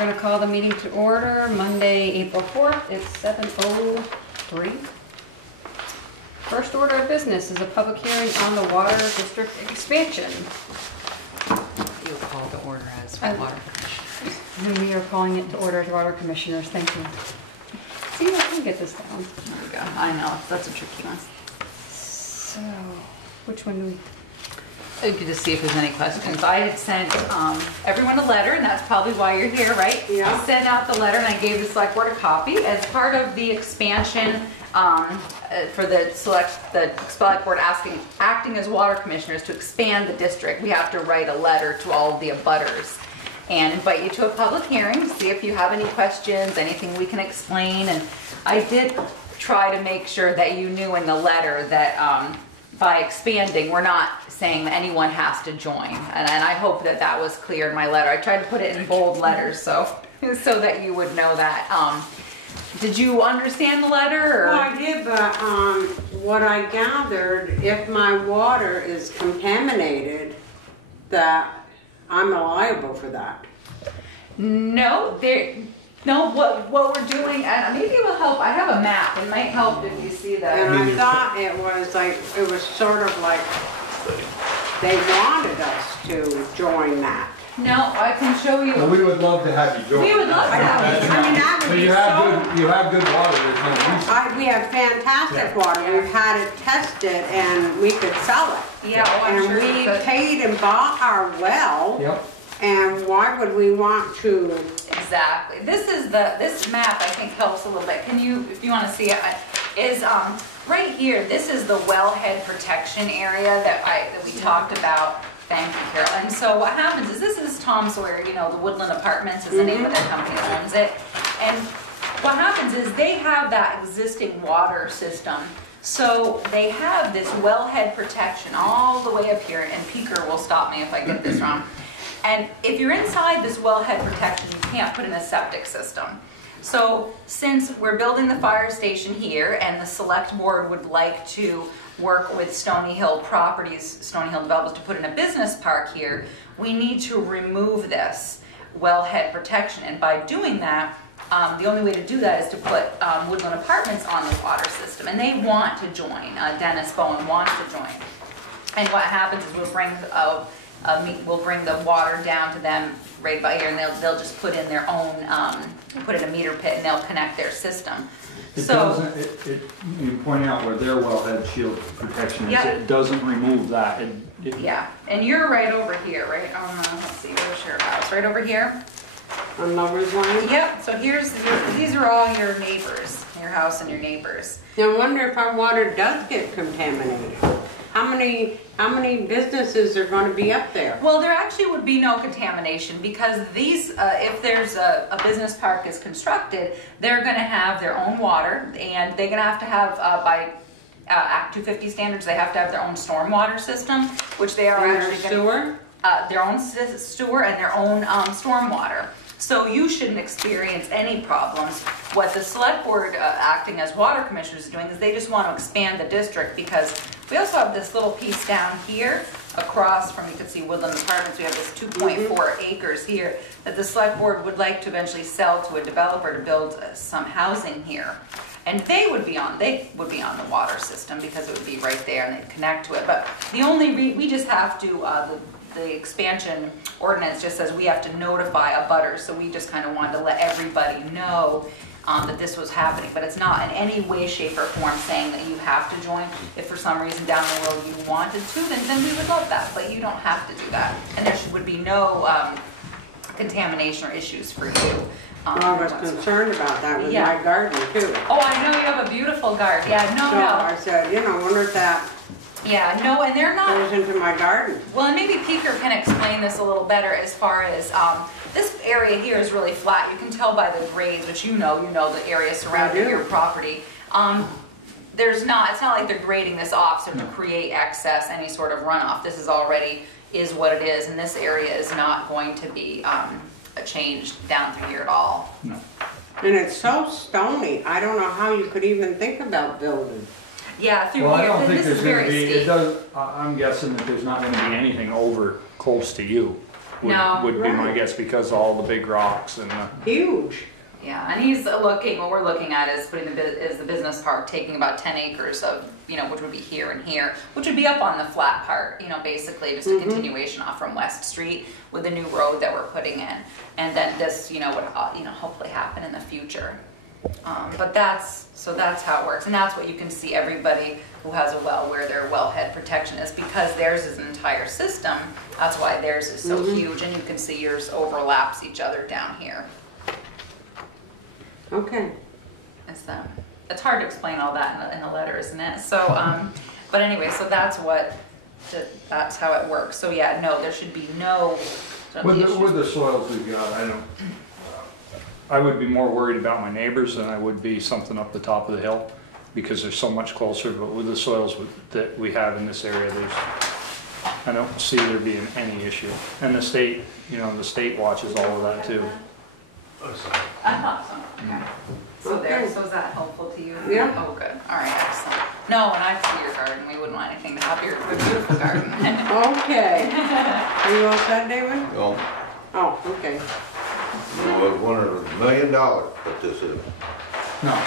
going to call the meeting to order Monday, April 4th. It's 7:03. First order of business is a public hearing on the water district expansion. You'll call the order as water commissioners. And we are calling it to order as water commissioners. Thank you. See, I can get this down. There we go. I know, that's a tricky one. So, which one do we... You could just see if there's any questions. I had sent everyone a letter, and that's probably why you're here, right? Yeah. I sent out the letter, and I gave the select board a copy as part of the expansion for the select board acting as water commissioners to expand the district. We have to write a letter to all of the abutters and invite you to a public hearing to see if you have any questions, anything we can explain. And I did try to make sure that you knew in the letter that by expanding, we're not saying that anyone has to join. And I hope that that was clear in my letter. I tried to put it in bold letters so that you would know that. Did you understand the letter? Or? Well, I did, but what I gathered, if my water is contaminated, that I'm liable for that. No, what we're doing, and maybe it will help. I have a map. It might help if you see that. And I thought it was sort of like they wanted us to join that. No, I can show you. Well, we would love to have you join. We would love to have you. I mean, that would be You have good water. There's no reason. we have fantastic water. We've had it tested and we could sell it. Yeah, oh, I'm sure and you we could. paid and bought our well. Yep. And why would we want to? Exactly. This map I think helps a little bit. Can you, if you want to see it, is right here. This is the wellhead protection area that we talked about. Thank you, Carol. And so what happens is this is Tom Sawyer. You know, the Woodland Apartments is the name of their company that owns it. And what happens is they have that existing water system. So they have this wellhead protection all the way up here. And Peeker will stop me if I get this wrong. And if you're inside this wellhead protection, you can't put in a septic system. So since we're building the fire station here and the select board would like to work with Stony Hill Developers to put in a business park here, we need to remove this wellhead protection. And by doing that, the only way to do that is to put Woodland Apartments on the water system. And they want to join. Dennis Bowen wants to join. And what happens is we'll bring the water down to them right by here, and they'll just put in their own, put in a meter pit, and they'll connect their system. You point out where their wellhead shield protection is. Yep. It doesn't remove that. Yeah, and you're right over here, right? Let's see, where's your house? Right over here. On Lover's Lane? Yep. So these are all your neighbors, your house and your neighbors. I wonder if our water does get contaminated. How many businesses are going to be up there? Well, there actually would be no contamination because these, if there's a business park is constructed, they're going to have their own water, and they're going to have by Act 250 standards, they have to have their own stormwater system, which they are and actually sewer. Their own sewer and their own stormwater. So you shouldn't experience any problems. What the select board acting as water commissioners is doing is they just want to expand the district because we also have this little piece down here across from, you can see Woodland Apartments, we have this 2.4 acres here that the select board would like to eventually sell to a developer to build some housing here. And they would be on the water system because it would be right there and they'd connect to it. But the only, we just have to, the expansion ordinance just says we have to notify abutters, so we just kind of wanted to let everybody know that this was happening, but it's not in any way, shape, or form saying that you have to join. If for some reason down the road you wanted to, then we would love that, but you don't have to do that. And there would be no contamination or issues for you. I was concerned about that with my garden too. Oh, I know you have a beautiful garden. Yeah, no. I said, I wonder if that Yeah, no, and they're not goes into my garden. Well, and maybe Peeker can explain this a little better as far as this area here is really flat. You can tell by the grades, which you know the area surrounding your property. It's not like they're grading this off so to create excess, any sort of runoff. This is already is what it is, and this area is not going to be changed down through here at all. No. And it's so stony. I don't know how you could even think about building. Yeah, through Well, I here. don't think This is there's going very to be. steep. I'm guessing that there's not going to be anything over close to you. No, would be my right. guess, because of all the big rocks and Huge. Yeah, and he's looking, what we're looking at is putting the business park, taking about 10 acres of, which would be here and here, which would be up on the flat part, basically just a continuation off from West Street with the new road that we're putting in. And then this, would, hopefully happen in the future. But so that's how it works. And that's what you can see everybody who has a well, where their wellhead protection is, because theirs is an entire system. That's why theirs is so huge, and you can see yours overlaps each other down here. Okay. It's hard to explain all that in the letter, isn't it? So, but anyway, so that's how it works. So yeah, no, there should be no. with the soils we've got, I would be more worried about my neighbors than I would be something up the top of the hill, because they're so much closer. But with the soils that we have in this area, I don't see there being any issue. And the state, the state watches all of that too. I thought so. Okay. So is that helpful to you? Yeah. Oh, good. All right, excellent. No, and I see your garden. We wouldn't want anything to have your beautiful garden. Okay. Are you all set, David? No, Oh, okay. we wanted $1 million to put this in. No,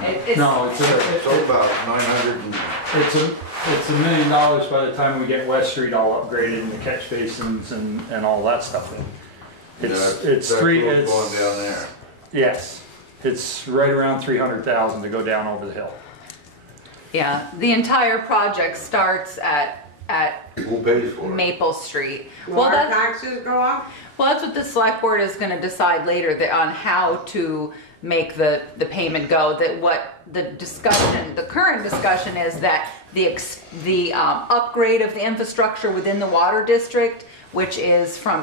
It's no, So about 900 and, it's $1 million by the time we get West Street all upgraded and the catch basins and all that stuff. It's that's three. what's It's going down there. yes, it's right around 300,000 to go down over the hill. Yeah, the entire project starts at Who pays for it? Maple Street. Will our that's taxes go up? that's what the select board is going to decide later, on how to make the payment go. That what the current discussion is that the upgrade of the infrastructure within the water district, which is from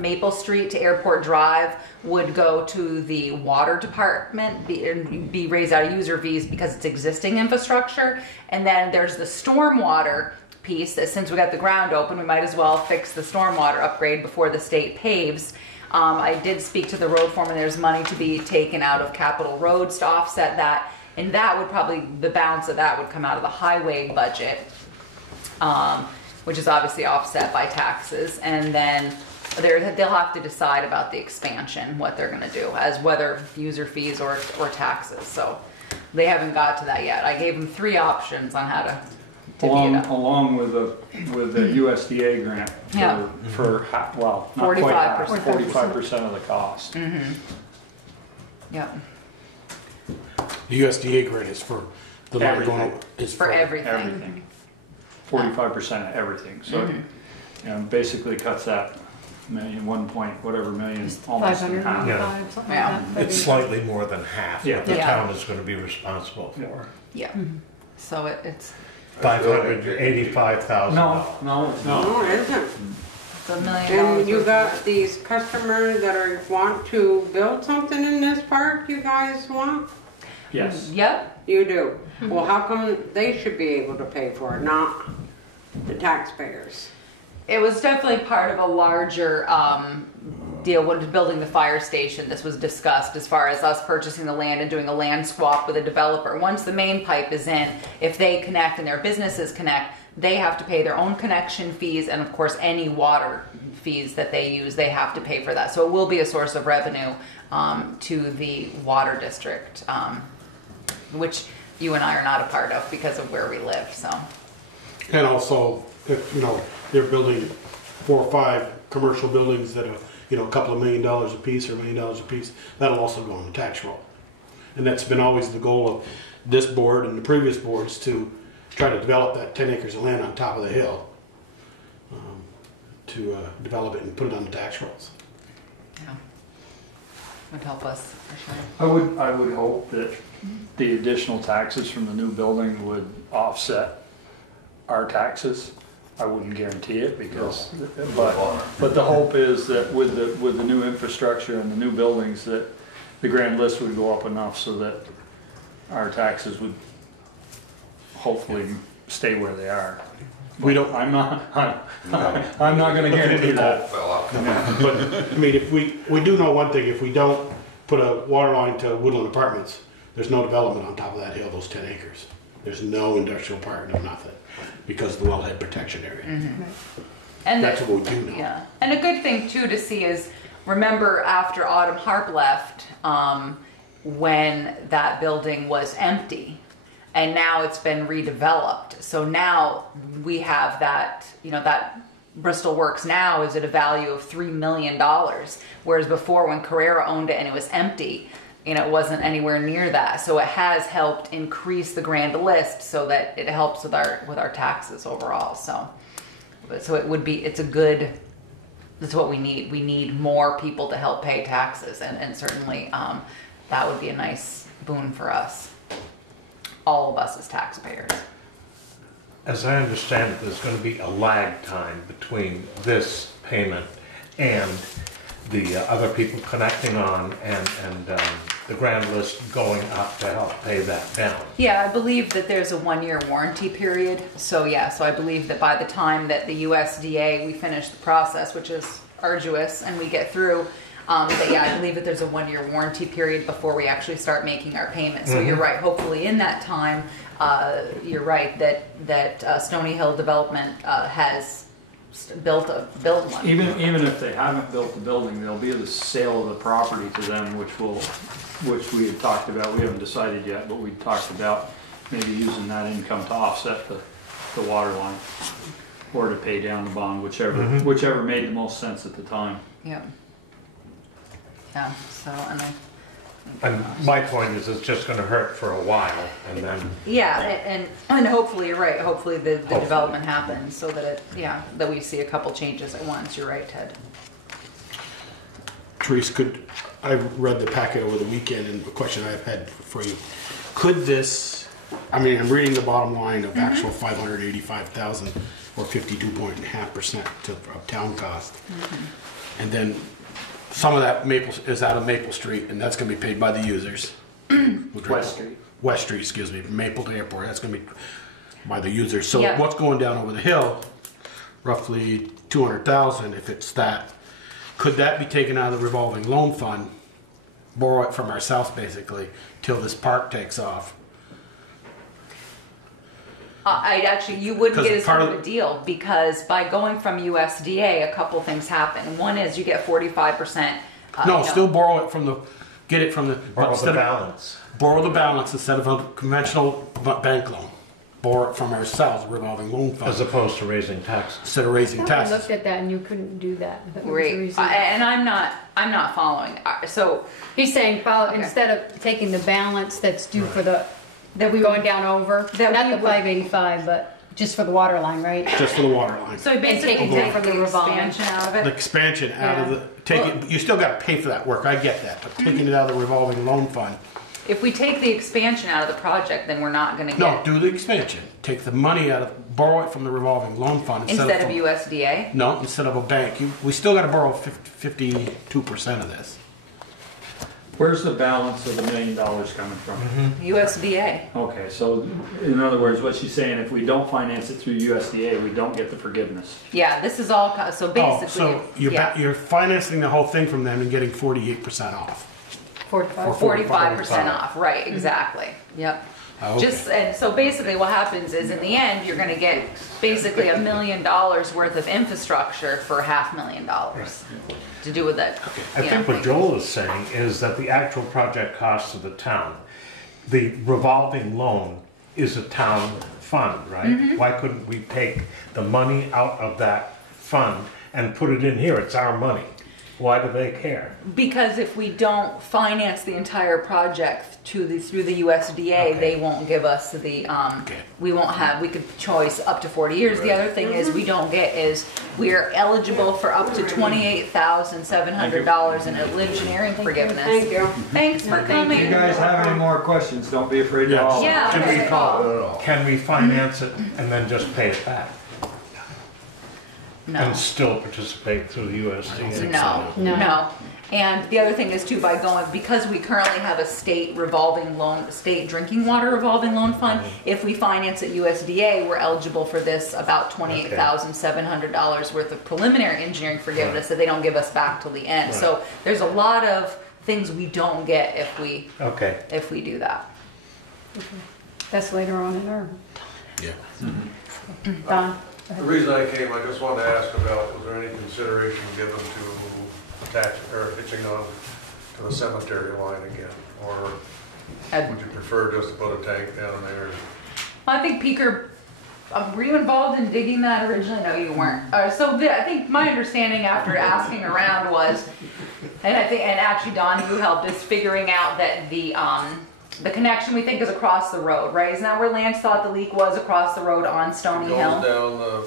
Maple Street to Airport Drive, would go to the water department, be raised out of user fees because it's existing infrastructure. And then there's the stormwater piece that, since we got the ground open, we might as well fix the stormwater upgrade before the state paves. I did speak to the road foreman. There's money to be taken out of capital roads to offset that, and that would probably, the balance of that would come out of the highway budget, which is obviously offset by taxes. And then they'll have to decide about the expansion, what they're going to do, as whether user fees or taxes. So they haven't got to that yet. I gave them 3 options on how to divvy it up. Along with the USDA grant for not 45%. quite half, 45% of the cost. Yep. The USDA grant is for the line going Everything. up. Is For everything. Everything. 45% of everything. So basically cuts that million, 1 point whatever million, almost in half. 505, something Yeah. like that. It's slightly more than half Yeah. what the Yeah. town is going to be responsible for. Yeah. So it's $585,000. No, it's not. No, it isn't. $1 million. And you got these customers that want to build something in this park you guys want? Yes. Yep. You do. Well, how come they should be able to pay for it, not the taxpayers? It was definitely part of a larger deal when building the fire station. This was discussed as far as us purchasing the land and doing a land swap with a developer. Once the main pipe is in, if they connect and their businesses connect, they have to pay their own connection fees, and of course any water fees that they use, they have to pay for that. So it will be a source of revenue to the water district, which you and I are not a part of because of where we live. So. And also, if they're building 4 or 5 commercial buildings that are a couple of $1 million a piece or $1 million a piece, that'll also go on the tax roll. And that's been always the goal of this board and the previous boards, to try to develop that 10 acres of land on top of the hill, to develop it and put it on the tax rolls. Yeah, would help us for sure. I would hope that the additional taxes from the new building would offset our taxes. I wouldn't guarantee it because, but the hope is that with the new infrastructure and the new buildings, that the grand list would go up enough so that our taxes would hopefully stay where they are. We don't. I'm not going to guarantee that. But I mean, if we do know one thing: if we don't put a water line to Woodland Apartments, there's no development on top of that hill. Those 10 acres. There's no industrial park, no nothing, because of the wellhead protection area. And that's what we do now. Yeah, and a good thing too to see is, remember after Autumn Harp left, when that building was empty, and now it's been redeveloped. So now we have that, you know, that Bristol Works now is at a value of $3 million, whereas before when Carrera owned it and it was empty, you know, it wasn't anywhere near that. So it has helped increase the grand list so that it helps with our taxes overall. So it would be, it's what we need. We need more people to help pay taxes, and certainly that would be a nice boon for us, all of us as taxpayers. As I understand it, there's going to be a lag time between this payment and the other people connecting on and the grand list going up to help pay that down. Yeah, I believe that there's a 1-year warranty period. So yeah, so I believe that by the time that the USDA, we finish the process, which is arduous, and we get through, that yeah, I believe that there's a 1-year warranty period before we actually start making our payments. So you're right, hopefully in that time, you're right that Stony Hill Development has built one. Even if they haven't built the building, there'll be the sale of the property to them, which we had talked about. We haven't decided yet, but we talked about maybe using that income to offset the water line, or to pay down the bond, whichever made the most sense at the time. Yeah. Yeah. So And my point is, it's just going to hurt for a while, and then yeah, and hopefully you're right. Hopefully the development happens so that that we see a couple changes at once. You're right, Ted. Therese, I read the packet over the weekend, and the question I've had for you, could this, I mean, I'm reading the bottom line of actual 585,000 or 52.5% of town cost. And then some of that is out of Maple Street, and that's going to be paid by the users. West Street, excuse me, from Maple to Airport, that's going to be by the users. So what's going down over the hill, roughly 200,000, if it's that, could that be taken out of the revolving loan fund, borrow it from ourselves basically, till this park takes off? You wouldn't get as part of a deal, because by going from USDA, a couple things happen. One is you get 45%. Still borrow it from the balance. Borrow the balance instead of a conventional bank loan. Borrow it from ourselves, revolving loan fund. As opposed to raising taxes. Instead of raising I taxes. looked at that and you couldn't do that. That was the Great. reason. And I'm not following. So He's saying instead of taking the balance that's due for that we going down over, not the 585, but just for the water line, right? Just for the water line. So basically taking take from the the revolving. expansion out of it. The expansion out of the, you still got to pay for that work, I get that, but taking it out of the revolving loan fund. If we take the expansion out of the project, then we're not going to No, get do the expansion. Take the money borrow it from the revolving loan fund instead of USDA. No, instead of a bank. We still got to borrow 52% of this. Where's the balance of $1 million coming from? USDA. Okay, so in other words, what she's saying, if we don't finance it through USDA, we don't get the forgiveness. Yeah, this is all so basically. So you're financing the whole thing from them and getting 48% off. 45% off, right? Exactly. Yep. Okay. And so basically, what happens is in the end, you're going to get basically $1 million worth of infrastructure for $500,000 to do with it. I think what Joel is saying is that the actual project cost of the town, the revolving loan is a town fund, right? Why couldn't we take the money out of that fund and put it in here? It's our money. Why do they care? Because if we don't finance the entire project through the USDA, they won't give us the, we could choice up to 40 years. The other thing is we are eligible for up to $28,700 in engineering forgiveness. Thank you. Thanks for coming. If you guys have any more questions, don't be afraid to ask. Yeah. Can we finance it and then just pay it back? No. And still participate through the USDA? No. And the other thing is too, because we currently have a state drinking water revolving loan fund, if we finance at USDA, we're eligible for this about $28,700 worth of preliminary engineering forgiveness that they don't give us back till the end. So there's a lot of things we don't get if we do that. That's later on in our. Yeah. Don, The reason I came, I just wanted to ask about, was there any consideration given to attach, or hitching on to the cemetery line again? Or would you prefer just to put a tank down there? I think Peter, were you involved in digging that originally? No, you weren't. I think my understanding after asking around was, and actually Don, you helped us figuring out that the connection we think is across the road, right? Isn't that where Lance thought the leak was, across the road on Stony Hill?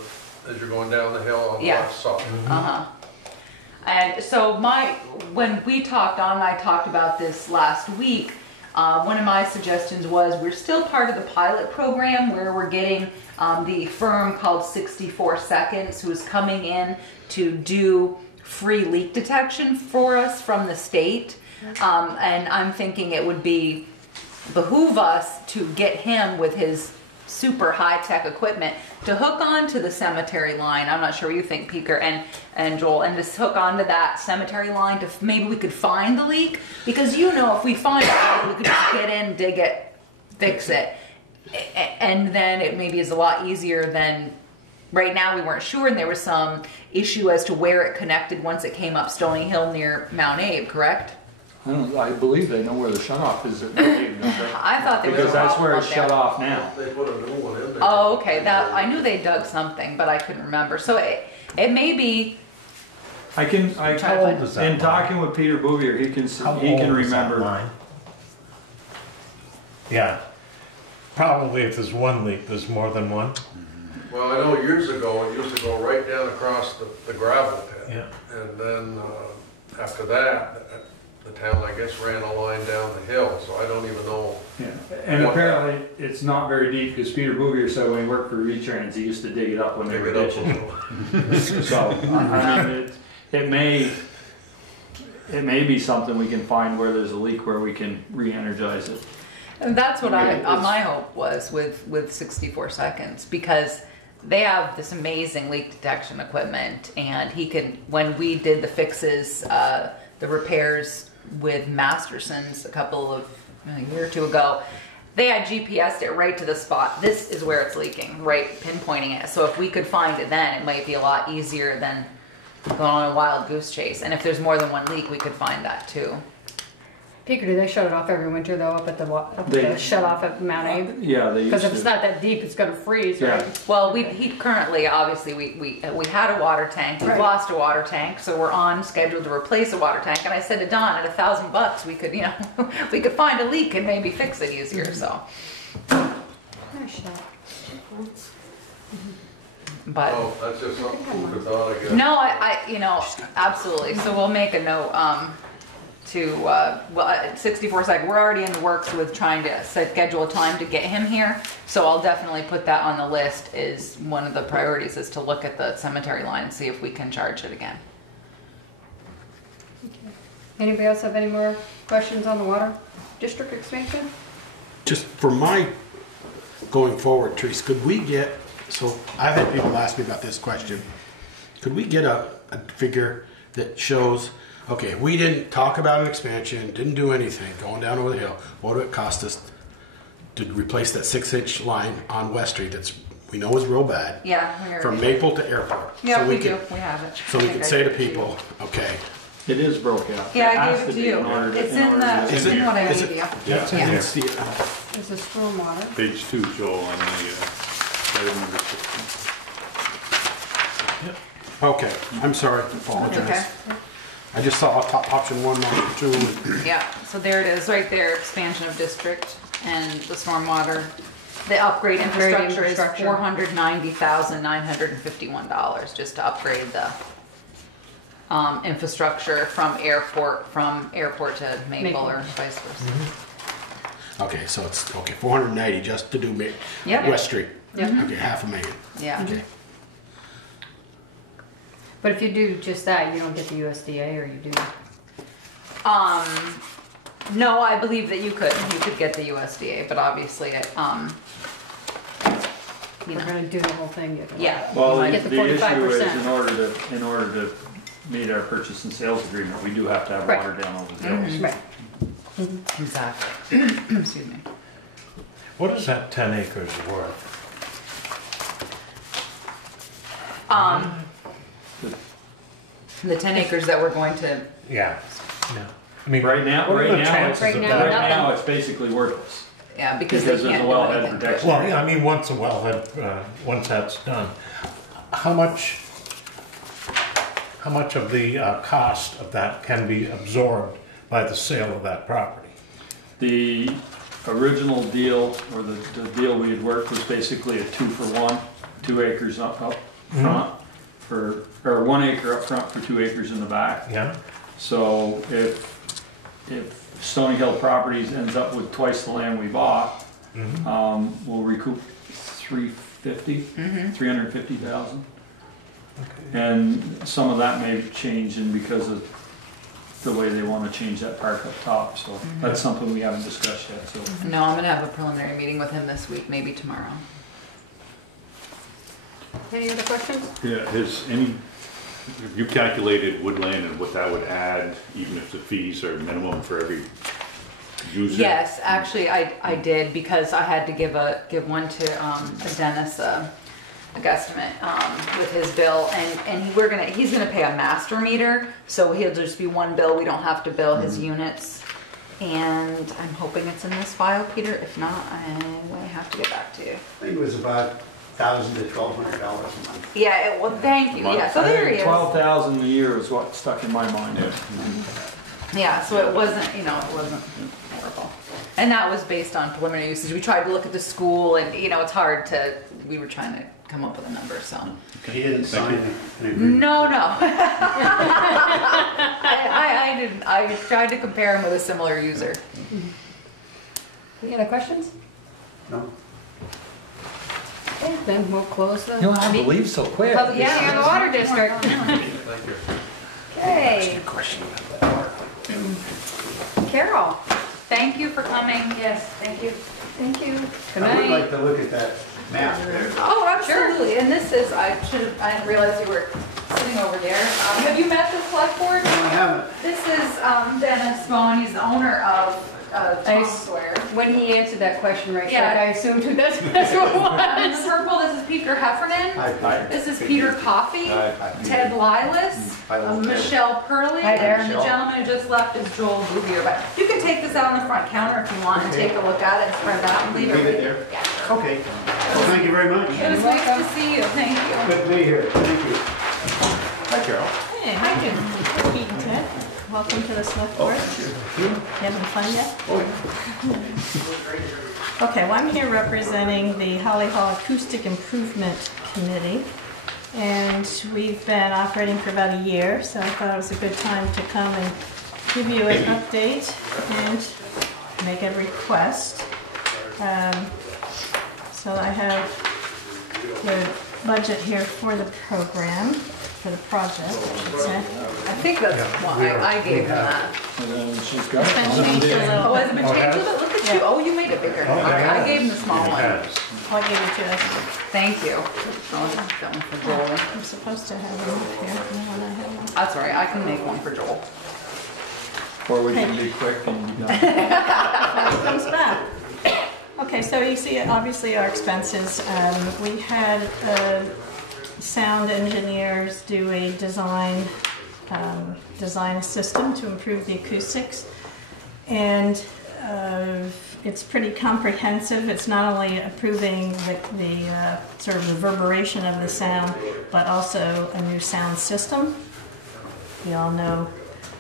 As you're going down the hill on the Yeah. left side. Uh-huh. And so when we talked, Don and I talked about this last week, one of my suggestions was we're still part of the pilot program where we're getting the firm called 64 Seconds who's coming in to do free leak detection for us from the state. And I'm thinking it would behoove us to get him with his super high-tech equipment to hook onto the cemetery line. I'm not sure what you think, Peter and Joel, and just hook onto that cemetery line to maybe we could find the leak, because if we find it, we could just get in, dig it, fix it, and then it maybe is a lot easier than right now. We weren't sure, and there was some issue as to where it connected once it came up Stony Hill near Mount Abe, correct? I believe they know where the shut off is at the Dave, don't they? I thought they were Because that's where it's shut off now. They put a new one in there. Oh, okay. That I knew they dug something, but I couldn't remember. So it may be. I How old is that in line? talking with Peter Bouvier, he can How old is that remember. line? Yeah, probably if there's one leak, there's more than one. Well, I know years ago, it used to go right down across the gravel pit. Yeah. And then after that, the town, I guess, ran a line down the hill, so I don't even know. Yeah. And apparently it's not very deep, because Peter Bouvier said when he worked for Retrans, he used to dig it up when they were ditching. So, I mean, it may be something we can find where there's a leak where we can re-energize it. And that's what my hope was with 64 Seconds, because they have this amazing leak detection equipment, and when we did the fixes, the repairs with Masterson's a year or two ago, they had GPS'd it right to the spot. This is where it's leaking, right, pinpointing it. So if we could find it then, it might be a lot easier than going on a wild goose chase. And if there's more than one leak, we could find that too. Peter, do they shut it off every winter though, up at the shut off at Mount Abe? Yeah, they used Because if to. it's not that deep, it's gonna freeze, Yeah. right? Well, he currently, obviously, we had a water tank. We Right. lost a water tank, so we're on schedule to replace a water tank. And I said to Don, at $1,000, we could, we could find a leak and maybe fix it easier. So, Oh, shut up. but Oh, that's just something food for thought, I guess. no, absolutely. So we'll make a note at 64 Sec. We're already in the works with trying to schedule a time to get him here. So I'll definitely put that on the list. Is one of the priorities is to look at the cemetery line and see if we can charge it again. Anybody else have any more questions on the water district expansion? Just for my going forward, Therese, could we get, so I've had people ask me about this question. Could we get a figure that shows, okay, we didn't talk about an expansion, didn't do anything, going down over the hill. What would it cost us to replace that 6-inch line on West Street we know is real bad? Yeah. From Maple to Airport. Yeah, So we can- do. We have it. So we I think can I say to gave it you. people, okay. It is broken up. Yeah, I has gave it to be you. in order to- It's in in order the, to- it's in what I Is gave it- you. Yeah. I Yeah. didn't see it. There's a stormwater. Page 2, Joel, on the item number 16. Okay, I'm sorry, I That's apologize. okay. I just saw option 1, option 2. Yeah, so there it is, right there, expansion of district and the stormwater. The upgrade infrastructure is infrastructure. $490,951 just to upgrade the infrastructure from airport to Maple or vice versa. Okay, so it's, 490 just to do Yep. West Street. Yep. Okay, $500,000. Yeah. Okay. But if you do just that, you don't get the USDA, or you do? No, I believe that you could get the USDA, but obviously it, We're gonna do the whole thing. yeah. Well, You the get the issue is 45%. in order to meet our purchase and sales agreement, we do have to have Right. water down over the hills. Right. Exactly. Excuse me. What is that 10 acres worth? The 10 acres that we're going to, Yeah, yeah. I mean, Right now, what are the right now, chances Right of now, that? right now, it's basically worthless. yeah, because Because they there's a can't do wellhead anything. protection. Well, yeah, I mean, once a wellhead, once that's done, how much of the cost of that can be absorbed by the sale of that property? The original deal, or the deal we had worked was basically a 2-for-1, 2 acres up front or 1 acre up front for 2 acres in the back. Yeah? So if Stony Hill Properties ends up with twice the land we bought, we'll recoup 350,000. And some of that may change in because of the way they want to change that park up top. So that's something we haven't discussed yet. So No, I'm gonna have a preliminary meeting with him this week, maybe tomorrow. Any other questions? Yeah, have you calculated woodland and what that would add, even if the fees are minimum for every user? Yes, actually, I did, because I had to give one to Dennis, a guesstimate with his bill, and he's gonna pay a master meter, so he'll just be one bill. We don't have to bill his units, and I'm hoping it's in this file, Peter. If not, I may have to get back to you. I think it was about $1,000 to $1,200 a month. Yeah, well, thank you. Yeah, so there he is. 12,000 a year is what stuck in my mind. Yeah, so it wasn't horrible. And that was based on preliminary usage. We tried to look at the school, and it's hard to. We were trying to come up with a number, so. He didn't sign an agreement. No. I didn't. I tried to compare him with a similar user. Any other questions? No. Okay, then we'll close the. You don't have to leave so quick. Public hearing on the water district. Thank you. Okay. Carol. Thank you for coming. Yes, thank you. Thank you. Good I would night. like to look at that map there. Oh, absolutely. And this is. I didn't realize you were sitting over there. Have you met the select board? No, I haven't. This is Dennis Bowen. He's the owner of Tom Sawyer. When he answered that question right Yeah. there, I assumed who this was. In purple, this is Peter Heffernan. Hi. This is Peter Coffey. Hi. Ted Lilas. Michelle Purley. Hi there. And the gentleman who just left is Joel Bouvier. But you can take this out on the front counter if you want and take a look at it and spread it out and leave Leave it it. there? Yeah, sure. Okay. Well, thank you very much. It was nice to see you. Thank you. Good to be here. Thank you. Hi, Carol. Hey, how you doing? Pete and Ted, welcome to the select board. You having fun yet? Okay, well, I'm here representing the Holly Hall Acoustic Improvement Committee. And we've been operating for about a year, so I thought it was a good time to come and give you an update and make a request. So I have the budget here for the program, for the project, I should say. I think that's why I gave him that. And then she's got It's been changed a Oh, little. has it been changed a little bit? Look at you. Oh, you made it bigger. I gave him the small one. I'll give it to us. Thank you. Oh, that one for Joel. I'm supposed to have them up here. No, I have them. That's all right. I can make one for Joel. Or we can be quick and be done. Comes back. Okay, so you see obviously our expenses. We had sound engineers do a design a system to improve the acoustics, and it's pretty comprehensive. It's not only improving the sort of reverberation of the sound, but also a new sound system. We all know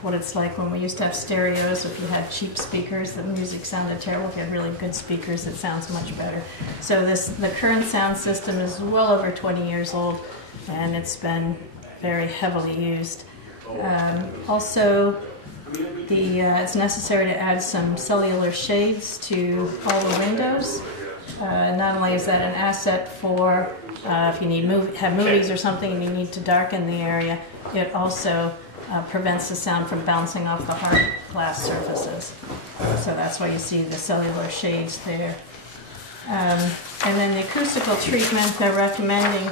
what it's like when we used to have stereos. If you had cheap speakers, the music sounded terrible. If you had really good speakers, it sounds much better. So the current sound system is well over 20 years old, and it's been very heavily used. Also, it's necessary to add some cellular shades to all the windows. Not only is that an asset for if you need have movies or something and you need to darken the area, it also prevents the sound from bouncing off the hard glass surfaces. So that's why you see the cellular shades there. And then the acoustical treatment they're recommending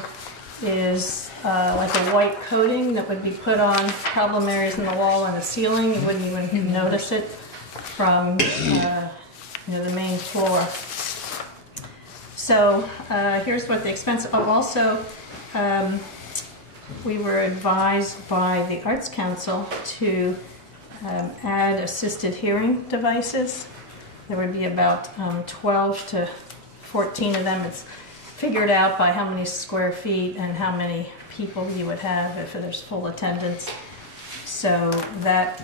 is like a white coating that would be put on problem areas in the wall and the ceiling. You wouldn't even notice it from the main floor. So here's what the expense. Also, we were advised by the Arts Council to add assisted hearing devices. There would be about 12 to 14 of them. It's figured out by how many square feet and how many people you would have if there's full attendance. So that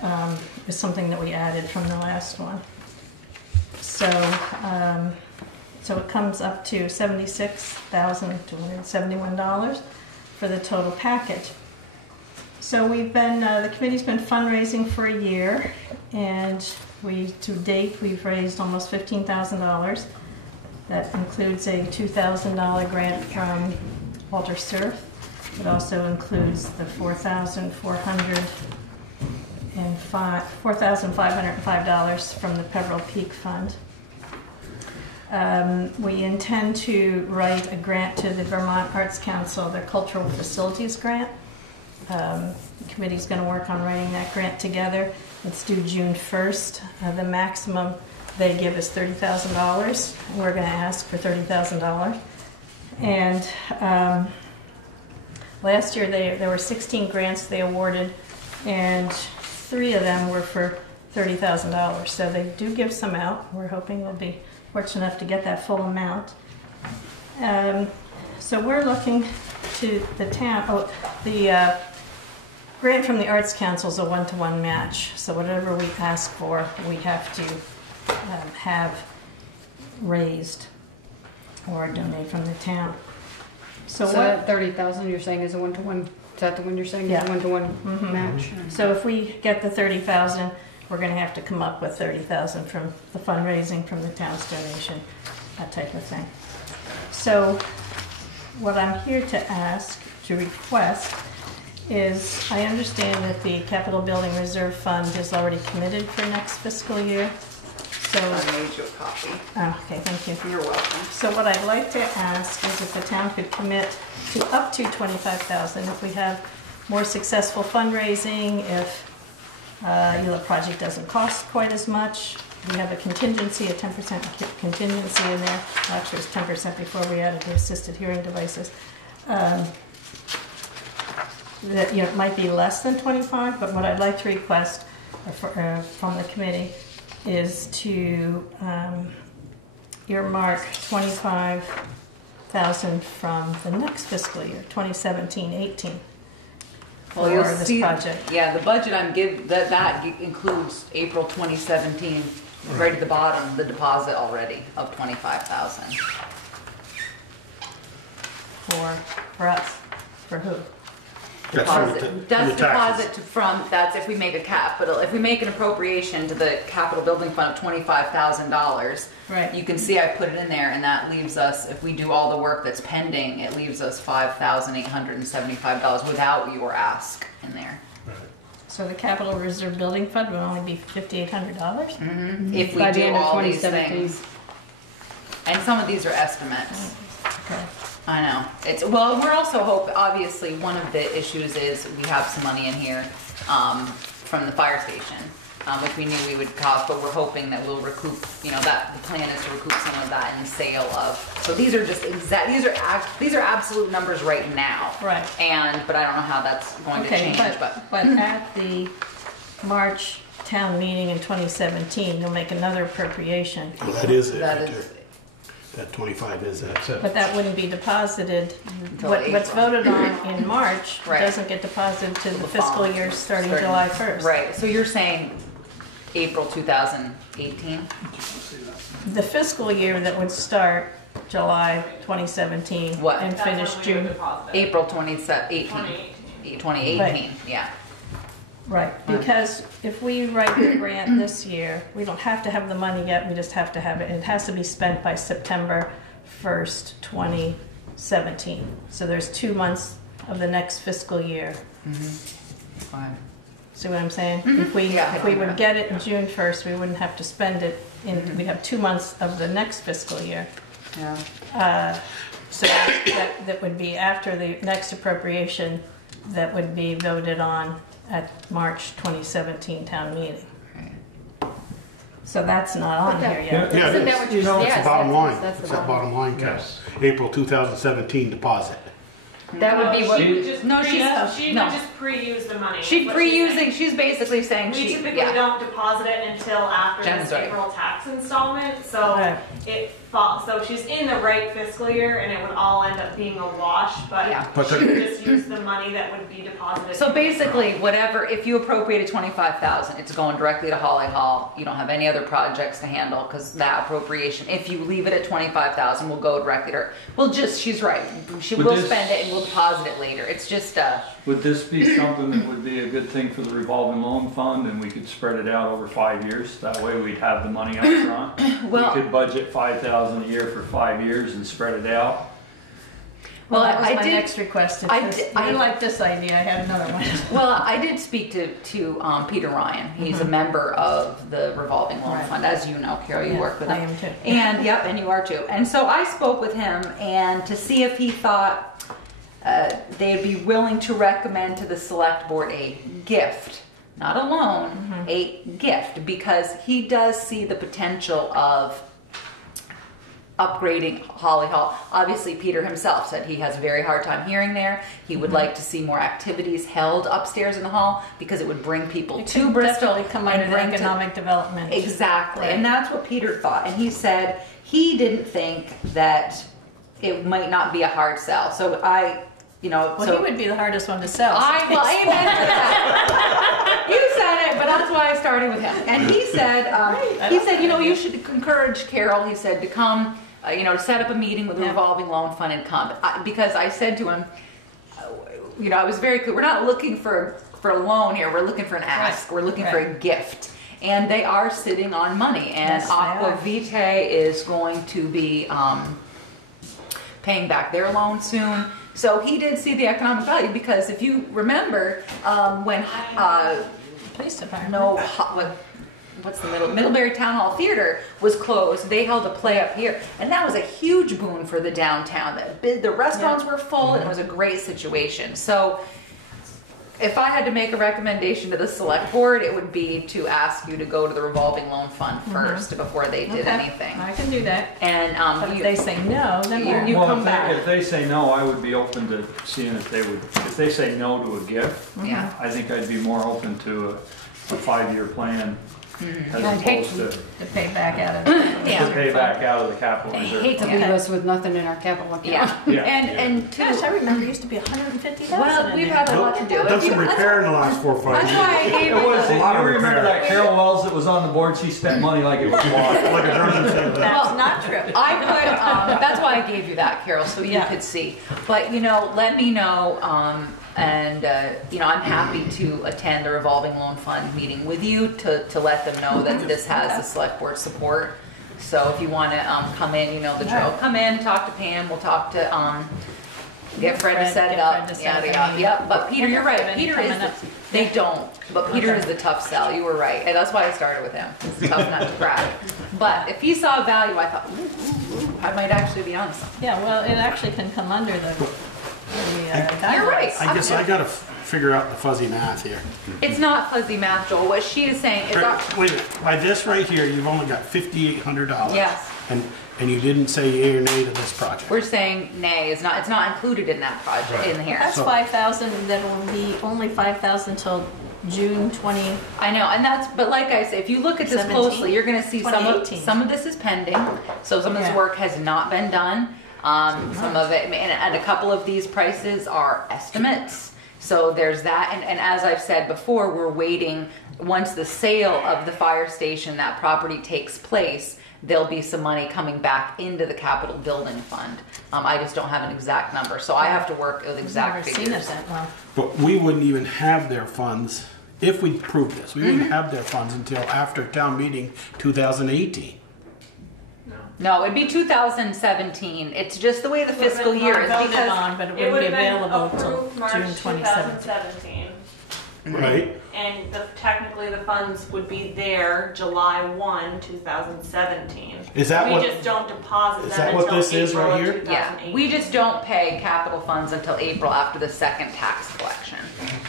is something that we added from the last one. So it comes up to $76,271 for the total package. So we've been, the committee's been fundraising for a year, and to date, we've raised almost $15,000. That includes a $2,000 grant from Walter Surf. It also includes the $4,505 from the Pebble Peak Fund. We intend to write a grant to the Vermont Arts Council, their Cultural Facilities Grant. The committee's going to work on writing that grant together. It's due June 1st. The maximum they give is $30,000. We're going to ask for $30,000. And last year there were 16 grants they awarded, and 3 of them were for $30,000. So they do give some out. We're hoping we'll be fortunate enough to get that full amount. So we're looking to the town. The grant from the Arts Council is a 1-to-1 match. So whatever we ask for, we have to have raised or donate from the town. So what, that 30,000 you're saying is a 1-to-1? Is that the one you're saying? Yeah. Is a 1-to-1 match? So if we get the 30,000, we're going to have to come up with 30,000 from the fundraising from the town's donation, that type of thing. So what I'm here to ask, to request, is I understand that the Capital Building Reserve Fund is already committed for next fiscal year. So I made you a copy. Oh, okay, thank you. You're welcome. So what I'd like to ask is if the town could commit to up to $25,000 if we have more successful fundraising, if the project doesn't cost quite as much. We have a contingency, a 10% contingency in there. Well, actually, it was 10% before we added the assisted hearing devices. That it might be less than 25, but what I'd like to request from the committee is to earmark $25,000 from the next fiscal year, 2017-18. Well, you'll for this see, project. yeah, the budget I'm that includes April 2017, right at the bottom, the deposit already of $25,000. For us, for who? That's deposit that's if we make a capital, if we make an appropriation to the capital building fund of $25,000. Right. You can see I put it in there, and that leaves us, if we do all the work that's pending, it leaves us $5,875 without your ask in there. So the Capital Reserve Building Fund would only be $5,800? Mm-hmm. If we By the do end of all these 2017. things. And some of these are estimates. Okay. I know. We're also obviously one of the issues is we have some money in here from the fire station, which we knew we would cost, but we're hoping that we'll recoup, that the plan is to recoup some of that in the sale of. So these are just these are absolute numbers right now. Right. But I don't know how that's going to change. But at the March town meeting in 2017, you'll make another appropriation. Well, that is it. That right is. there. That 25 is that. But that wouldn't be deposited. Until What's April. voted on in March Right. doesn't get deposited to the fiscal following- year starting July 1st. Right. So you're saying April 2018? The fiscal year that would start July 2017 What? and finish June. April 2018. 2018. Right. Yeah. Right, because if we write the grant this year, we don't have to have the money yet, we just have to have it. It has to be spent by September 1st, 2017. So there's 2 months of the next fiscal year. Fine. See what I'm saying? If we would get it in June 1st, we wouldn't have to spend it we'd have 2 months of the next fiscal year. Yeah. So that would be after the next appropriation that would be voted on at March 2017 town meeting. So that's not on here yet. Yeah, Isn't it that is. what you're It's yes, the bottom line. that's the It's that bottom line, Ken. Yes. April 2017 deposit. That would be what, She would just no, she no. would just pre-use the money. She's what pre-using, saying. she's basically saying We she, typically yeah. don't deposit it until after Jen's this right. April tax installment, so Right. it falls, so she's in the right fiscal year and it would all end up being a wash, Yeah. but she would just use the money that would be deposited. So basically, whatever, if you appropriated 25,000, it's going directly to Holly Hall. You don't have any other projects to handle because that appropriation, if you leave it at 25,000, will go directly to her. Well, just, she's right. She Would will this- spend it and we'll deposit it later. It's just, Would this be something that would be a good thing for the revolving loan fund and we could spread it out over 5 years? That way we'd have the money up front. Well- We could budget 5,000 a year for 5 years and spread it out. Well, that was I my did- next request. I If did- you like this idea, I had another one. well, I did speak to Peter Ryan. He's a member of the revolving loan Right. fund. As you know, Carol, you Yeah, work with I him. am too. And, yep, and you are too. And so I spoke with him and to see if he thought they'd be willing to recommend to the select board a gift, not a loan, a gift, because he does see the potential of upgrading Holly Hall. Obviously, Peter himself said he has a very hard time hearing there. He would like to see more activities held upstairs in the hall because it would bring people It to could Bristol definitely come and under bring to- economic development. Exactly, Right. and that's what Peter thought. And he said he didn't think that it might not be a hard sell. So I, Well, so he would be the hardest one to sell. amen to that. You said it, but that's why I started with him. And he said, you should encourage Carol. He said to come, to set up a meeting with the revolving loan fund and come. Because I said to him, I was very clear. We're not looking for a loan here. We're looking for an ask. Right. We're looking Right. for a gift. And they are sitting on money. And Yes, they Aqua are. Vitae is going to be paying back their loan soon. So he did see the economic value because if you remember when Police department. what's the Middlebury Town Hall Theater was closed, they held a play up here, and that was a huge boon for the downtown. The restaurants were full, and it was a great situation. So if I had to make a recommendation to the select board, it would be to ask you to go to the revolving loan fund first before they did Okay. anything. I can do that. And But if they say no, then we'll. You Well, come if back. If they say no, I would be open to seeing if they say no to a gift, Yeah. I think I'd be more open to a 5-year plan as I'd hate opposed To pay back out of. Yeah. to pay back out of the capital I reserve. hate to fund. Leave us with nothing in our capital account. Yeah, Yeah. and two. Gosh, I remember it used to be 150,000. Well, we've had a lot to do. Done some repair in the last 4 or 5 That's years. why I gave It was, it. you remember that Carol Wells that was on the board, she spent money like it was water. Like a German said. That's not true. I put, that's why I gave you that, Carol, so you Yeah. could see. But, let me know, and, I'm happy to attend the revolving loan fund meeting with you to let them know that this has the select board support. So if you want to come in, you know the drill. Come in, talk to Pam, we'll talk to, get Fred to set it Get up. Fred to set Yada, up a yada. meeting. Yep, but Peter, you're right. Have any Peter is, coming up? they don't, but Peter Okay. is the tough sell. You were right. And that's why I started with him. It's a tough nut to crack. But if he saw value, I thought, ooh, I might actually be on something. Yeah, well, it actually can come under the You're right. guidelines. I guess I gotta figure out the fuzzy math here. It's not fuzzy math, Joel. What she is saying is Wait a minute, by this right here, you've only got $5,800. Yes. And you didn't say yea or nay to this project. we're saying nay is not. It's not included in that project Right. in here. That's So- 5,000, that will be only 5,000 till June 20. I know, and that's. But like I said, if you look at this 17? closely, you're going to see some of 2018. this is pending. So some of this Yeah. work has not been done. Some of it, and a couple of these prices are estimates. So there's that, and as I've said before, we're waiting. Once the sale of the fire station, that property takes place, there'll be some money coming back into the capital building fund. I just don't have an exact number, so I have to work with exact Never figures. seen it that well. But we wouldn't even have their funds, if we proved this, we Mm-hmm. wouldn't have their funds until after town meeting 2018. No, it'd be 2017. It's just the way the Would've fiscal been year is Voted because on, but it It wouldn't would be have been available till approved March June 2017. 2017. Right? And technically the funds would be there July 1, 2017. Is that We what- just don't deposit is them that what until this is April right of here? 2018. yeah, we just don't pay capital funds until April after the second tax collection.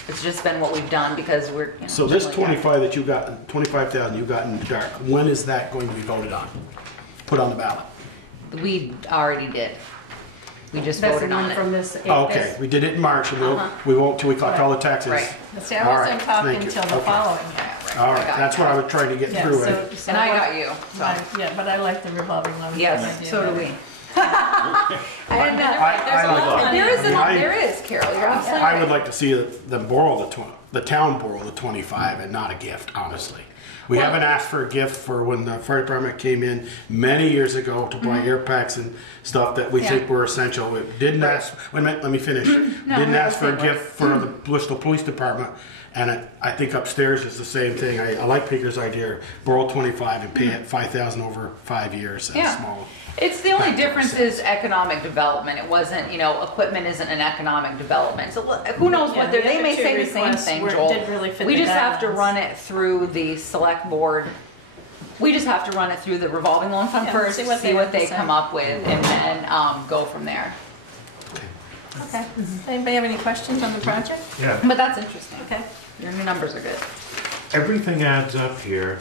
It's just been what we've done because we're. So this generally 25 that you got, 25,000 you got in the dark, when is that going to be voted on? Put on the ballot? we already did. We just That's the voted on one it. from this. Oh, okay, we did it in March, and we won't till we collect all the taxes. Right. See, I All wasn't right, talking thank you. until the Okay. following year. All right, that's what I was trying to get Yeah, through. so And I what- got you, so. Yeah, but I like the revolving loan. Yes, idea so do better. we. And there is, Carol, you're absolutely I would right. like to see them borrow the town borrow the 25 and not a gift, honestly. We haven't asked for a gift for when the fire department came in many years ago to buy air packs and stuff that we think were essential. We didn't ask, wait a minute, let me finish. Didn't ask for a gift for the Bristol Police Department. And I think upstairs is the same thing. I like Peter's idea, borrow 25 and pay it 5,000 over 5 years. That's small. It's the only difference is economic development. It wasn't, equipment isn't an economic development. So who knows what the they other may two say the same requests thing, didn't Joel. really fit We the just have to guidelines. run it through the select board. We just have to run it through the revolving loan fund Yeah, first, see see what what they have to they say. come up with, and then go from there. Okay. Anybody have any questions on the project? Yeah, But that's interesting. Okay. Your new numbers are good. everything adds up here,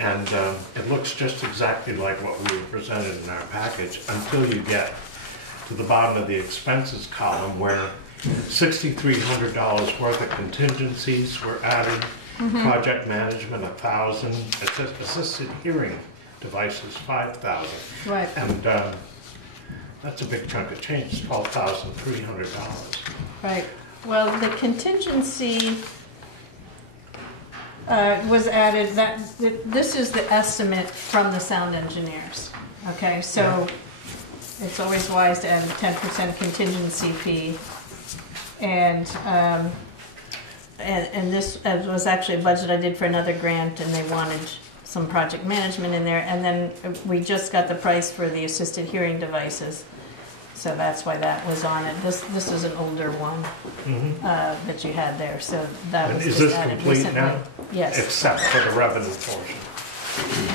and it looks just exactly like what we were presented in our package until you get to the bottom of the expenses column where $6,300 worth of contingencies were added, project management 1,000, assisted hearing devices 5,000. Right. And that's a big chunk of change, it's $12,300. Right. Well, the contingency was added, this is the estimate from the sound engineers. Okay, so it's always wise to add a 10% contingency fee. And this was actually a budget I did for another grant, and they wanted some project management in there. And then we just got the price for the assisted hearing devices. So that's why that was on it. This is an older one that you had there, so that And was is just this added complete recently. now? Yes, Except for the revenue portion.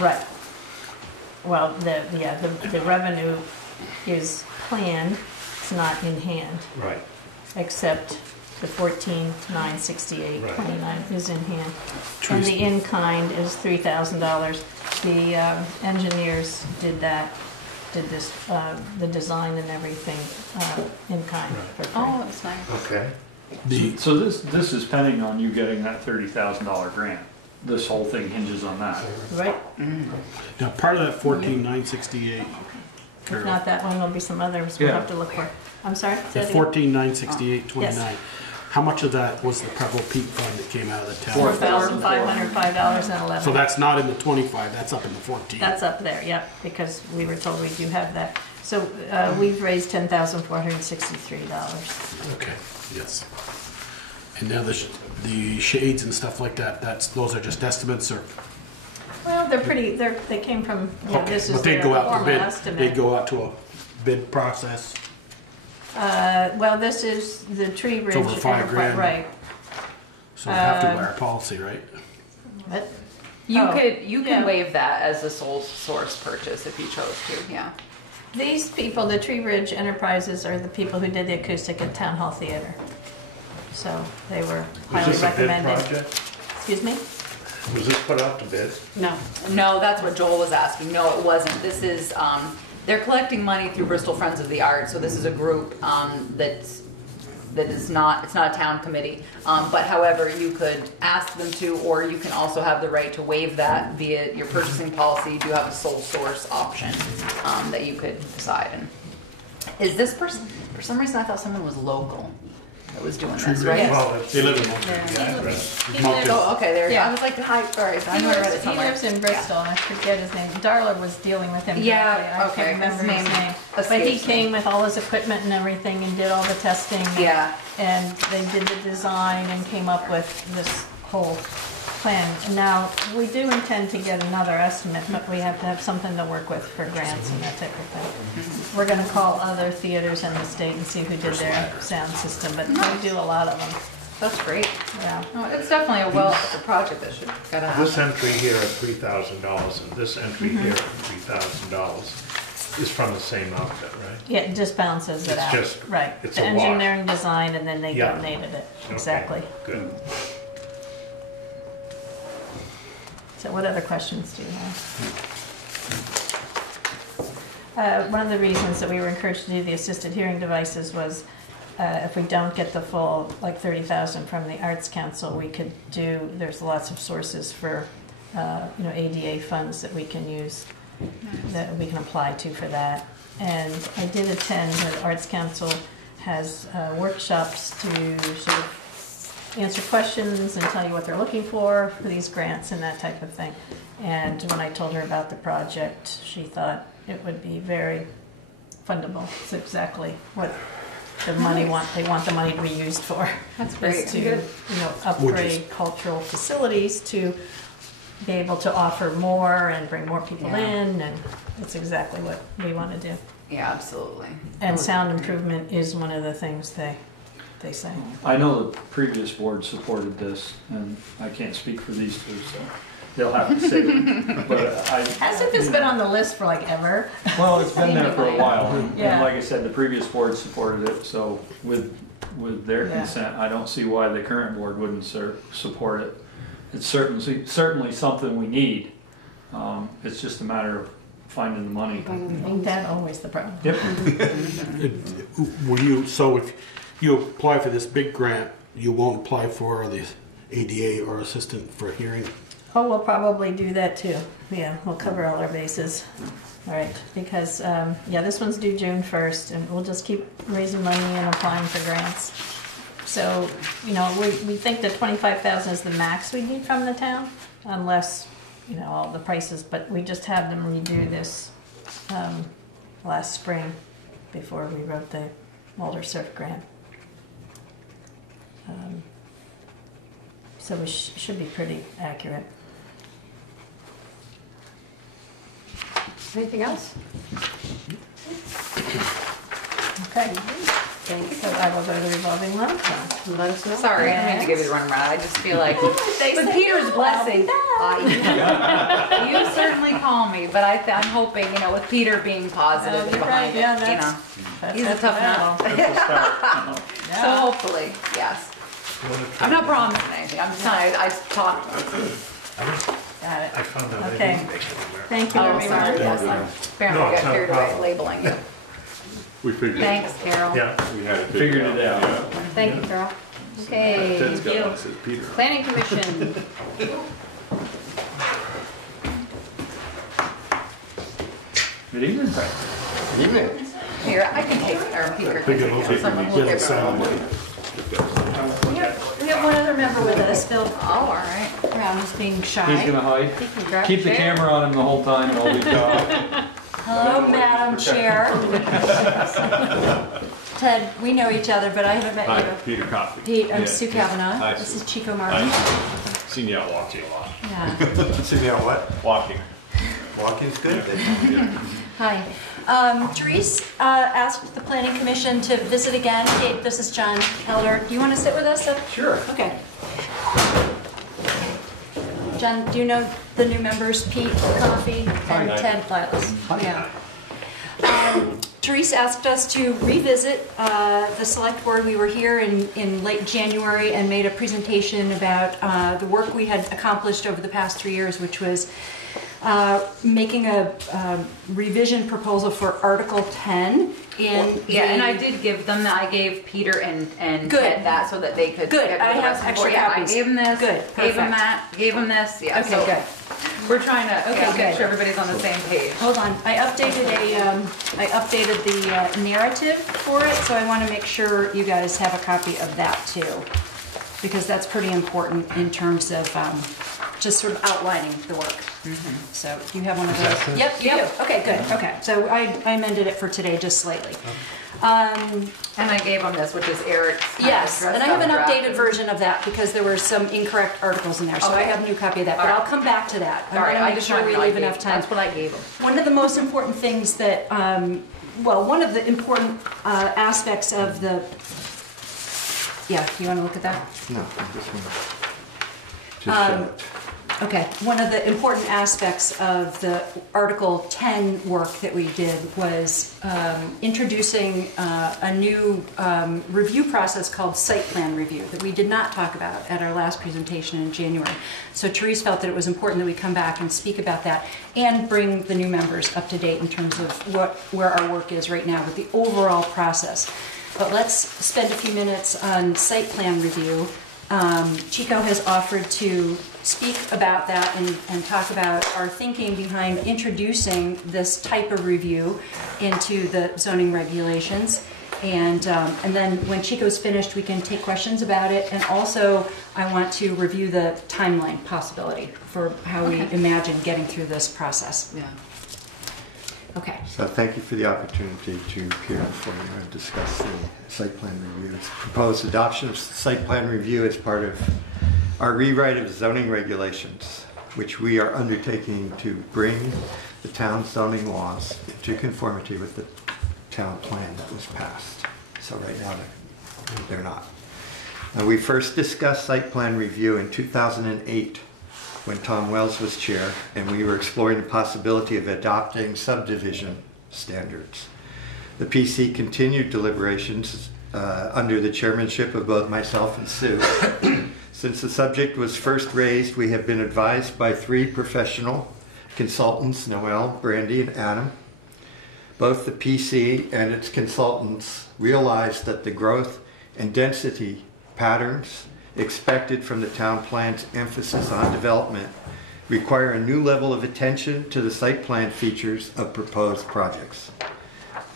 right. Well, the revenue is planned, it's not in hand, Right. except the 14,968.29 is in hand. True. And the in-kind is $3,000. The engineers did this, the design and everything in kind for free. Oh, that's nice. Okay. So this is pending on you getting that $30,000 grant. This whole thing hinges on that. Right? Now, part of that 14,968, If not that one, there'll be some others we'll Yeah. have to look for. I'm sorry? the 14,968.29, how much of that was the Pebble Peak fund that came out of the town? $4,505.11. So that's not in the 25, that's up in the 14. That's up there, yep, because we were told we do have that. So we've raised $10,463. Okay, yes. And now the shades and stuff like that, those are just estimates, or? Well, they came from, Okay, this is but they'd their go out to formal bid. estimate. They'd go out to a bid process. Well, this is the Tree Ridge. over $5,000. Right. So we have to buy our policy, right? What? You Oh, can yeah. waive that as a sole source purchase if you chose to, yeah. These people, the Tree Ridge Enterprises, are the people who did the acoustic at Town Hall Theater. So they were Was highly this a bid recommended. project? Excuse me? Was this put out to bid? No. No, that's what Joel was asking. No, it wasn't. This is, they're collecting money through Bristol Friends of the Arts, so this is a group that is not, it's not a town committee. But however, you could ask them to, or you can also have the right to waive that via your purchasing policy. You do have a sole source option that you could decide. And is this person, for some reason I thought someone was local that was doing this, right? Well, it's- They live in Moncton. Yeah. Yeah, right. He Moncton. lives- Oh, okay, there you go. Yeah. I was like, hi, sorry, I He knew I read it lives, he somewhere. lives in Bristol, and I forget his name. Darla was dealing with him Yeah, directly. I okay, can't remember his his name name. But he escapes me. came with all his equipment and everything and did all the testing. Yeah. And they did the design and came up with this whole plan. Now, we do intend to get another estimate, but we have to have something to work with for grants and that type of thing. We're gonna call other theaters in the state and see who did their sound system, but we do a lot of them, That's great. yeah. No, it's definitely a it's a project that should gotta happen. This entry here at $3,000 and this entry here at $3,000 is from the same outfit, right? Yeah, it just balances it It's out. just- Right, it's the a wash. engineering design, and then they Yeah. donated it, Okay, exactly. Good. So what other questions do you have? One of the reasons that we were encouraged to do the assisted hearing devices was if we don't get the full, like 30,000 from the Arts Council, we could do, there's lots of sources for, ADA funds that we can use, that we can apply to for that. And I did attend, the Arts Council has workshops to sort of answer questions and tell you what they're looking for these grants and that type of thing. And when I told her about the project, she thought it would be very fundable. It's exactly what the money they want the money to be used for. That's great. Is to upgrade cultural facilities to be able to offer more and bring more people in, and it's exactly what we want to do. Yeah, absolutely. And sound improvement is one of the things they say. I know the previous board supported this, and I can't speak for these two, so they'll have to say it. But Hasn't this been on the list for like ever? well, it's been there for a while, and Yeah. like I said, the previous board supported it, so with their consent, I don't see why the current board wouldn't support it. It's certainly something we need. It's just a matter of finding the money. Ain't that always the problem? Yep. So if you apply for this big grant, you won't apply for the ADA or assistant for hearing? Oh, we'll probably do that too. Yeah, we'll cover all our bases. All right, because, this one's due June 1st, and we'll just keep raising money and applying for grants. So, we think that 25,000 is the max we need from the town, unless, all the prices, but we just had them redo this last spring before we wrote the Mulder Surf grant. So we should be pretty accurate. Anything else? Okay. Thank you. So I will go to the revolving loan fund. Let us know. Sorry, I didn't mean to give you the runaround. I just feel like, with Peter's blessing, you certainly call me, but I'm hoping, with Peter being positive You're behind right. it, Yeah, he's a tough nut. So hopefully, yes. I'm not promising anything. I'm just telling you, I talked. Got it. I found out. Okay. Thank you, Oh, everyone. sorry, yes, I'm No, apparently it's got not a carried away problem. labeling you. We figured. Thanks, Carol. Yeah. We had it Figured it out. Yeah. Thank you, Carol. Okay. Ted's got one that says Peter. Planning Commission. Good evening. Here, I can take, or Peter can Think take it'll it. take Someone me will to give sound. her. We have one other member with us, Phil Oh, all right. Brown is being He's shy. gonna hide. You can grab Keep a the chair. camera on him the whole time and I'll be gone. Hello, Madam Chair. Ted, we know each other, but I haven't met Hi, you. Peter Coffey. Pete, I'm Yeah. Sue Kavanaugh. Hi, This Sue. is Chico Martin. Seen you out walking a lot. Yeah. See me on what? Walking. Walking's good. Hi. Therese asked the Planning Commission to visit again. Kate, this is John Elder. Do you want to sit with us? Sure. Okay. John, do you know the new members, Pete Coffey and Ted Liles? Yeah. Therese asked us to revisit the select board. We were here in late January and made a presentation about the work we had accomplished over the past 3 years, which was making a revision proposal for Article 10 in Yeah, and the- I did give them that. I gave Peter and Good. Ted that so that they could. Good. get I the have rest of the extra board. Yeah, copies. I gave them this. Good. Gave them Perfect. that. Gave them this. Yeah. Okay, so good. We're trying to Okay, make good. sure everybody's on the same page. Hold on, I updated the narrative for it, so I want to make sure you guys have a copy of that too, because that's pretty important in terms of just sort of outlining the work. So do you have one of those? Yep, you do. Okay, good. Okay, so I amended it for today just slightly. And I gave them this, which is Eric's. kind of Yes, dressed and I have up an draft. updated version of that because there were some incorrect articles in there, so I Okay. have a new copy of that, but All right. I'll come back to that. All right, want to I make just sure wanted we to leave give- enough time. That's what I gave them. One of the most important things that, one of the important aspects of the, you want to look at that? No, I just want to show it. Okay, one of the important aspects of the Article 10 work that we did was introducing a new review process called site plan review that we did not talk about at our last presentation in January. So Therese felt that it was important that we come back and speak about that and bring the new members up to date in terms of where our work is right now with the overall process. But let's spend a few minutes on site plan review. Chico has offered to speak about that and talk about our thinking behind introducing this type of review into the zoning regulations. And then when Chico's finished, we can take questions about it. And also, I want to review the timeline possibility for how we imagine getting through this process. Yeah. Okay. So thank you for the opportunity to appear before you and discuss the site plan review. It's proposed adoption of site plan review as part of our rewrite of zoning regulations, which we are undertaking to bring the town zoning laws into conformity with the town plan that was passed. So right now they're not. We first discussed site plan review in 2008 when Tom Wells was chair, and we were exploring the possibility of adopting subdivision standards. The PC continued deliberations under the chairmanship of both myself and Sue. Since the subject was first raised, we have been advised by 3 professional consultants, Noel, Brandy, and Adam. Both the PC and its consultants realized that the growth and density patterns expected from the town plan's emphasis on development require a new level of attention to the site plan features of proposed projects.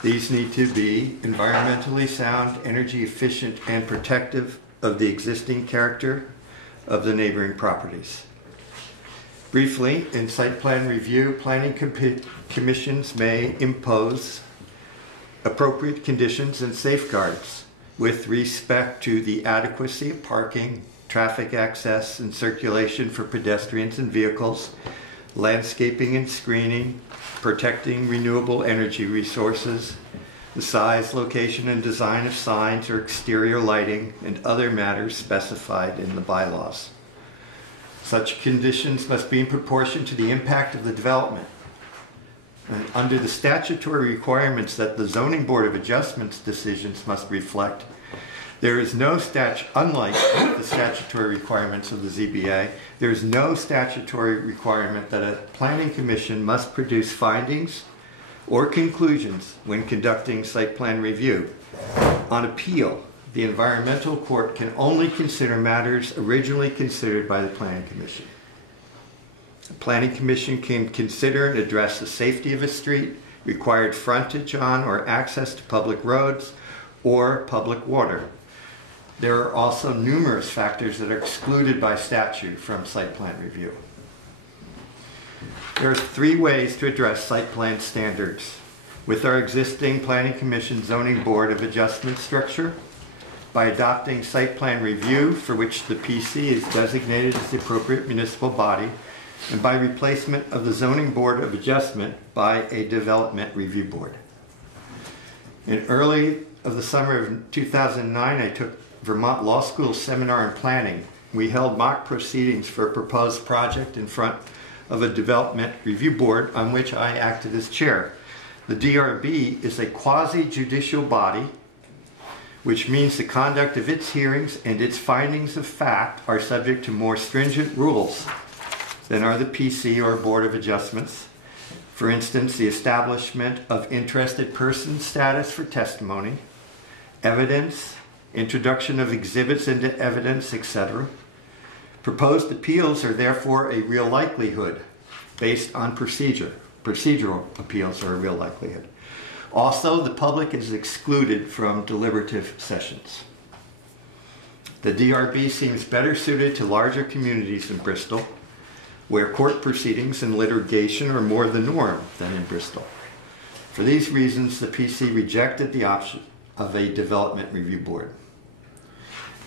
These need to be environmentally sound, energy efficient, and protective of the existing character of the neighboring properties. Briefly, in site plan review, planning commissions may impose appropriate conditions and safeguards with respect to the adequacy of parking, traffic access and circulation for pedestrians and vehicles, landscaping and screening, protecting renewable energy resources, the size, location, and design of signs or exterior lighting, and other matters specified in the bylaws. Such conditions must be in proportion to the impact of the development. And under the statutory requirements that the Zoning Board of Adjustments decisions must reflect, there is no unlike the statutory requirements of the ZBA, there is no statutory requirement that a planning commission must produce findings or conclusions when conducting site plan review. On appeal, the environmental court can only consider matters originally considered by the planning commission. The planning commission can consider and address the safety of a street, required frontage on or access to public roads, or public water. There are also numerous factors that are excluded by statute from site plan review. There are 3 ways to address site plan standards with our existing Planning Commission Zoning Board of Adjustment structure, by adopting site plan review, for which the PC is designated as the appropriate municipal body, and by replacement of the Zoning Board of Adjustment by a Development Review Board. In early of the summer of 2009, I took Vermont Law School seminar in planning. We held mock proceedings for a proposed project in front of a Development Review Board on which I acted as chair. The DRB is a quasi-judicial body, which means the conduct of its hearings and its findings of fact are subject to more stringent rules than are the PC or Board of Adjustments. For instance, the establishment of interested person status for testimony, evidence, introduction of exhibits into evidence, etc. Proposed appeals are therefore a real likelihood based on procedure. Procedural appeals are a real likelihood. Also, the public is excluded from deliberative sessions. The DRB seems better suited to larger communities in Bristol, where court proceedings and litigation are more the norm than in Bristol. For these reasons, the PC rejected the option of a Development Review Board.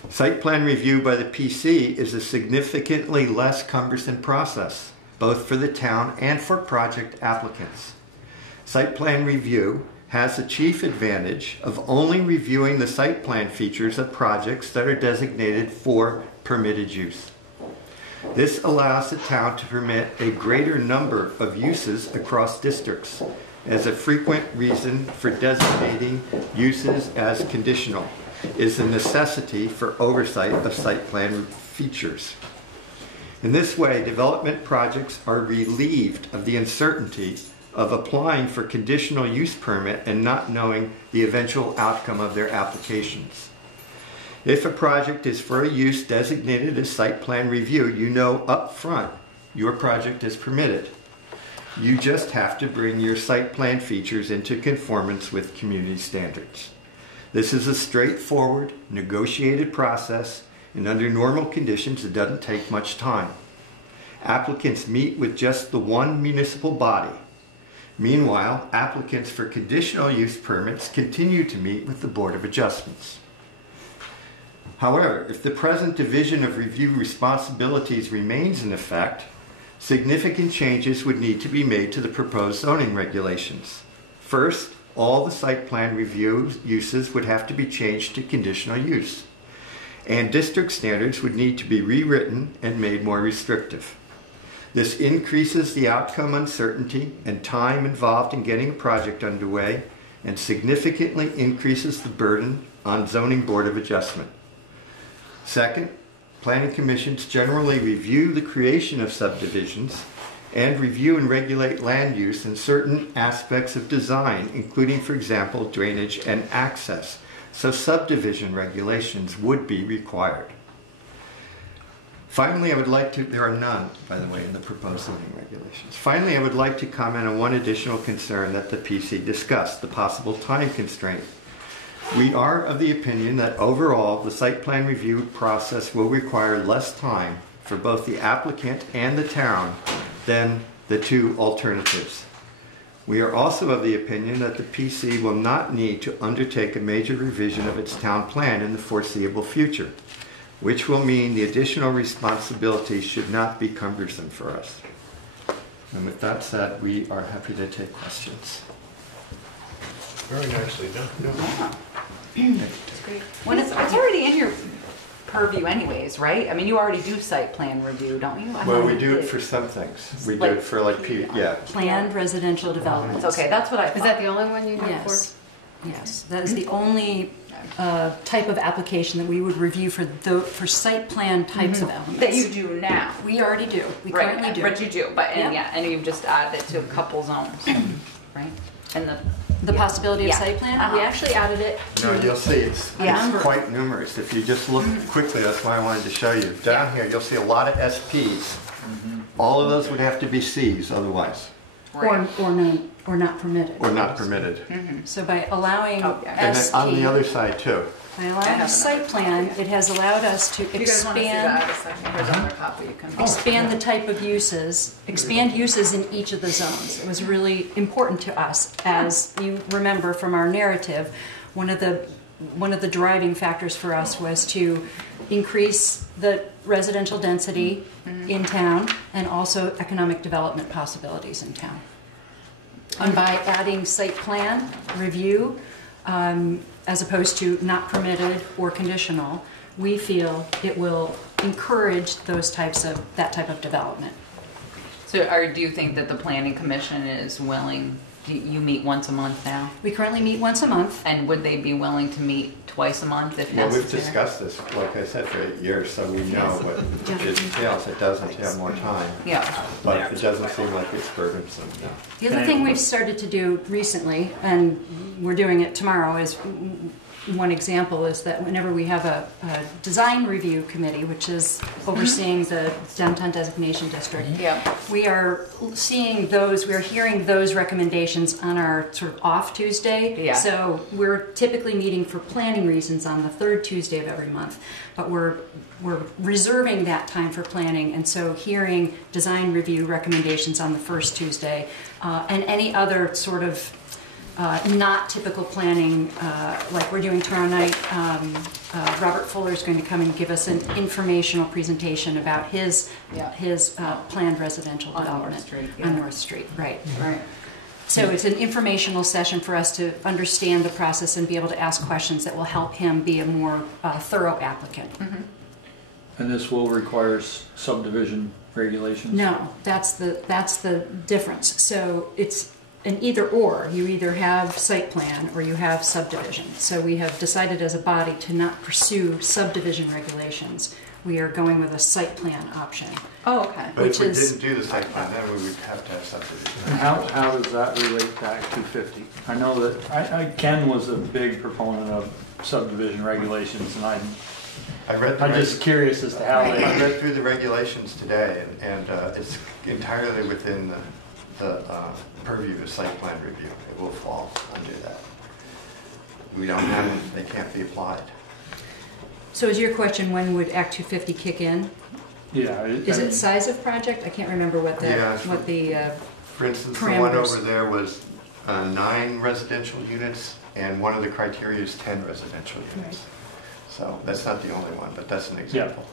Site plan review by the PC is a significantly less cumbersome process, both for the town and for project applicants. Site plan review has the chief advantage of only reviewing the site plan features of projects that are designated for permitted use. This allows the town to permit a greater number of uses across districts as a frequent reason for designating uses as conditional is the necessity for oversight of site plan features. In this way, development projects are relieved of the uncertainty of applying for conditional use permit and not knowing the eventual outcome of their applications. If a project is for a use designated as site plan review, you know up front your project is permitted. You just have to bring your site plan features into conformance with community standards. This is a straightforward, negotiated process, and under normal conditions, it doesn't take much time. Applicants meet with just the one municipal body. Meanwhile, applicants for conditional use permits continue to meet with the Board of Adjustments. However, if the present division of review responsibilities remains in effect, significant changes would need to be made to the proposed zoning regulations. First, all the site plan review uses would have to be changed to conditional use, and district standards would need to be rewritten and made more restrictive. This increases the outcome uncertainty and time involved in getting a project underway and significantly increases the burden on Zoning Board of Adjustment. Second, planning commissions generally review the creation of subdivisions and review and regulate land use in certain aspects of design, including, for example, drainage and access. So subdivision regulations would be required. Finally, I would like to, there are none, by the way, in the proposed zoning regulations. Finally, I would like to comment on one additional concern that the PC discussed, the possible time constraint. We are of the opinion that overall, the site plan review process will require less time for both the applicant and the town than the two alternatives. We are also of the opinion that the PC will not need to undertake a major revision of its town plan in the foreseeable future, which will mean the additional responsibilities should not be cumbersome for us. And with that said, we are happy to take questions. Very nicely done. It's great. When it's already in your purview anyways, right? I mean, you already do site plan review, don't you? Well, we do it for some things. We do it for Planned residential developments. Okay, that's what I thought. Is that the only one you do it for? Yes. Yes, that is the only type of application that we would review for site plan types of elements. That you do now. We already do. We currently do. But you do, but and Yep. and you've just added it to a couple zones, right? And The possibility of Yeah. site plan, Uh-huh. we actually added it No, to you'll see it's Yeah. quite numerous. If you just look quickly, that's why I wanted to show you. Down here, you'll see a lot of SPs. All of those would have to be Cs otherwise, or not permitted. or not permitted. So by allowing Oh, yeah. And then ST, on the other side too. by allowing a site plan, it has allowed us to you guys want to see that expand a second? Here's another copy you can. expand the type of uses, expand uses in each of the zones. It was really important to us, as you remember from our narrative, one of the driving factors for us was to increase the residential density in town and also economic development possibilities in town. And by adding site plan review, as opposed to not permitted or conditional, we feel it will encourage that type of development. So, do you think that the planning commission is willing? Do you meet once a month now? We currently meet once a month. And would they be willing to meet twice a month if Well, necessary? we've discussed this, like I said, for 8 years, so we know what it entails. It does entail more time, Yeah. but it doesn't seem like it's burdensome. The other thing we've started to do recently, and we're doing it tomorrow, is one example is that whenever we have a design review committee, which is overseeing the downtown designation district, Yeah. we are hearing those recommendations on our sort of off Tuesday. Yeah. So we're typically meeting for planning reasons on the third Tuesday of every month, but we're reserving that time for planning, and so hearing design review recommendations on the first Tuesday, and any other sort of not typical planning, like we're doing tomorrow night. Robert Fuller is going to come and give us an informational presentation about his planned residential development North Street, on North Street. Right. Right. So it's an informational session for us to understand the process and be able to ask questions that will help him be a more thorough applicant. And this will require subdivision regulations? No, that's the difference. So it's an either or. You either have site plan or you have subdivision. So we have decided as a body to not pursue subdivision regulations. We are going with a site plan option. Oh, okay. But if Which we is- didn't do the site plan, then we would have to have subdivision. And how does that relate to Act 250? I know that Ken was a big proponent of subdivision regulations, and I'm just curious as to how I they. read through the regulations today, and it's entirely within the purview of site plan review. It will fall under that. We don't have it, they can't be applied. So is your question, when would Act 250 kick in? Yeah. Is it size of project? I can't remember what the, Yeah, what the For instance, the one parameters. over there was 9 residential units, and one of the criteria is 10 residential units. So that's not the only one, but that's an example.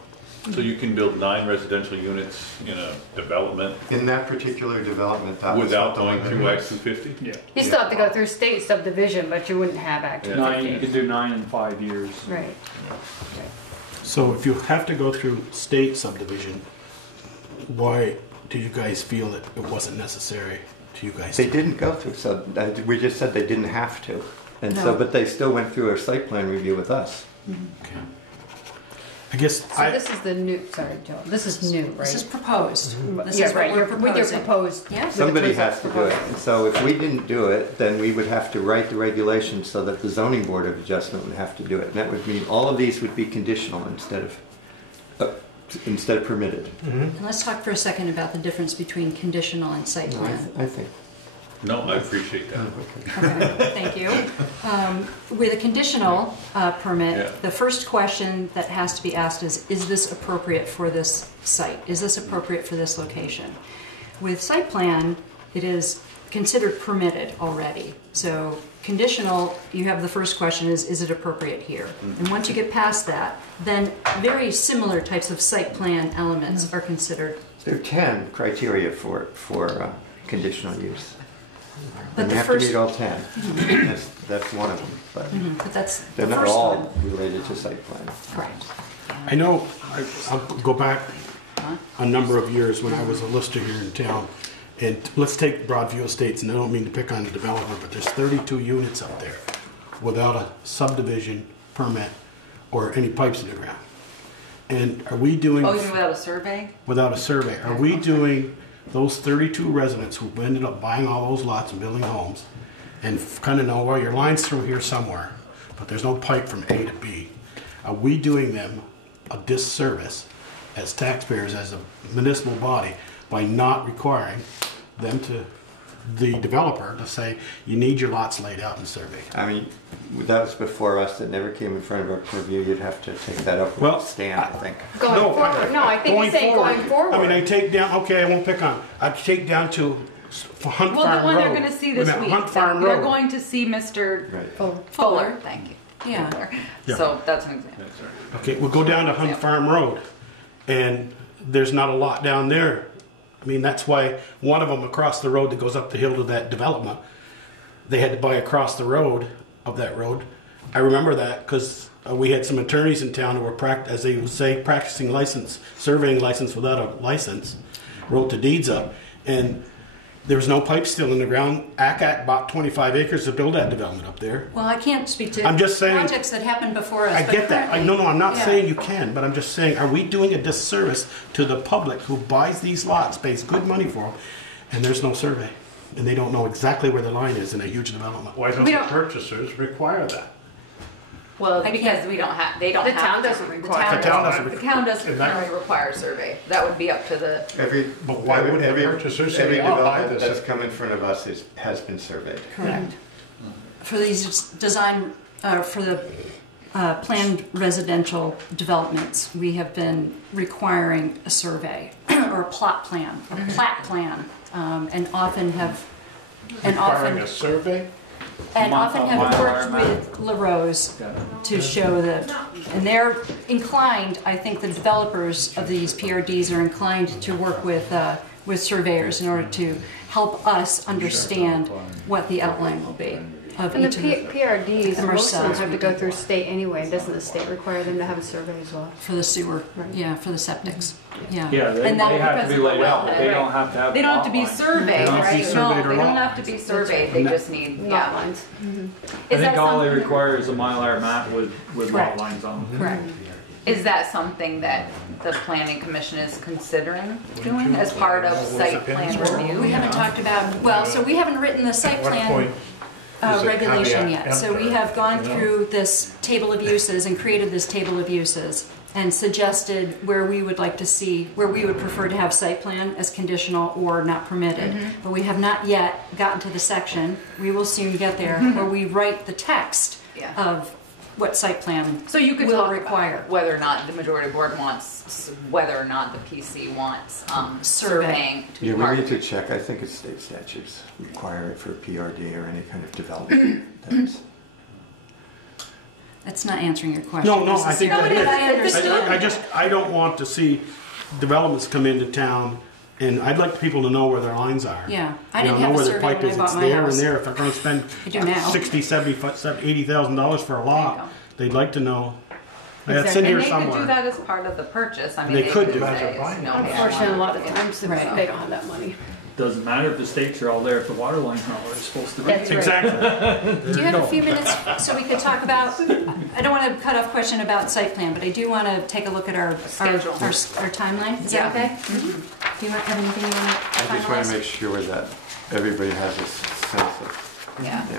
So you can build 9 residential units in a development In that particular development, that was without what the going limit through was. Act 250? Yeah. You still have to go through state subdivision, but you wouldn't have Act Yeah. 250. You can do 9 in 5 years. Right. So if you have to go through state subdivision, why do you guys feel that it wasn't necessary to you guys? They didn't go through we just said they didn't have to. And so, No. but they still went through a site plan review with us. Okay. I guess So this is the new, sorry, Joe, this is new, right? This is proposed. This Yeah, is right, what we're you're- with your proposing. proposed. Yeah. Somebody has to do it. And so if we didn't do it, then we would have to write the regulations so that the zoning board of adjustment would have to do it. And that would mean all of these would be conditional instead of permitted. And let's talk for a second about the difference between conditional and site No, plan. I think. No, I appreciate that. Okay, thank you. With a conditional permit, Yeah. the first question that has to be asked is this appropriate for this site? Is this appropriate for this location? With site plan, it is considered permitted already. So conditional, you have the first question is it appropriate here? And once you get past that, then very similar types of site plan elements are considered. There are 10 criteria for conditional use. But And the you have to first- meet all 10. That's one of them, but But that's they're the not first all one. related to site plan. Correct. I know, I'll go back a number of years when I was a lister here in town. And let's take Broadview Estates, and I don't mean to pick on the developer, but there's 32 units up there without a subdivision permit or any pipes in the ground. And are we doing? Oh, you mean without a survey? Without a survey, are we doing those 32 residents who ended up buying all those lots and building homes and kind of know, well, your line's through here somewhere, but there's no pipe from A to B. Are we doing them a disservice as taxpayers, as a municipal body, by not requiring them to, the developer, to say, you need your lots laid out and surveyed? I mean, that was before us. That never came in front of our purview. You'd have to take that up Well, with Stan, I think. Going forward, no, I think he's saying going forward. I mean, I take down, okay, I won't pick on, I take down to Hunt Well, Farm the one Road. you're gonna see Wait a this minute, week, Hunt Farm you're Road. going to see Mr. Right. Fuller, thank you. Yeah. Fuller. Yeah. So that's an example. Okay, we'll go down to Hunt Farm Road, and there's not a lot down there. I mean, that's why one of them across the road that goes up the hill to that development, they had to buy across the road of that road. I remember that because we had some attorneys in town who were, as they would say, practicing license, surveying license without a license, wrote the deeds up, and there was no pipe still in the ground. ACAC bought 25 acres to build that development up there. Well, I can't speak to I'm just saying- projects that happened before us. I but get that. currently- No, I'm not yeah. saying you can, but I'm just saying, are we doing a disservice to the public who buys these lots, pays good money for them, and there's no survey? And they don't know exactly where the line is in a huge development. Why don't We the don't- purchasers require that? Well, I because we don't have, they don't The have. town to. doesn't The require The town doesn't The town doesn't Is that- currently require a survey. That would be up to the, But why wouldn't the purchaser say, every "I'll buy development this"? that's come in front of us has been surveyed. Correct. For these design, for the planned residential developments, we have been requiring a survey or a plot plan, a plat plan, and often have, Requiring a survey? and often have worked with LaRose to show that, and they're inclined, I think the developers of these PRDs are inclined to work with surveyors in order to help us understand what the outline will be. of And each the of the, PRDs, commercial most of them cells have to we go do. through state anyway. Doesn't the state require them to have a survey as well? for the sewer, Right. yeah, for the septics, yeah. Yeah, they And that have to because be of the laid out, but they wellhead, don't have to have. They don't have to be lot lines. surveyed, They don't have to be right? surveyed No, or they don't not. have to be surveyed, they just need, Lot yeah. lines. I Is think that all they something- require is a Mylar map with lot Correct. lines on them. Correct. Is that something that the planning commission is considering doing as part of site plan review? We haven't talked about, well, so we haven't written the site At what plan point is it regulation caveat yet. So we emptor, have gone you know? through this table of uses and created this table of uses and suggested where we would like to see, where we would prefer to have site plan as conditional or not permitted. But we have not yet gotten to the section, we will soon get there, where we write the text Yeah. of what site plan So you could will talk require. about whether or not the majority board wants, whether or not the PC wants surveying to be Yeah, we part need of to it. check. I think it's state statutes require it for PRD or any kind of development. That's- That's not answering your question. No, This I is- think No, that it is. is. I understand. I don't want to see developments come into town, and I'd like people to know where their lines are. Yeah, I You know, didn't know have a where the survey pipe when I is. bought It's my there house. and there. If they're gonna spend I do now. 60, 70, $80,000 for a There you lot, go. they'd like to know. That's in And here they could do somewhere. that as part of the purchase, I mean, They they could could do say, that. you know, hey, I Unfortunately, a want- lot of times they Right. don't have that money. Doesn't matter if the stakes are all there if the water line's not where it's supposed to be. That's right. Exactly. Do you have a few minutes so we could talk about, I don't want to cut off question about site plan, but I do want to take a look at our Schedule. our timeline. Is that Yeah. okay? Do you have anything you want to I just want finalize? to make sure that everybody has a sense of, Yeah. yeah.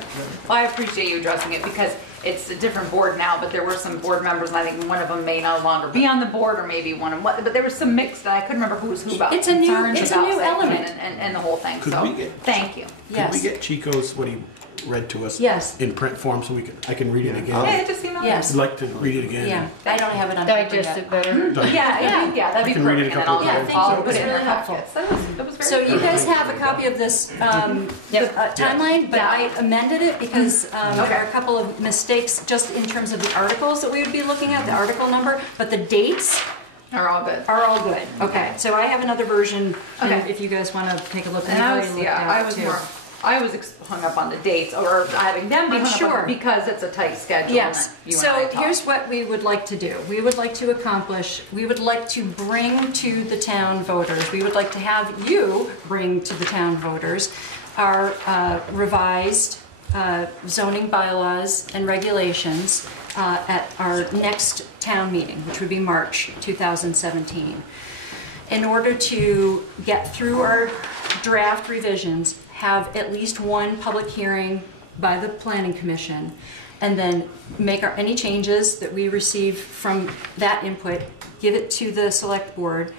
Well, I appreciate you addressing it because it's a different board now, but there were some board members, and I think one of them may no longer be on the board, or maybe one of what, but there was some mixed, and I couldn't remember who was who about It's a new- concerns it's a about new site plan element. and the whole thing, Could so, we get- thank you. Could we Yes, get Chico's, what he read to us? Yes. In print form so I can read it Yeah. again? Yeah, just email me. yes, I'd like to read it again. yeah. I don't have it on paper Digest yet. it better. Yeah, that'd be I can read it perfect, a and then couple I'll, of Yeah, times. thank I'll you. put It's it in really our helpful. packets. That was very So good. you guys have a copy of this Yep. timeline, but I amended it because there Okay. are a couple of mistakes just in terms of the articles that we would be looking at, the article number, but the dates Are all good. are all good. Okay, so I have another version, and Okay. if you guys want to take a look, And I've I already was, looked yeah, at I it was too. more, I was hung up on the dates, or having them be I'm hung up sure. on because it's a tight schedule. Yes, and you and I so talked. here's what we would like to do. We would like to accomplish, we would like to bring to the town voters, we would like to have you bring to the town voters our revised zoning bylaws and regulations at our next town meeting, which would be March 2017. In order to get through our draft revisions, have at least one public hearing by the planning commission, and then make any changes that we receive from that input, give it to the select board,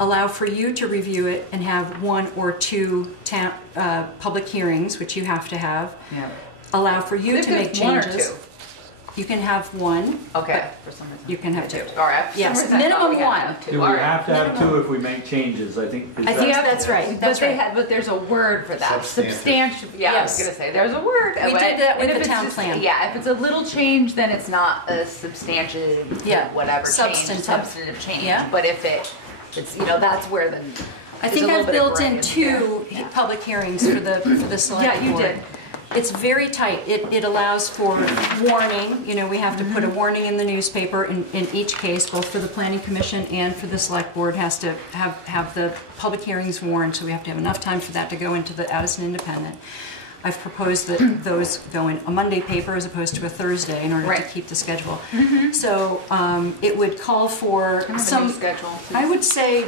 allow for you to review it and have one or two public hearings, which you have to have, Yeah. allow for you If to make it's one or changes. two. You can have one. Okay, for some reason. You can have two. All right. for some Yes, reason I thought minimum we had to one. have two. Do All we right. have to have two if we make changes? I think. I think that's right. That's But they right. had, but there's a word for that. Substantive. Substantial. Yeah, I was Yes. gonna say there's a word. We did that with And if the it's town just- plan. Yeah, if it's a little change, then it's not a substantial, Yeah, whatever substantive. substantive change. Yeah. But if it's that's where the. I there's think a little I've bit of built in gray two there. public hearings for the select Yeah, you board. did. It's very tight. It allows for warning. You know, we have to put Mm-hmm. a warning in the newspaper in each case, both for the planning commission and for the select board has to have the public hearings warned, so we have to have enough time for that to go into the Addison Independent. I've proposed that those go in a Monday paper as opposed to a Thursday in order to Right. Mm-hmm. keep the schedule. So it would call for I have a some new schedule. I would say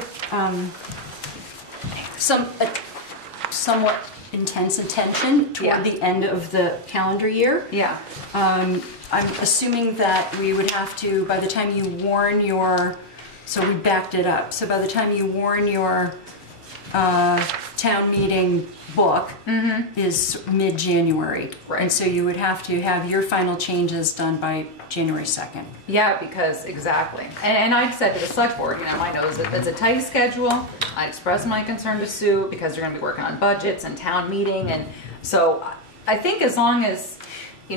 somewhat intense attention toward Yeah. the end of the calendar year. Yeah. I'm assuming that we would have to, by the time you warn your, so we backed it up. So by the time you warn your town meeting book is mid-January. Right. And so you would have to have your final changes done by January 2nd. Yeah, because exactly. And I've said to the select board, I know it's a tight schedule. I expressed my concern to Sue because they're going to be working on budgets and town meeting. And so I think as long as,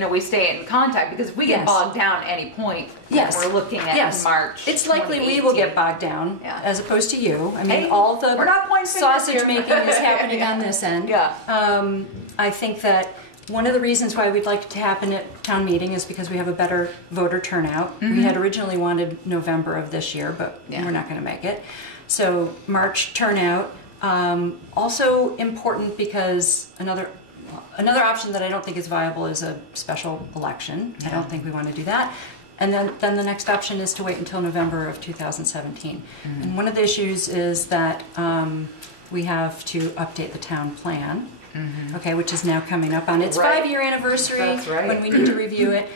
we stay in contact, because if we get Yes. bogged down at any point, Yes. we're looking at Yes. March. It's likely we will 2018. get bogged down, Yeah. as opposed to you. I mean, Hey, all the we're not pointing fingers sausage here. making is happening on this end. Yeah. I think that One of the reasons why we'd like it to happen at town meeting is because we have a better voter turnout. We had originally wanted November of this year, but we're not going to make it. So March turnout. Also important because another option that I don't think is viable is a special election. I don't think we want to do that. And then the next option is to wait until November of 2017. And one of the issues is that we have to update the town plan. Okay, which is now coming up on its 5-year anniversary. That's right. When we need to review it.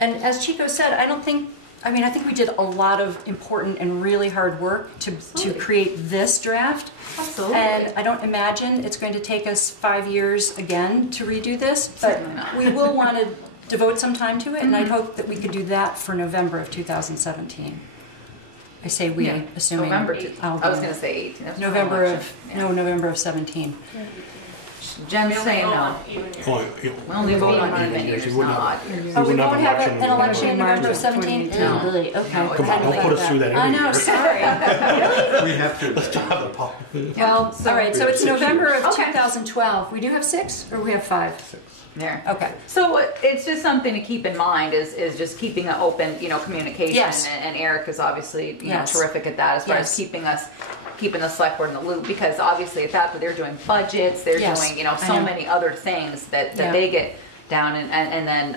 And as Chico said, I think we did a lot of important and really hard work to create this draft. Absolutely. And I don't imagine it's going to take us 5 years again to redo this, but we will want to devote some time to it, and I hope that we could do that for November of 2017. I say we, assuming November. I'll I was be- going to say 18. That's November not of much. November of 17. Jen's saying no. Oh, We only vote on even years, You wouldn't not have- odd years. Oh, we wouldn't won't have have an an election in November of 17? No. Really? Okay. No, Come on, don't put us through that I every know, year. sorry. We have to. Well, all right, so it's We have 6 November of Okay. 2012. We do have 6 or we have 5? There. Okay. So it's just something to keep in mind is just keeping an open, communication. Yes. And Eric is obviously, Yes. terrific at that as far Yes. as keeping the select board in the loop, because obviously at that point they're doing budgets, they're Yes, doing, I so know. many other things that Yeah. they get down and then,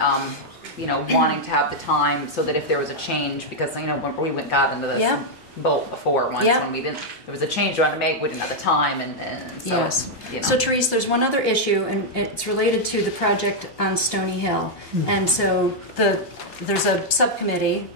wanting to have the time so that if there was a change, because, when we got into this Yeah. boat before once Yeah. when there was a change we wanted to make, we didn't have the time and so, Yes. So Therese, there's one other issue, and it's related to the project on Stony Hill. And so there's a subcommittee.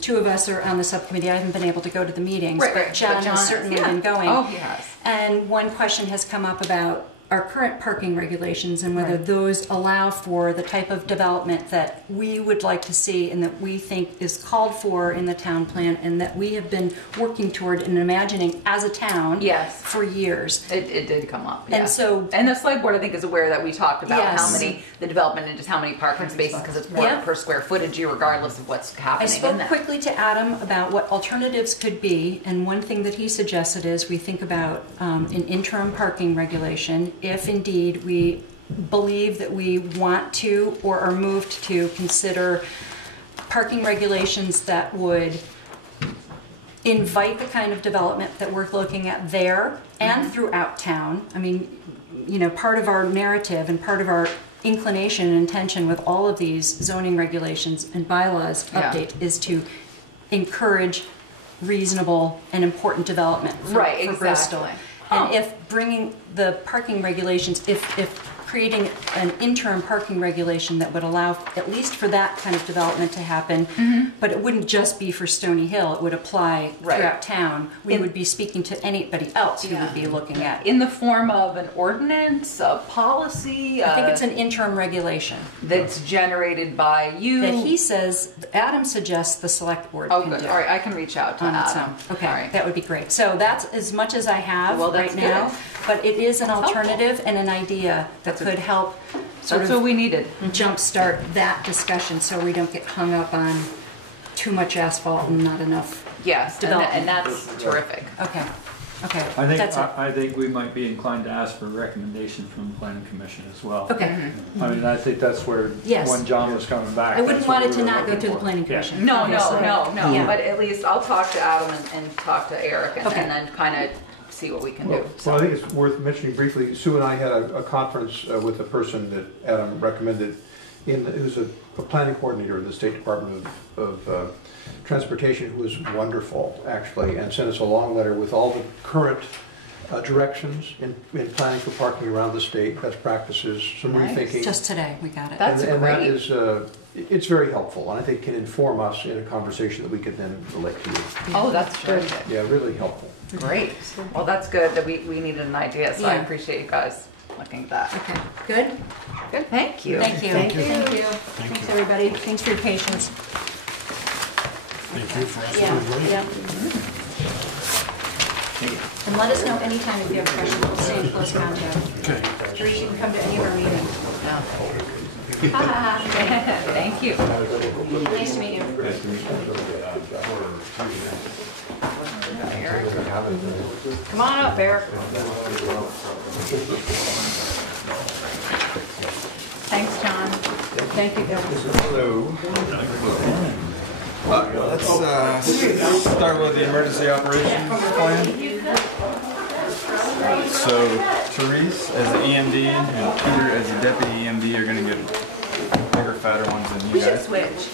2 of us are on the subcommittee. I haven't been able to go to the meetings, Right, but right. John But John has is, certainly yeah. been going. Oh, he has. And one question has come up about our current parking regulations and whether those allow for the type of development that we would like to see and that we think is called for in the town plan and that we have been working toward and imagining as a town Yes. for years. It did come up. And yeah. so- and the select board I think is aware that we talked about Yes. how many the development and just how many parking spaces because it's more Yeah. per square footage regardless of what's I happening in spoke that. quickly to Adam about what alternatives could be, and one thing that he suggested is we think about an interim parking regulation if indeed we believe that we want to or are moved to consider parking regulations that would invite the kind of development that we're looking at there and throughout town. I mean, part of our narrative and part of our inclination and intention with all of these zoning regulations and bylaws update is to encourage reasonable and important development for, Right, for exactly. Bristol. And if bringing the parking regulations, if creating an interim parking regulation that would allow at least for that kind of development to happen, but it wouldn't just be for Stony Hill, it would apply Right. throughout town. We would be speaking to anybody else who Yeah. would be looking at it. In the form of an ordinance, a policy, I think it's an interim regulation that's generated by you. that he says, Adam suggests the select board Oh, can good. do. All right, I can reach out to On its Adam. own. Okay, All right. that would be great. So that's as much as I have Well, right that's now, good. but it is an helpful. alternative and an idea that could help sort That's of what we needed. jumpstart that discussion so we don't get hung up on too much asphalt and not enough. Yes, Development. and that's terrific. Okay, okay, I think, that's it. I think we might be inclined to ask for recommendations from the planning commission as well. Okay, I mean, I think that's where, Yes. when John was coming back. I wouldn't that's what want it we to were not go looking through the for. planning Yeah. commission. No, obviously. no, Yeah. but at least I'll talk to Adam and talk to Eric and, Okay. and then kind of see what we can do. Well, I think it's worth mentioning briefly, Sue and I had a conference with a person that Adam recommended, who's a planning coordinator in the State Department of Transportation, who was wonderful, actually, and sent us a long letter with all the current directions in planning for parking around the state, best practices, some Nice. rethinking. Just today, we got it. That's and that great. is, it's very helpful, and I think can inform us in a conversation that we could then relate to you. Oh, that's terrific. Yeah, really helpful. Great. Well, that's good that we needed an idea, so I Yeah. appreciate you guys looking at that. Okay, good? Good, thank you. Thank you. Thank you. Thank you. Thanks, everybody. Thanks for your patience. Thank you for Yeah, asking. yeah. And let us know anytime if you have questions. We'll stay in close contact. Okay. Therese, you can come to any of our meetings. Thank you. Nice to meet you. Come on up, Eric. Thanks, Thank you, Bill. Hello. Let's start with the emergency operations plan. So Therese as the EMD and Peter as the deputy EMD are going to get bigger, fatter ones than you We should guys. switch.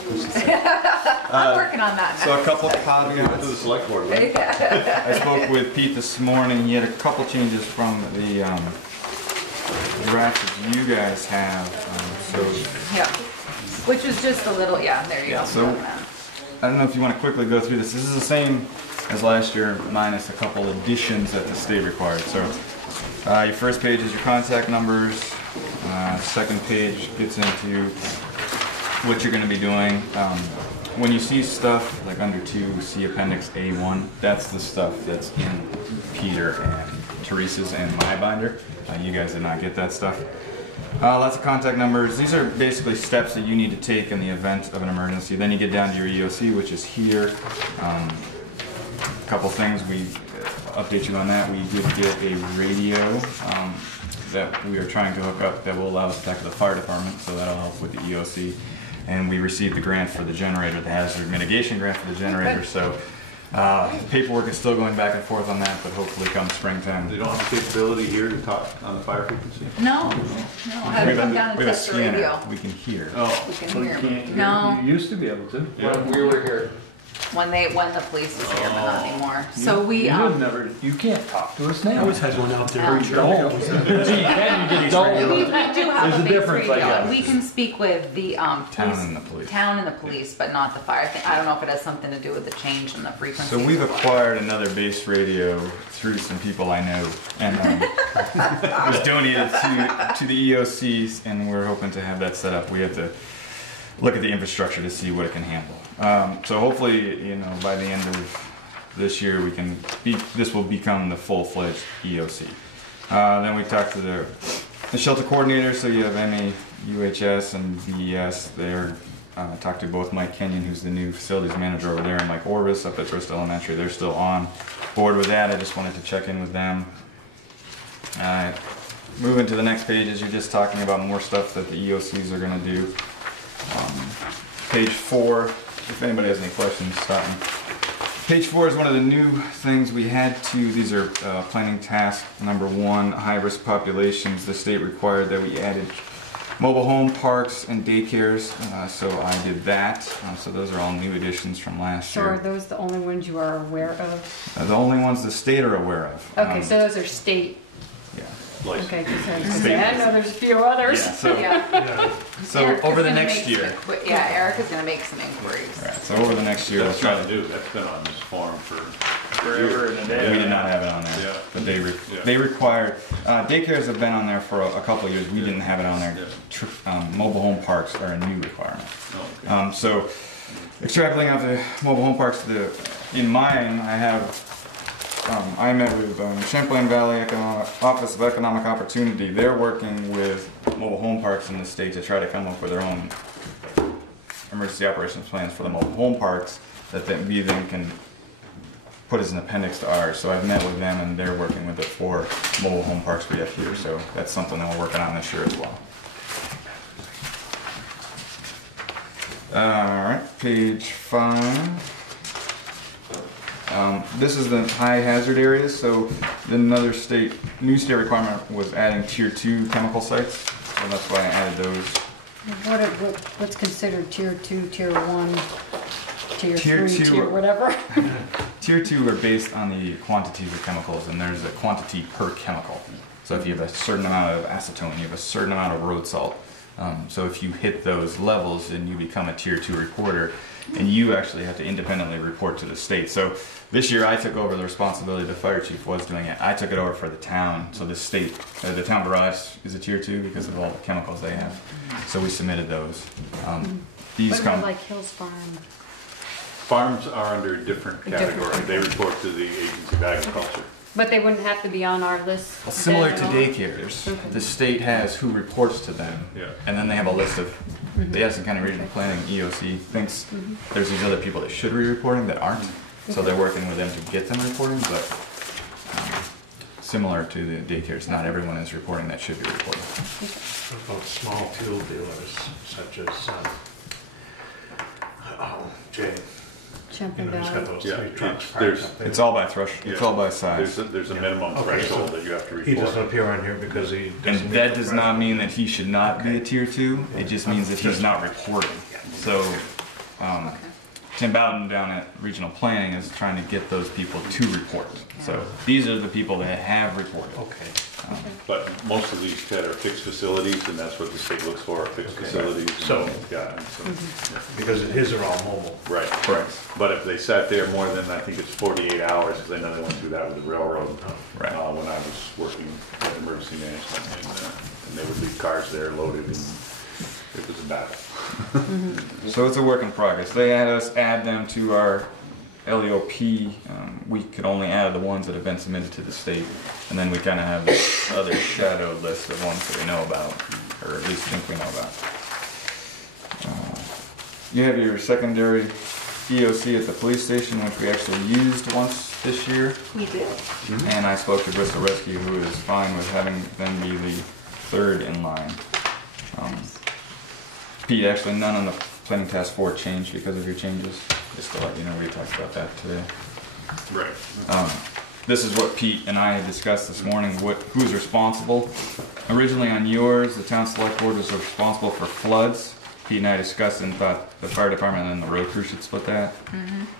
I'm working on that. So a couple caveats. To the select board, I spoke with Pete this morning. He had a couple changes from the draft that you guys have. Yeah, which was just a little, there you go. So I don't know if you want to quickly go through this. This is the same as last year, minus a couple additions that the state required. So your first page is your contact numbers. Second page gets into what you're going to be doing. When you see stuff like under 2, see Appendix A1, that's the stuff that's in Peter and Teresa's and my binder. You guys did not get that stuff. Lots of contact numbers. These are basically steps that you need to take in the event of an emergency. Then you get down to your EOC, which is here. A couple things, we update you on that. We did get a radio that we are trying to hook up that will allow us to talk to the fire department, so that'll help with the EOC. And we received the grant for the generator, the hazard mitigation grant for the generator. So paperwork is still going back and forth on that, but hopefully come springtime. They don't have the capability here to talk on the fire frequency? No, have to come down and we have a test the scanner. radio. We can hear. We can hear. No, You used to be able to. Yeah. We were here. when the police was here, but not anymore. So we, You can't talk to us now. I always had one out there. You don't. You can, you just don't. we do have There's a a base difference, I radio. guess. We can speak with the Town and the police. Town and the police, but not the fire. I don't know if it has something to do with the change in the frequency. So we've acquired another base radio through some people I know, and it was donated to the EOCs, and we're hoping to have that set up. We have to look at the infrastructure to see what it can handle. So hopefully, by the end of this year, this will become the full-fledged EOC. Then we talked to the shelter coordinator, so you have MA, UHS, and BES there. Talked to both Mike Kenyon, who's the new facilities manager over there, and Mike Orvis up at Bristol Elementary. They're still on board with that. I just wanted to check in with them. Moving to the next page is you're just talking about more stuff that the EOCs are going to do. Page 4, if anybody has any questions, stop me. Page 4 is one of the new things we had to. These are planning task number 1, high-risk populations. The state required that we added mobile home parks and daycares, so I did that. So those are all new additions from last So year. are those the only ones you are aware of? The only ones the state are aware of. Okay, so those are state. Yeah. Okay, because I know there's a few others. Yeah, so, Yeah. so over the next year. Erica's gonna make some inquiries. Right, so over the next year, we'll That's try not to new, that's been on this form for Forever and a day. We did not have it on there, Yeah. but they required, daycares have been on there for a couple of years, we didn't have it on there. Mobile home parks are a new requirement. Oh, okay. So extrapolating out the mobile home parks, in mine, I met with Champlain Valley Office of Economic Opportunity. They're working with mobile home parks in the state to try to come up with their own emergency operations plans for the mobile home parks that we then can put as an appendix to ours. So I've met with them, and they're working with it for mobile home parks we have here. So that's something that we're working on this year as well. Alright, page 5. This is the high hazard areas. So another new state requirement was adding tier 2 chemical sites. So that's why I added those. What's considered tier 2, tier 1, tier 3, 2 tier whatever? Tier 2 are based on the quantities of chemicals, and there's a quantity per chemical. So if you have a certain amount of acetone, you have a certain amount of road salt. So if you hit those levels, then you become a tier 2 reporter, and you actually have to independently report to the state. So this year I took over the responsibility. The fire chief was doing it. I took it over for the town. So the state, the town garage is a tier 2 because of all the chemicals they have. So we submitted those. These What come. about like Hills Farm? Farms are under a different category. They report to the Agency of Agriculture. But they wouldn't have to be on our list. Well, similar then to at all? daycares, the state has who reports to them, Yeah. and then they have a list of the Essex County Regional Planning EOC thinks there's these other people that should be reporting that aren't, so they're working with them to get them reporting. But similar to the daycares. Not everyone is reporting that should be reported. What about small fuel dealers such as, Jay? Champlain He's got Valley. those Yeah, three trucks there's- parked up there. It's all by threshold. It's all by size. There's a minimum threshold that you have to report. He doesn't appear on here because he doesn't. And meet that the does not threshold. mean that he should not be a tier 2. It just means that he's not reporting. So, Tim Bowden down at Regional Planning is trying to get those people to report. So these are the people that have reported. Okay. But most of these, Ted, are fixed facilities, and that's what the state looks for, are fixed facilities. So- Yeah, and so, Because his are all mobile. right. Correct. But if they sat there more than, I think it's 48 hours, because I know they went through that with the railroad. Right. When I was working at emergency management, and they would leave cars there loaded, and it was a battle. So it's a work in progress. They had us add them to our LEOP. We could only add the ones that have been submitted to the state, and then we kind of have this other shadowed list of ones that we know about, or at least think we know about. You have your secondary EOC at the police station, which we actually used once this year, We did. and I spoke to Bristol Rescue, who is fine with having them be the third in line. Pete, actually none on the planning task force changed because of your changes. Just to let you know, we talked about that today. Right. This is what Pete and I had discussed this morning, who's responsible. Originally on yours, the town select board was responsible for floods. Pete and I discussed and thought the fire department and the road crew should split that.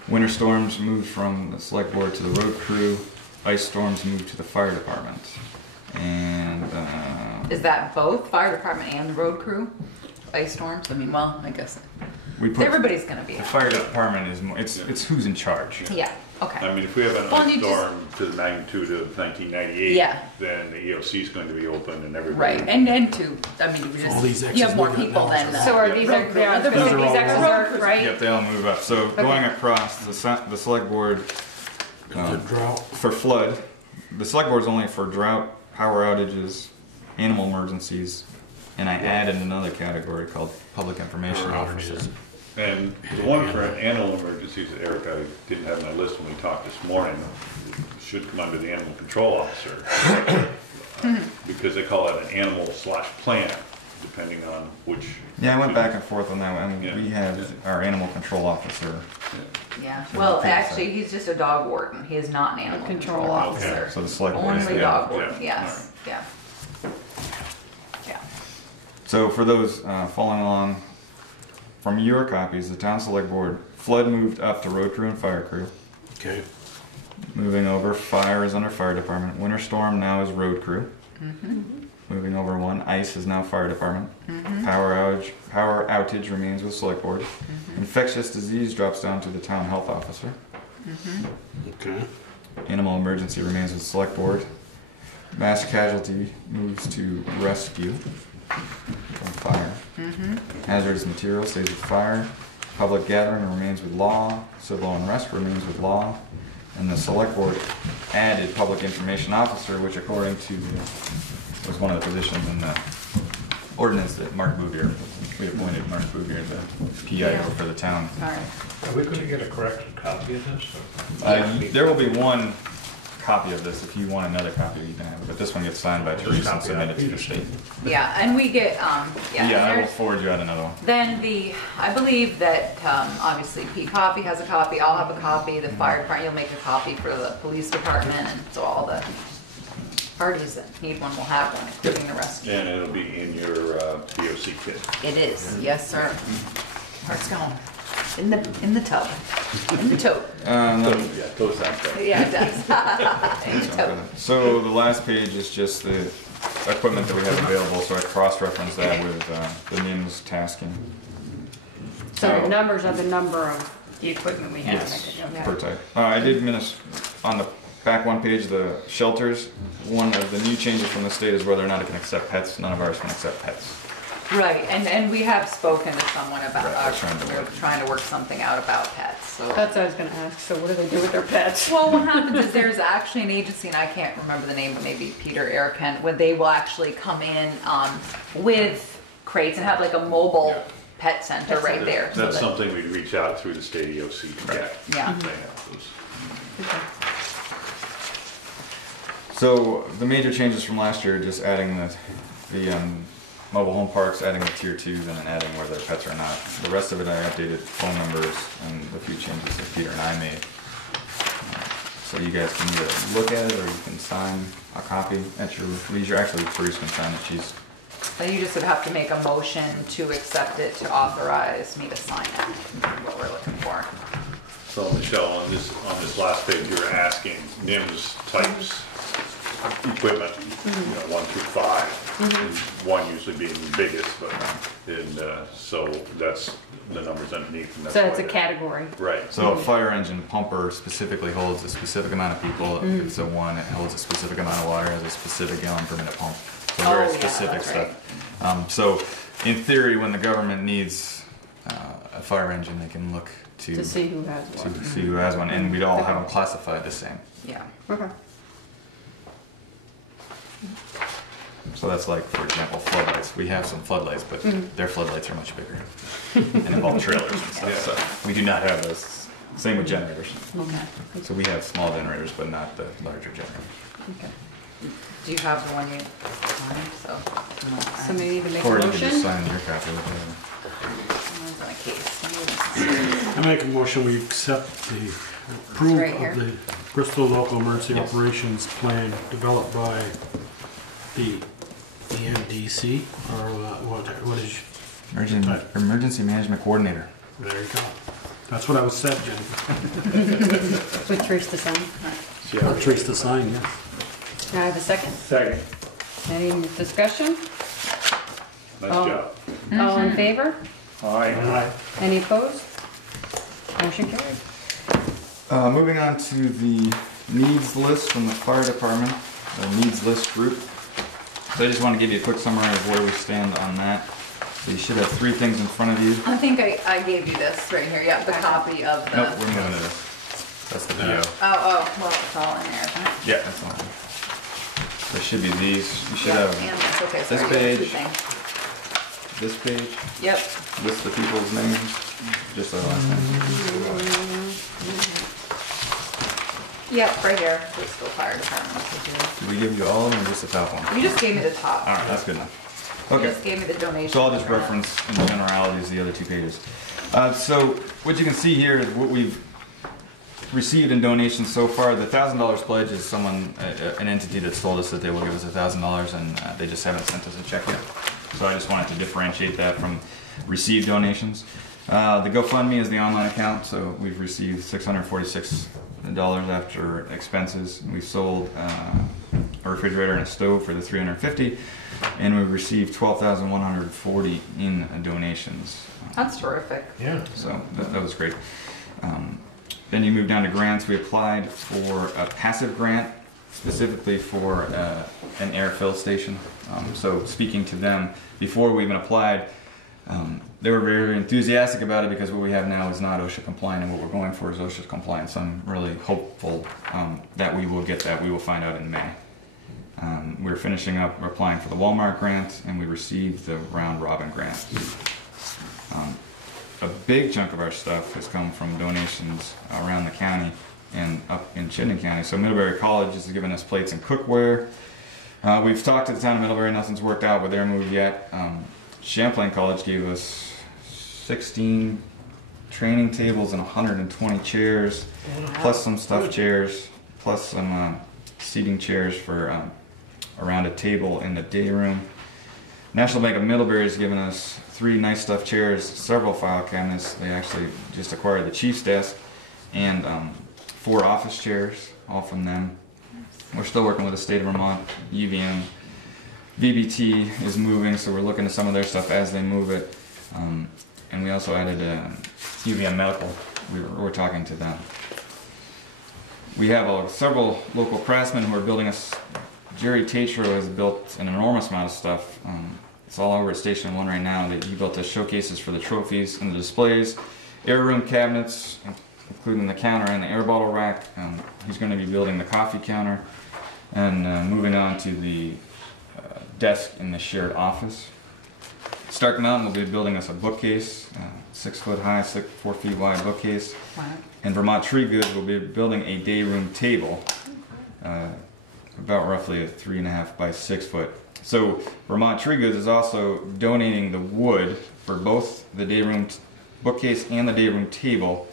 Winter storms moved from the select board to the road crew. Ice storms moved to the fire department. And Is that both fire department and the road crew? Ice storms? I mean, well, I guess we put everybody's gonna be. the fire department is more, it's who's in charge. Yeah, okay. I mean, if we have an Well, ice you just- storm to the magnitude of 1998, Yeah. then the EOC is going to be open and everybody. Right, and to, I mean, you All these just, X's you have more moving up people now, than so- the. So are these, road crew. these These are all- X's are, right? Yep, they all move up. So going across, the select board The drought. for flood, the select board is only for drought, power outages, animal emergencies, and I added another category called public information officer. And the one for animal emergencies that Eric, I didn't have on my list when we talked this morning, should come under the animal control officer. Because they call it an animal/plant, depending on which. Yeah, I went back and forth on that one. And Yeah. we have our animal control officer. Yeah, So well, I think so. actually, he's just a dog warden, he is not an animal control officer. So the select board is Only the dog yeah, warden, yeah. yes, yeah. Yeah. So for those following along from your copies, the town select board, flood moved up to road crew and fire crew. Okay. Moving over, fire is under fire department. Winter storm now is road crew. Moving over one, ice is now fire department. Power outage remains with select board. Infectious disease drops down to the town health officer. Okay. Animal emergency remains with select board. Mass casualty moves to rescue from fire. Hazardous material stays with fire. Public gathering remains with law. Civil unrest remains with law. And the select board added public information officer, which according to was one of the positions in the ordinance that Mark Bouvier, we appointed Mark Bouvier the PIO for the town. All right. Are we going to get a corrected copy of this? Or? There will be one copy of this. If you want another copy, you can have it. But this one gets signed by Teresa and submitted to the state. Yeah, and we get, Yeah, I will there's- forward you out another one. then I believe that, obviously Pete Coffey has a copy, I'll have a copy, the fire department, you'll make a copy for the police department, and so all the parties that need one will have one, including the rescue. And it'll be in your EOC kit. It is, yes, sir. Where's it going? In the tub, in the tote. No. Yeah, those sound great. Yeah, it does. In the tote. So the last page is just the equipment that we have available, so I cross-reference that with the NIMS tasking. So the numbers are the number of the equipment we have. Yes, Okay. per type. I did miss, on the back one page, the shelters. One of the new changes from the state is whether or not it can accept pets. None of ours can accept pets. Right, and we have spoken to someone about, Right, we're we're trying to work something out about pets, so. That's what I was gonna ask, so what do they do with their pets? Well, what happens is there's actually an agency, and I can't remember the name, but maybe Peter or Eric can, where they will actually come in with crates and have like a mobile pet center right there. so That's that- something we'd reach out through the state EOC to get. Yeah. They have those. So the major changes from last year, just adding the mobile home parks, adding the tier 2s, and then adding whether pets or not. The rest of it, I updated phone numbers and a few changes that Peter and I made. So you guys can either look at it or you can sign a copy at your leisure. Actually, Bruce can sign it. She's. So you just would have to make a motion to accept it, to authorize me to sign it, what we're looking for. So Michelle, on this last page, you were asking NIMS types equipment, 1 through 5, and 1 usually being the biggest, but so that's the numbers underneath. And that's So it's why a category. Right. So a fire engine pumper specifically holds a specific amount of people. If it's a 1, it holds a specific amount of water, has a specific gallon per minute pump. So very specific stuff. So in theory, when the government needs a fire engine, they can look to see who has one. To see who has one, and we'd all have them classified the same. Yeah. Okay. So that's like, for example, floodlights. We have some floodlights, but their floodlights are much bigger and involve trailers and stuff. So we do not have those. Same with generators. Okay. So we have small generators, but not the larger generators. Okay. Do you have the one you signed? Somebody need to make a Or you motion? can just sign your copy. Mine's on a case. I make a motion we accept the approval Right here. of the Bristol Local Emergency Operations Plan developed by the EMDC, or what is Emergency Management Coordinator. There you go. That's what I was said, Jenny. With Trish to sign. Yeah, Trace the sign, yes. Can I have a second? Second. Any discussion? Nice job. All in favor? Aye. Any opposed? Motion carried. Moving on to the needs list from the fire department, the needs list group. So I just want to give you a quick summary of where we stand on that. So you should have 3 things in front of you. I think I gave you this right here. Yeah, the copy of the. Nope, we're moving to this. That's the PO. Oh, well, it's all in there, isn't it? Yeah, that's the one. There should be these. You should Yeah, have and it's okay. this Sorry, page, the thing. this page, Yep. list the people's names, just the last name. Yep, right here. Bristol Fire Department. Did we give you all of them or just the top one? You just gave me the top. All right, that's good enough. You Okay. just gave me the donation. So I'll just reference in generalities the other 2 pages. So what you can see here is what we've received in donations so far. The $1,000 pledge is an entity that's told us that they will give us $1,000, and they just haven't sent us a check yet. So I just wanted to differentiate that from received donations. The GoFundMe is the online account, so we've received $646 after expenses. We sold a refrigerator and a stove for the $350, and we received $12,140 in donations. That's terrific. Yeah. So that was great. Then you move down to grants. We applied for a passive grant specifically for an air fill station. So speaking to them, before we even applied, they were very enthusiastic about it because what we have now is not OSHA compliant, and what we're going for is OSHA compliant. So I'm really hopeful that we will get that. We will find out in May. We're finishing up applying for the Walmart grant, and we received the round robin grant. A big chunk of our stuff has come from donations around the county and up in Chittenden County. So Middlebury College has given us plates and cookware. We've talked to the town of Middlebury, nothing's worked out with their move yet. Champlain College gave us 16 training tables and 120 chairs, plus some stuffed chairs, plus some seating chairs for around a table in the day room. National Bank of Middlebury has given us 3 nice stuffed chairs, several file cabinets. They actually just acquired the chief's desk, and 4 office chairs, all from them. We're still working with the state of Vermont, UVM. VBT is moving, so we're looking at some of their stuff as they move it. And we also added UVM Medical. We're talking to them. We have several local craftsmen who are building us. Jerry Tatro has built an enormous amount of stuff. It's all over at Station 1 right now. He built us showcases for the trophies and the displays, air room cabinets, including the counter and the air bottle rack. He's going to be building the coffee counter, and moving on to the desk in the shared office. Stark Mountain will be building us a bookcase, 6 foot high, 4 feet wide bookcase. Wow. And Vermont Tree Goods will be building a day room table. about roughly a 3.5 by 6 foot. So Vermont Tree Goods is also donating the wood for both the day room bookcase and the day room table.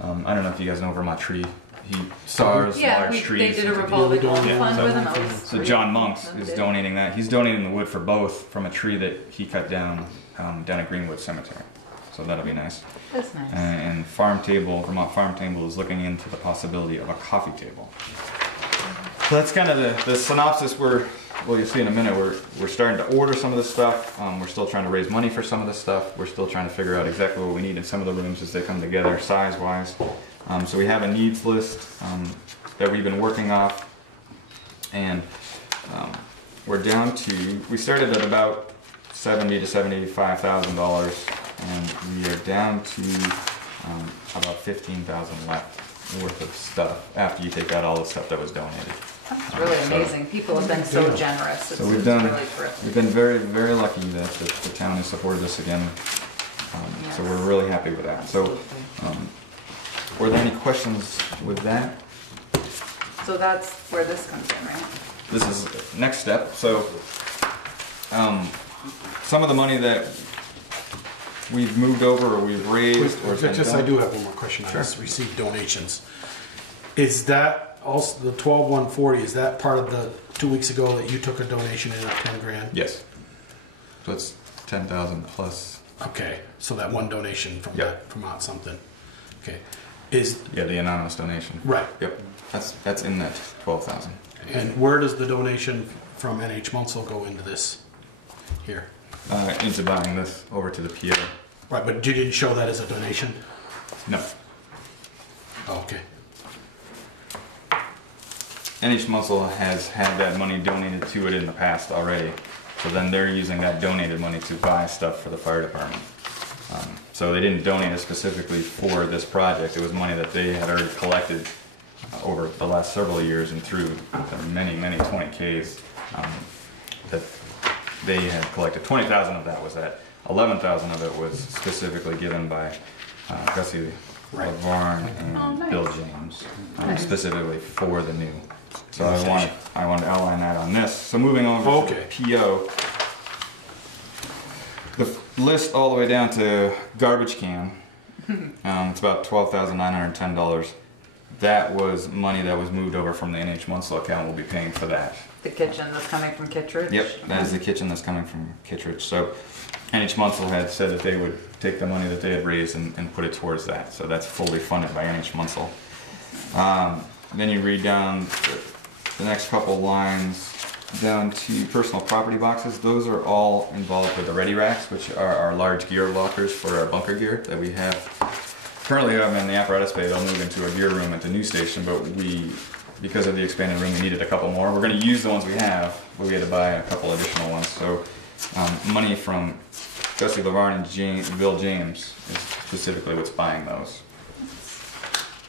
I don't know if you guys know Vermont Tree. He saws large trees. They did a revolving loan fund with him. So John Monks is donating that. He's donating the wood for both from a tree that he cut down down at Greenwood Cemetery. So that'll be nice. That's nice. And Vermont Farm Table is looking into the possibility of a coffee table. So that's kind of the synopsis. Well, you'll see in a minute, we're starting to order some of this stuff. We're still trying to raise money for some of this stuff. We're still trying to figure out exactly what we need in some of the rooms as they come together size-wise. So we have a needs list that we've been working off. And we're down to, we started at about $70,000 to $75,000, and we are down to about $15,000 left worth of stuff after you take out all the stuff that was donated. That's really amazing. People have been so generous. So we've been very, very lucky that the town has supported us again. Yes. So we're really happy with that. So, were there any questions with that? So that's where this comes in, right? This is next step. So, some of the money that we've moved over or we've raised or I do have one more question. I just received donations. Is that also the 12,140? Is that part of the 2 weeks ago that you took a donation in of 10 grand? Yes. So it's 10,000 plus. Okay, so that one donation from out something. Okay, the anonymous donation. Right. Yep. That's in that 12,000. And where does the donation from NH Munsell go into this? Here. Into buying this over to the PO. Right, but you didn't show that as a donation? No. Oh, okay. NH Munsell has had that money donated to it in the past already. So then they're using that donated money to buy stuff for the fire department. So they didn't donate it specifically for this project. It was money that they had already collected over the last several years and through the many, many 20Ks that they had collected. 20,000 of that was that. 11,000 of it was specifically given by Gussie LaVarn and Bill James, specifically for the new. So I wanted to outline that on this. So moving over to the PO, the list all the way down to garbage can, it's about $12,910. That was money that was moved over from the NH Munsell account. We'll be paying for that. The kitchen that's coming from Kittredge? Yep, that is the kitchen that's coming from Kittredge. So NH Munsell had said that they would take the money that they had raised and put it towards that. So that's fully funded by NH Munsell. Then you read down the next couple lines down to personal property boxes. Those are all involved with the ready racks, which are our large gear lockers for our bunker gear that we have. Currently have them in the apparatus bay. They'll move into a gear room at the new station, but because of the expanded room, we needed a couple more. We're going to use the ones we have, but we had to buy a couple additional ones. So money from Gussie LaVarn and Bill James is specifically what's buying those.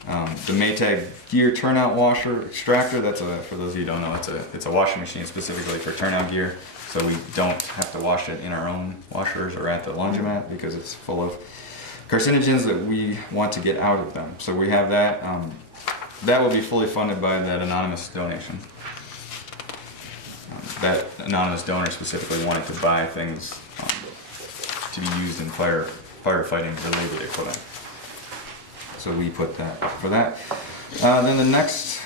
The Maytag gear turnout washer extractor, that's for those of you who don't know, it's a washing machine specifically for turnout gear. So we don't have to wash it in our own washers or at the laundromat because it's full of carcinogens that we want to get out of them. So we have that. That will be fully funded by that anonymous donation. That anonymous donor specifically wanted to buy things to be used in firefighting related equipment. So we put that up for that. Then the next,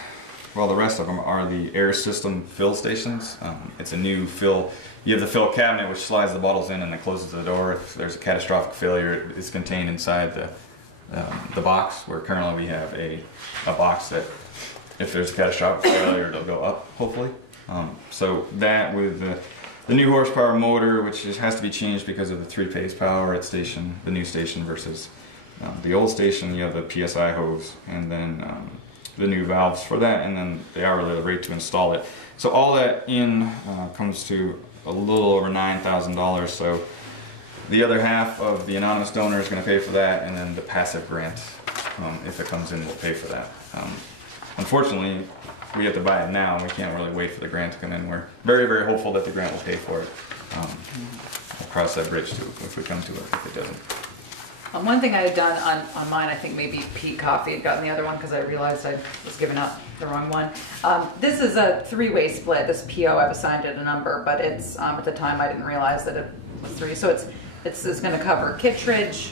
the rest of them are the air system fill stations. It's a new fill. You have the fill cabinet which slides the bottles in and then closes the door. If there's a catastrophic failure, it's contained inside the box, where currently we have a box that if there's a catastrophic failure, it'll go up, hopefully. So that with the new horsepower motor, which has to be changed because of the 3-phase power at the new station versus the old station, you have the PSI hose, and then the new valves for that, and then the hourly rate to install it. So all that in comes to a little over $9,000. So the other half of the anonymous donor is going to pay for that, and then the passive grant, if it comes in, will pay for that. Unfortunately, we have to buy it now. We can't really wait for the grant to come in. We're very, very hopeful that the grant will pay for it. We'll cross that bridge too if we come to it, if it doesn't. One thing I had done on mine, I think maybe Pete Coffey had gotten the other one because I realized I was giving up the wrong one. This is a three-way split. This PO, I've assigned it a number, but it's, at the time I didn't realize that it was three. So it's going to cover Kittredge,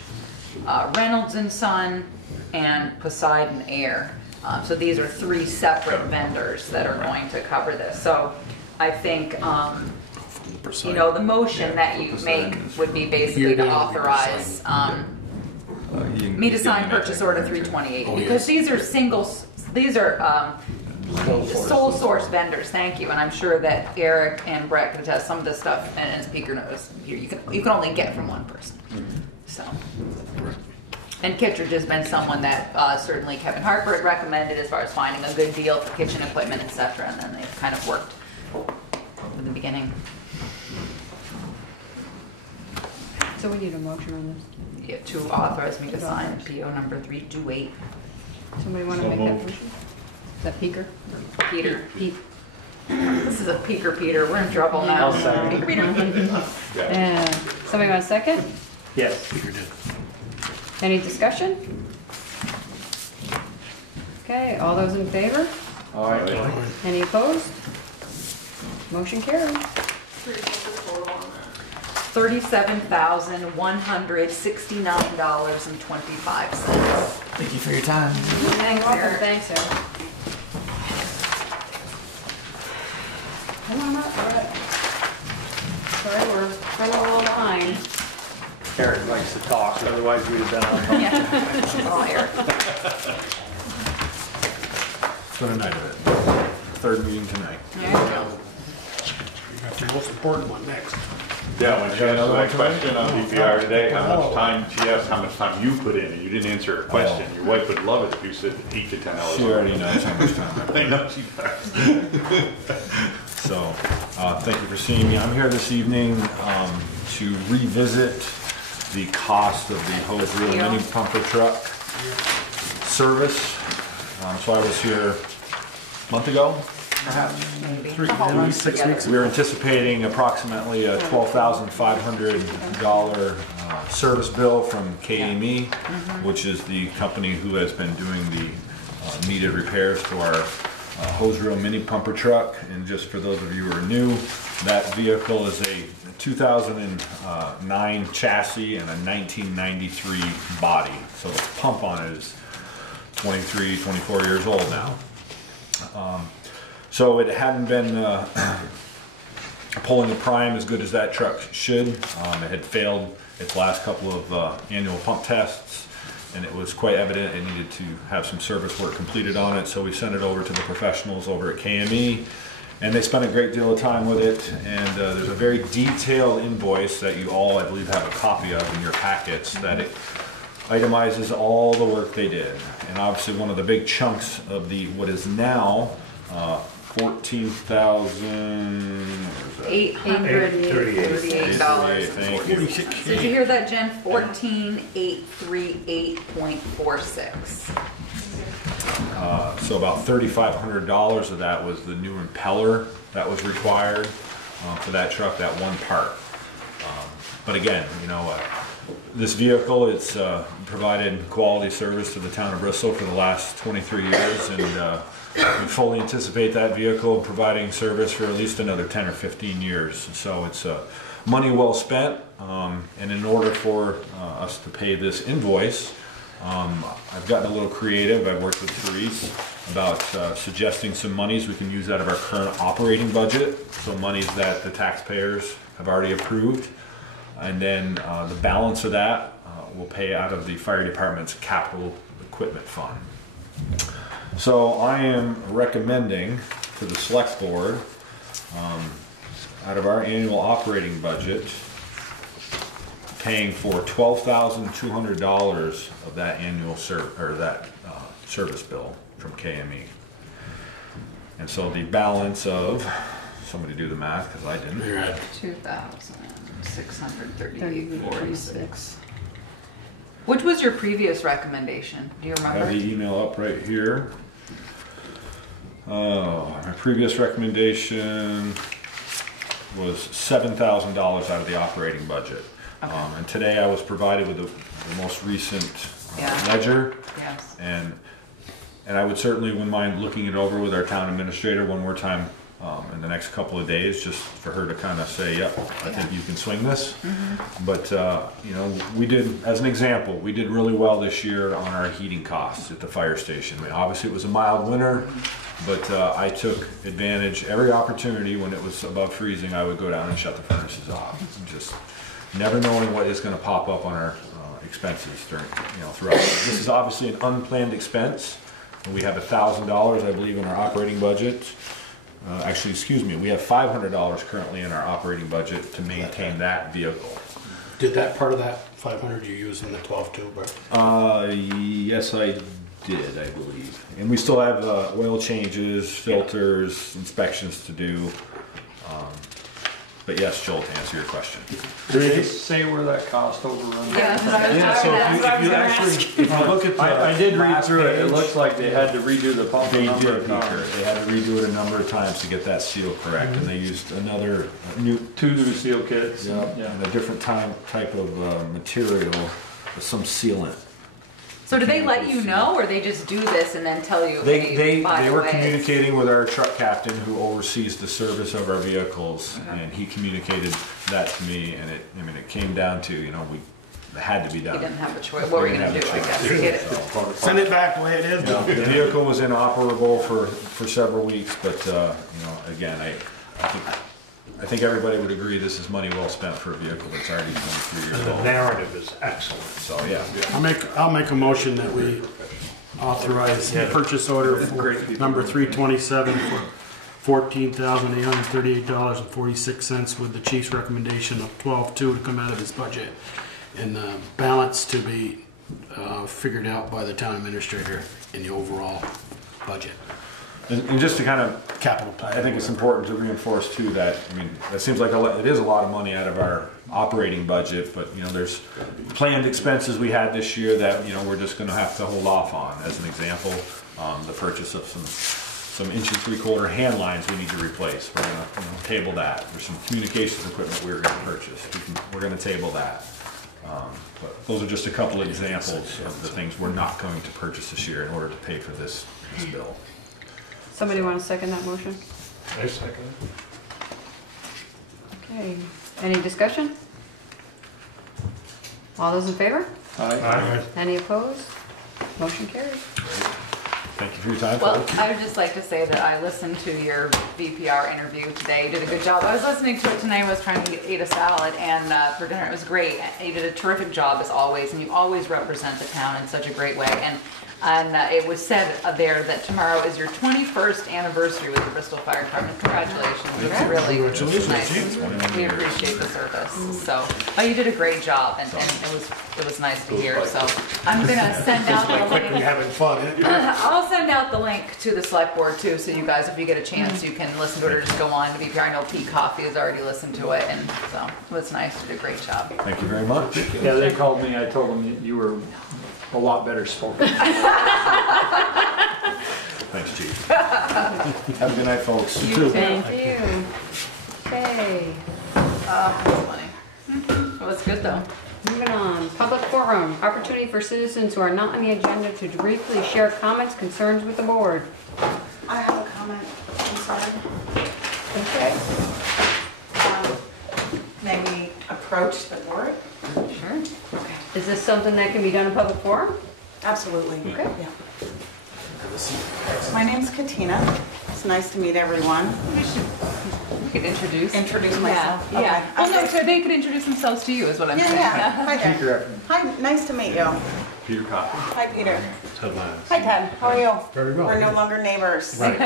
Reynolds and Son, and Poseidon Air. So these are three separate vendors that are going to cover this. So I think, you know, the motion that you make would be basically to authorize me to sign purchase order 328 because these are sole source vendors. Thank you, and I'm sure that Eric and Brett could attest some of this stuff, and as Speaker knows, you can only get from one person. So, and Kittredge has been someone that certainly Kevin Harper had recommended as far as finding a good deal for kitchen equipment, etc. And then they've kind of worked in the beginning. So we need a motion on this. Yeah, to authorize me to sign PO number 328. Somebody want to make that motion? Is that Peter? Pete. This is a Peter. We're in trouble now. Peter. And somebody want a second? Yes. Any discussion? Okay, all those in favor? All right. Any opposed? Motion carried. $37,169.25. Thank you for your time. Thanks, Eric. Thanks, Eric. Come on up, Brett. Sorry, we're running a little behind. Eric likes to talk, otherwise we'd have been on. Yeah. Oh, Eric. For the night of it. Third meeting tonight. There you go. You got the most important one next. Yeah, when she asked my question on DVR today, how much time, she asked how much time you put in, and you didn't answer her question. Your wife would love it if you said 8 to 10 hours. She already knows how much time I I know she does. So, thank you for seeing me. I'm here this evening to revisit the cost of the hose reel mini pumper truck service. So I was here a month ago, perhaps? Maybe. 6 weeks. We were anticipating approximately a $12,500 service bill from KME, which is the company who has been doing the needed repairs to our hose reel mini pumper truck. And just for those of you who are new, that vehicle is a 2009 chassis and a 1993 body. So the pump on it is 23, 24 years old now. So it hadn't been pulling the prime as good as that truck should. It had failed its last couple of annual pump tests, and it was quite evident it needed to have some service work completed on it. So we sent it over to the professionals over at KME, and they spent a great deal of time with it. And there's a very detailed invoice that you all, I believe, have a copy of in your packets that it itemizes all the work they did. And obviously one of the big chunks of the what is now $1,838. Thank you. Did you hear that, Jen? $14,838.46. So about $3,500 of that was the new impeller that was required for that truck, that one part. But again, you know, this vehicle, it's provided quality service to the town of Bristol for the last 23 years, and we fully anticipate that vehicle providing service for at least another 10 or 15 years. So it's money well spent, and in order for us to pay this invoice, I've gotten a little creative. I've worked with Therese about suggesting some monies we can use out of our current operating budget, so monies that the taxpayers have already approved, and then the balance of that will pay out of the fire department's capital equipment fund. So I am recommending to the select board, out of our annual operating budget, paying for $12,200 of that annual service bill from KME. And so the balance of, somebody do the math because I didn't. $2,638.46. Which was your previous recommendation? Do you I remember? have the email up right here. My previous recommendation was $7,000 out of the operating budget. And today I was provided with the most recent ledger. Yes. And I would certainly wouldn't mind looking it over with our town administrator one more time in the next couple of days, just for her to kind of say, yep, I think you can swing this. But, you know, we did, as an example, we did really well this year on our heating costs at the fire station. I mean, obviously it was a mild winter, but I took advantage, every opportunity when it was above freezing, I would go down and shut the furnaces off. Just never knowing what is going to pop up on our expenses during, you know, throughout. This is obviously an unplanned expense. We have $1,000, I believe, in our operating budget. Actually, excuse me, we have $500 currently in our operating budget to maintain that vehicle. Did that part of that 500 you use in the 12-2, Brett? Yes, I did, I believe. And we still have oil changes, filters, inspections to do. But yes, Joel, to answer your question. Did they say where that cost overrun? Yeah, If you look at I did read through it. It looks like they had to redo the pump. They did, Peter. They had to redo it a number of times to get that seal correct, and they used another two new seal kits. Yeah, and a different type of material, some sealant. So do they let you know, or they just do this and then tell you? They were way, communicating with our truck captain who oversees the service of our vehicles, and he communicated that to me. And it came down to, you know, it had to be done. You didn't have a choice. What were you gonna do? I guess to get it. Send it back the way it is. You know, the vehicle was inoperable for several weeks, but you know, again, I think everybody would agree this is money well spent for a vehicle that's already 23 years old. The narrative is excellent. So yeah. I'll make a motion that we authorize the purchase order for number 327 for $14,838.46 with the chief's recommendation of 12-2 to come out of his budget, and the balance to be figured out by the town administrator in the overall budget. And just to kind of capital plan, I think it's important to reinforce too that, I mean, it seems like it is a lot of money out of our operating budget, but you know, there's planned expenses we had this year that, you know, we're just going to have to hold off on. As an example, the purchase of some 1 3/4 hand lines we need to replace. We're going to table that. There's some communications equipment we were going to purchase. We're going to table that. But those are just a couple of examples of the things we're not going to purchase this year in order to pay for this bill. Somebody want to second that motion? I second it. Okay, any discussion? All those in favor? Aye. Any opposed? Motion carries. Thank you for your time. Well, I would just like to say that I listened to your VPR interview today. You did a good job. I was listening to it tonight. I was trying to eat a salad, and for dinner it was great. You did a terrific job as always, and you always represent the town in such a great way. And it was said there that tomorrow is your 21st anniversary with the Bristol Fire Department. Congratulations. It's really nice. We appreciate the service. So, you did a great job, and it was nice to hear. So, I'm going to send out the link. We're having fun. I'll send out the link to the select board too, so you guys, if you get a chance, you can listen to it or just go on to VPR. I know Pete Coffey has already listened to it, and so it was nice. You did a great job. Thank you very much. Yeah, they called me. I told them you were a lot better spoken. Thanks, Chief. Have a good night, folks. You too. Thank you. Okay. That was funny. It was good though. Moving on, public forum, opportunity for citizens who are not on the agenda to briefly share comments, concerns with the board. I have a comment, concern. Okay. May we approach the board? Sure. Okay. Is this something that can be done in public forum? Absolutely. Okay. Yeah. My name's Katina. It's nice to meet everyone. You could introduce myself. Yeah. Okay. Well, no, so they could introduce themselves to you, is what I'm saying. Yeah. Hi there. Hi. Nice to meet you. Peter Coffey. Hi, Peter. Ted Lyons. Hi, Ted. How are you? Very well. We're no longer neighbors. Right.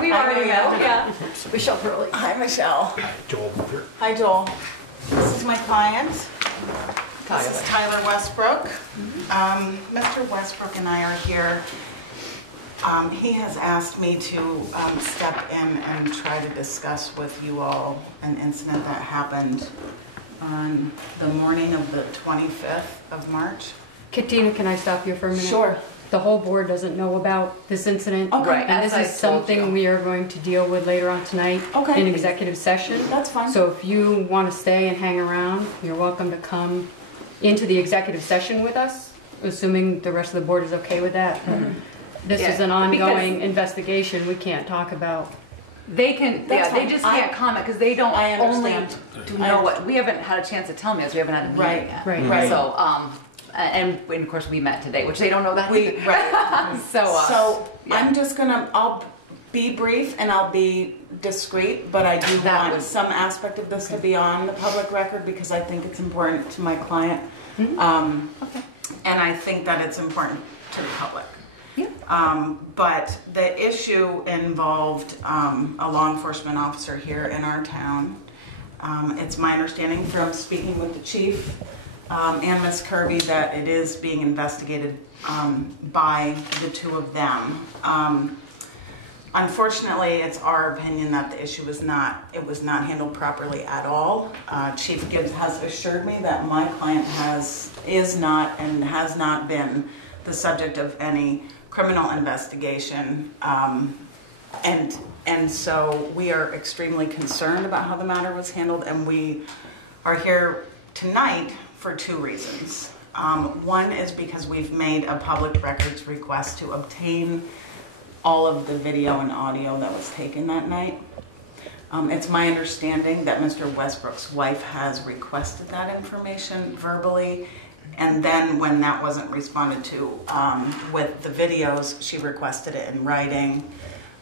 We already know. Yeah. Michelle Hurley. Hi, Michelle. Joel. Hi, Joel. This is my client. Tyler. This is Tyler Westbrook. Mr. Westbrook and I are here. He has asked me to step in and try to discuss with you all an incident that happened on the morning of the 25th of March. Katina, can I stop you for a minute? Sure. the whole board doesn't know about this incident. Okay. Right, And as this I is told something you. we are going to deal with later on tonight Okay. in executive session. That's fine. So if you want to stay and hang around, you're welcome to come into the executive session with us, assuming the rest of the board is okay with that. This Yeah, is an ongoing investigation. We can't talk about. They can, That's yeah, they fine. just can't comment because they don't I only understand. know what, we haven't had a chance to tell me this, we haven't had a meeting Right, yet. right. So, and of course we met today, which they don't know that. Right. So yeah. I'm just gonna, I'll be brief and I'll be discreet, but I do That want would- some aspect of this to be on the public record because I think it's important to my client. Okay. And I think that it's important to the public. Yeah. But the issue involved a law enforcement officer here in our town. It's my understanding from speaking with the chief and Ms. Kirby that it is being investigated by the two of them. Unfortunately, it's our opinion that the issue was not handled properly at all. Chief Gibbs has assured me that my client is not and has not been the subject of any criminal investigation. And so we are extremely concerned about how the matter was handled, and we are here tonight for two reasons. One is because we've made a public records request to obtain all of the video and audio that was taken that night. It's my understanding that Mr. Westbrook's wife has requested that information verbally, and then when that wasn't responded to with the videos, she requested it in writing.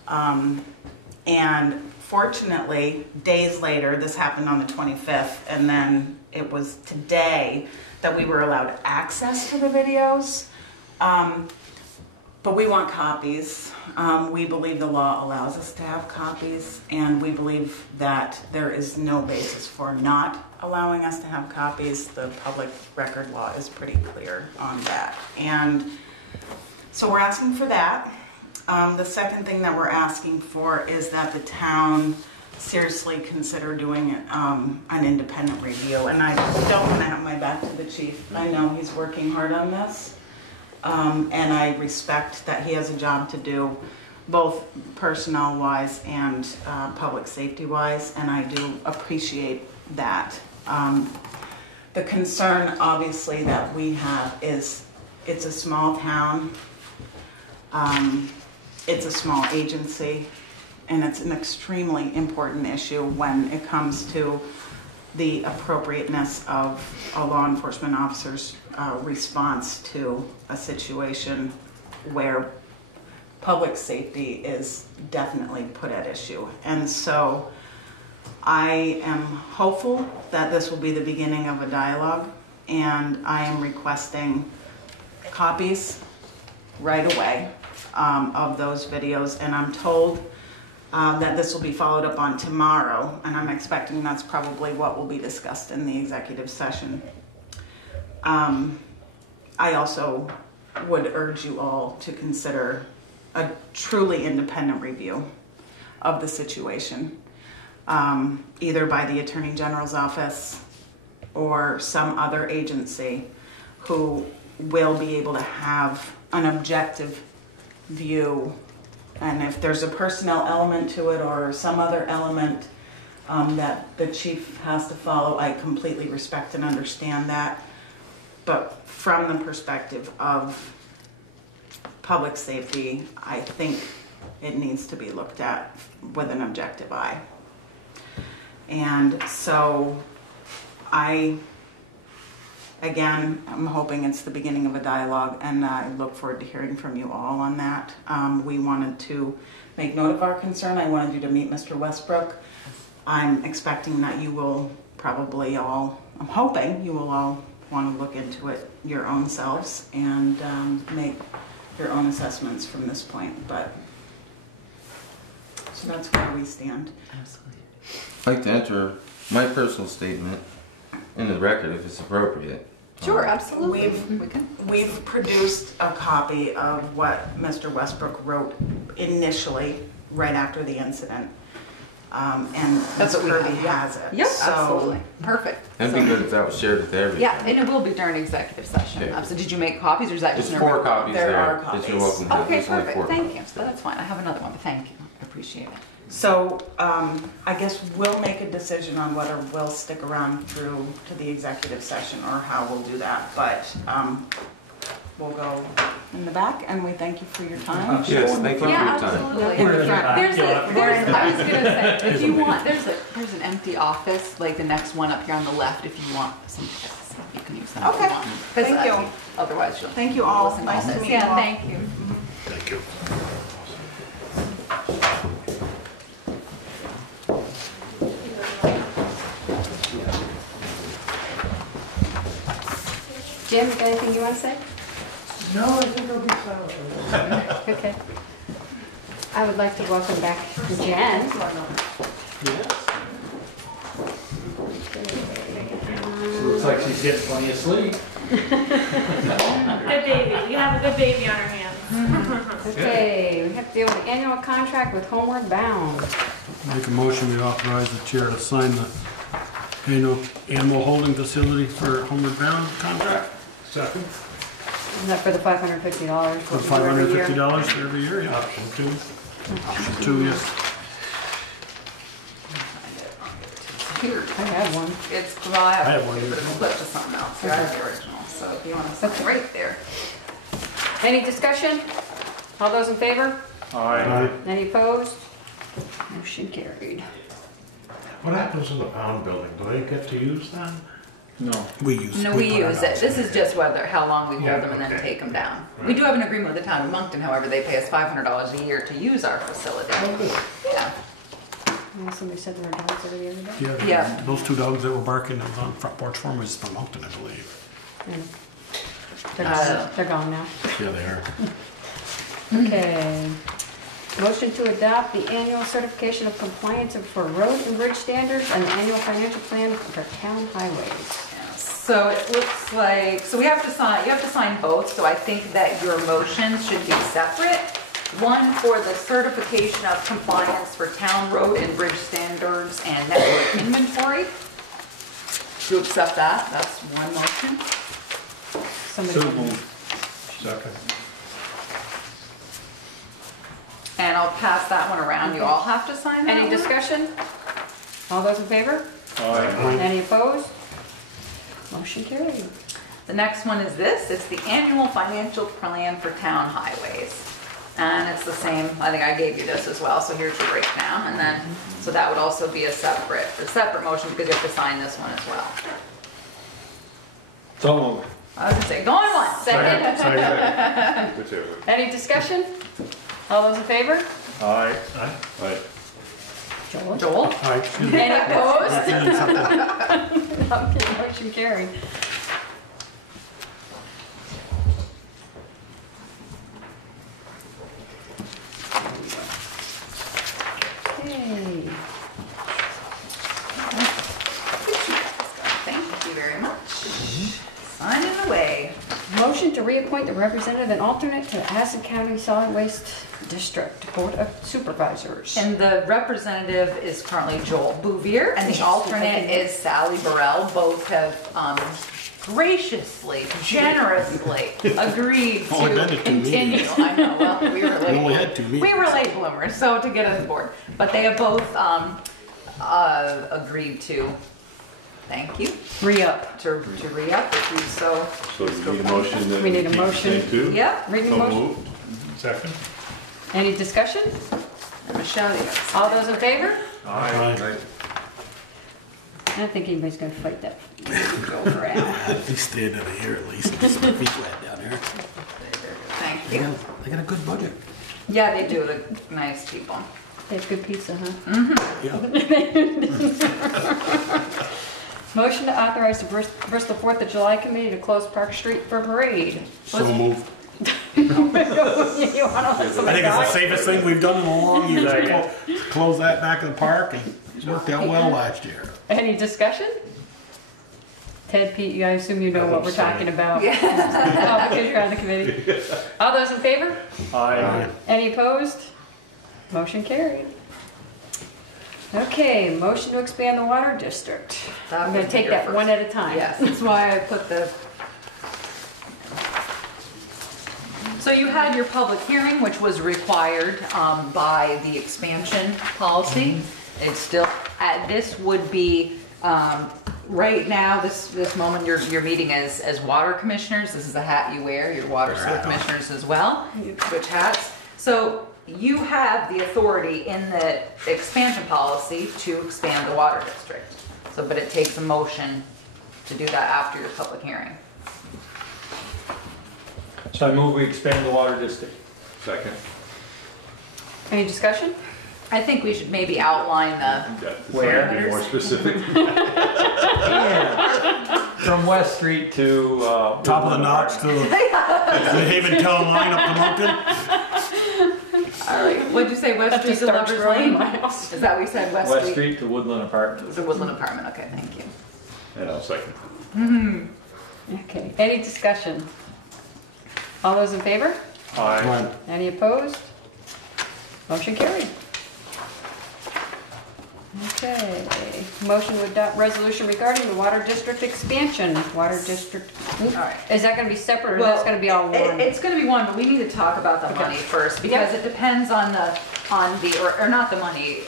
And fortunately, days later, this happened on the 25th, and then it was today that we were allowed access to the videos. But we want copies. We believe the law allows us to have copies, and we believe that there is no basis for not allowing us to have copies. The public record law is pretty clear on that. And so we're asking for that. The second thing that we're asking for is that the town seriously consider doing an independent review. And I don't want to have my back to the chief. I know he's working hard on this. And I respect that he has a job to do, both personnel-wise and public safety-wise, and I do appreciate that. The concern, obviously, that we have is it's a small town, it's a small agency, and it's an extremely important issue when it comes to the appropriateness of a law enforcement officer's response to a situation where public safety is definitely put at issue. And so I am hopeful that this will be the beginning of a dialogue, and I am requesting copies right away of those videos, and I'm told that this will be followed up on tomorrow, and I'm expecting that's probably what will be discussed in the executive session. I also would urge you all to consider a truly independent review of the situation, either by the Attorney General's office or some other agency who will be able to have an objective view. And if there's a personnel element to it or some other element that the chief has to follow, I completely respect and understand that. But from the perspective of public safety, I think it needs to be looked at with an objective eye. And so again, I'm hoping it's the beginning of a dialogue, and I look forward to hearing from you all on that. We wanted to make note of our concern. I wanted you to meet Mr. Westbrook. I'm expecting that you will probably all, I'm hoping you will all want to look into it your own selves and make your own assessments from this point. But so that's where we stand. Absolutely. I'd like to enter my personal statement in the record if it's appropriate. Sure, absolutely. We've produced a copy of what Mr. Westbrook wrote initially, right after the incident. And That's Ms. what we Kirby have, yeah. has it. Yep, So- absolutely. Perfect. That'd be good if that was shared with everybody. Yeah, and it will be during executive session. Okay. So did you make copies or is that just? There's in a 4 regular- copies There there are that copies. you're welcome to. Okay, There's only perfect. 4 Thank copies. you. So that's fine. I have another one, but thank you. I appreciate it. So I guess we'll make a decision on whether we'll stick around through to the executive session or how we'll do that. But we'll go in the back and we thank you for your time. Yes, thank you for your Yeah, time. absolutely. We're in the back. I was gonna say, if you want, there's an empty office, like the next one up here on the left, if you want some tickets, you can use that. if you Okay. want. 'Cause, Thank you. Otherwise you'll. Thank you all. listen Nice all to this. meet you Yeah, all. thank you. Thank you. Jim, got anything you want to say? No, I think I'll be silent. Okay. I would like to welcome back Jen. Looks like she's getting plenty of sleep. Good baby. We have a good baby on our hands. Okay, we have to deal with the annual contract with Homeward Bound. Make a motion, we authorize the chair to sign the annual animal holding facility for Homeward Bound contract. Second. Is that for the $550? For $550 for every year, yeah, option 2. Option 2, yes. Here. I have one. It's, well, I have. I have one. But it's flipped to something else. Here, I have the original. So if you want to sit right there. Any discussion? All those in favor? Aye. Any opposed? Motion carried. What happens in the pound building? Do they get to use that? No. We use No, we use it. This is just how long we hold Yeah, them and then okay. take them down. Right. We do have an agreement with the town of Moncton, however, they pay us $500 a year to use our facility. Yeah. Yeah, somebody said there were dogs over the other day. Yeah, Yeah. those 2 dogs that were barking that was on front porch for me was from Moncton, I believe. They're gone now. Yeah, they are. Okay. Motion to adopt the annual certification of compliance for road and bridge standards and the annual financial plan for town highways. So it looks like, so we have to sign, you have to sign both, so I think that your motions should be separate. One for the certification of compliance for town road and bridge standards and network inventory. To accept that, that's one motion. Somebody. So moved. Second. And I'll pass that one around, you all have to sign that Any one. discussion? All those in favor? Aye. Any opposed? Motion carried. The next one is this, it's the annual financial plan for town highways. And it's the same, I think I gave you this as well, so here's your breakdown, and then, so that would also be a separate motion because you have to sign this one as well. So moved. I was gonna say, going once. Second. Whichever. Any discussion? All those in favor? Aye. Right. Joel? Joel? Aye. Any opposed? Okay, motion carried. Okay. Thank you very much. Sign it away. Motion to reappoint the representative and alternate to the Aspen County Solid Waste District Board of Supervisors. And the representative is currently Joel Bouvier, and the Yes, alternate okay. is Sally Burrell. Both have graciously, generously agreed Only been to to 2 continue. meetings. I know, well, we were We only late. had 2 meetings. We were late bloomers, so to get us aboard. But they have both agreed to, thank you, Re-up. to re-up if you so. So do we need a motion then? We need a motion. Too? Yep. Reading So motion. moved. Second. Any discussion? And Michelle, you got All those in favor? Aye. I don't think anybody's gonna fight that. Go for it. At least stay out of here, at least. Get my feet wet down here. Thank They you. got a good budget. Yeah, they do, they're nice people. They have good pizza, huh? Yeah. Motion to authorize the Bristol 4th of July Committee to close Park Street for parade. So moved. You wanna let I somebody think it's the die? safest thing we've done in a long year. Close that back of the park and it worked out well last year. Any discussion? Ted, Pete, I assume you know what we're talking about. Yeah. Oh, because you're on the committee. All those in favor? Aye. Any opposed? Motion carried. Okay, motion to expand the water district. I'm gonna take that one at a time. Yes, that's why I put the. So you had your public hearing, which was required by the expansion policy. It's still, this would be, right now, this moment, you're meeting as water commissioners. This is the hat you wear, you're water sewer commissioners as well. You switch hats. So you have the authority in the expansion policy to expand the water district. So, but it takes a motion to do that after your public hearing. So I move we expand the water district. Second. Any discussion? I think we should maybe outline the. Where? Be more specific. From West Street to Top of the notch to the Haven Town line up the mountain. All right, what'd you say, West Street to Lover's Lane? Is that what you said, West Street? West Street to Woodland Apartments. The Woodland Apartment, okay, thank you. And I'll second. Okay, any discussion? All those in favor? Aye. Any opposed? Motion carried. Okay, motion to adopt resolution regarding the water district expansion. Water district, All right. is that gonna be separate or that's gonna be all one? It's gonna be one, but we need to talk about the money first, because it depends on the, or not the money,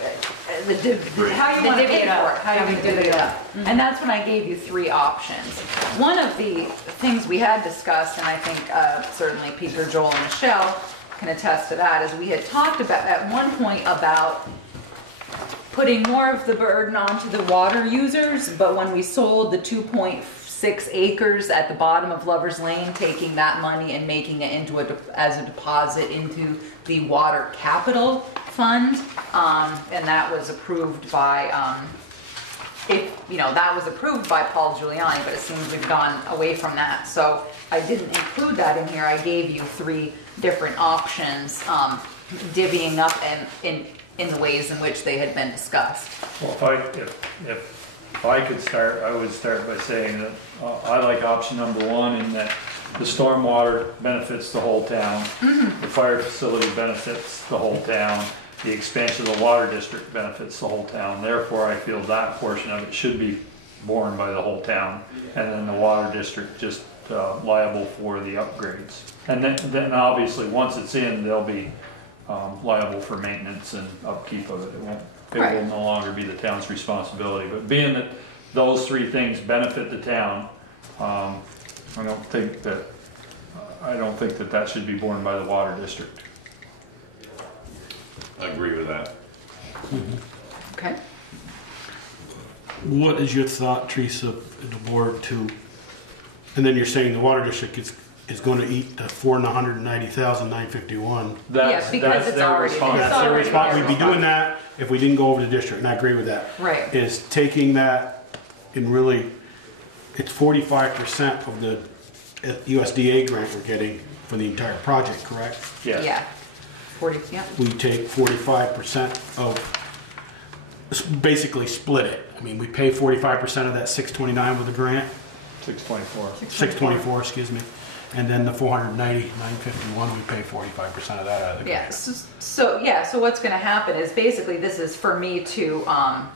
how you wanna pay for it, how you wanna divvy it up. And that's when I gave you three options. One of the things we had discussed, and I think certainly Peter, Joel, and Michelle can attest to that, is we had talked about, at one point, about putting more of the burden onto the water users, but when we sold the 2.6 acres at the bottom of Lover's Lane, taking that money and making it into as a deposit into the water capital fund, and that was approved by, that was approved by Paul Giuliani, but it seems we've gone away from that. So I didn't include that in here. I gave you three different options, divvying up in the ways in which they had been discussed. Well, if I could start, I would start by saying that I like option number one, in that the stormwater benefits the whole town, the fire facility benefits the whole town, the expansion of the water district benefits the whole town. Therefore, I feel that portion of it should be borne by the whole town, and then the water district just liable for the upgrades. And then obviously, once it's in, they'll be liable for maintenance and upkeep of it. It will no longer be the town's responsibility. But being that those three things benefit the town, I don't think that that should be borne by the water district. I agree with that. Okay. What is your thought, Teresa, the board to, and then you're saying the water district is going to eat the $490,951. Yes, because it's already. That's their response. We'd be doing that if we didn't go over the district, and I agree with that. Right. Is taking that and really, it's 45% of the USDA grant we're getting for the entire project, correct? Yes. Yeah. 40, yeah. We take 45% of, basically split it. I mean, we pay 45% of that 629 with the grant. 624. 624, excuse me. And then the 490,951, we pay 45% of that out of the grant. Yeah. So what's going to happen is basically this is for me to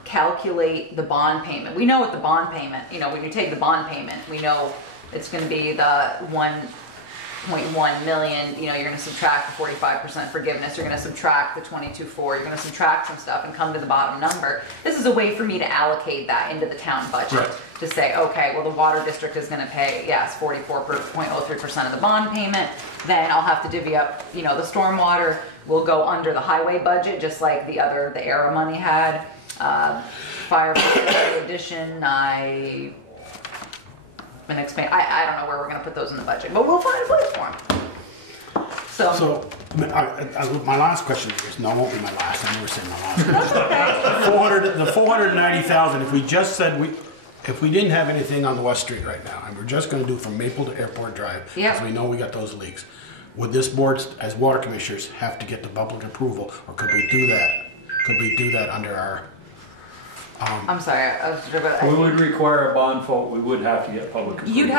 calculate the bond payment. We know what the bond payment, when you take the bond payment, we know it's going to be the 1.1 million, you're going to subtract the 45% forgiveness, you're going to subtract the 22.4, you're going to subtract some stuff and come to the bottom number. This is a way for me to allocate that into the town budget. Right. To say, okay, well, the water district is going to pay, 44.03% of the bond payment. Then I'll have to divvy up, the stormwater will go under the highway budget, just like the ERA money had. Fire facility addition, I don't know where we're going to put those in the budget, but we'll find a place for them. So my last question is, no, it won't be my last. I never say my last question. The 490,000. If we just said if we didn't have anything on the West Street right now, and we're just going to do from Maple to Airport Drive, because we know we got those leaks, would this board, as water commissioners, have to get the public approval, or could we do that? Could we do that under our? I'm sorry. We would require a bond vote. We would have to get public approval. You'd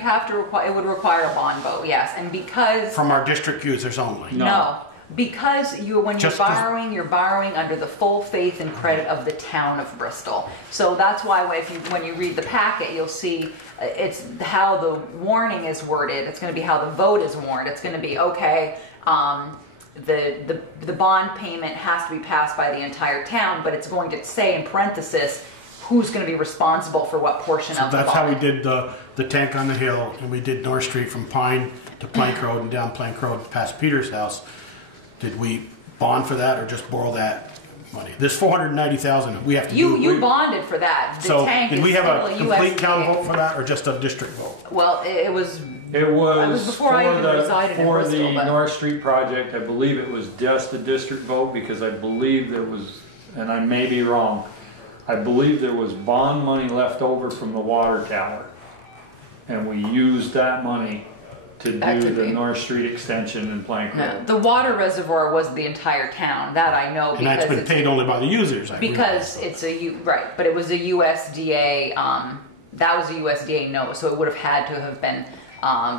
have to require. It would require a bond vote, yes, and because From our district users only. No. Because when you're Just 'cause- borrowing, you're borrowing under the full faith and credit of the town of Bristol. So that's why when you read the packet, you'll see it's how the warning is worded. It's going to be how the vote is warned. It's going to be, okay, the bond payment has to be passed by the entire town, but it's going to say in parenthesis who's going to be responsible for what portion of the bond. That's how we did the tank on the hill, and we did North Street from Pine to Plank Road and down Plank Road past Peter's house. Did we bond for that or just borrow that money? This $490,000 we have to do. You bonded for that. The So tank did is we have still a complete USDA. town vote for that or just a district vote? Well, it was before for I even resided in for Bristol, the but- North Street project, I believe it was just a district vote because I believe there was, and I may be wrong, I believe there was bond money left over from the water tower. And we used that money to That do could the be. North Street extension in Plank No, Road. the water reservoir was the entire town. That I know And that's been it's, paid only by the users. because it's right, but it was a USDA. That was a USDA no, so it would have had to have been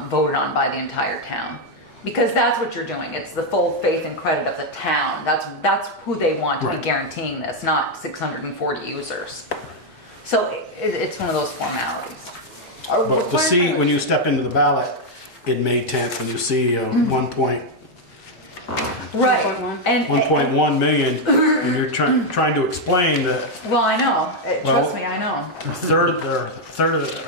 voted on by the entire town. Because that's what you're doing. It's the full faith and credit of the town. That's who they want to be Right. guaranteeing this, not 640 users. So it's one of those formalities. But to see, when you step into the ballot in May 10th, when you see 1.1 million, and you're trying to explain that Well, I know. Trust me, I know.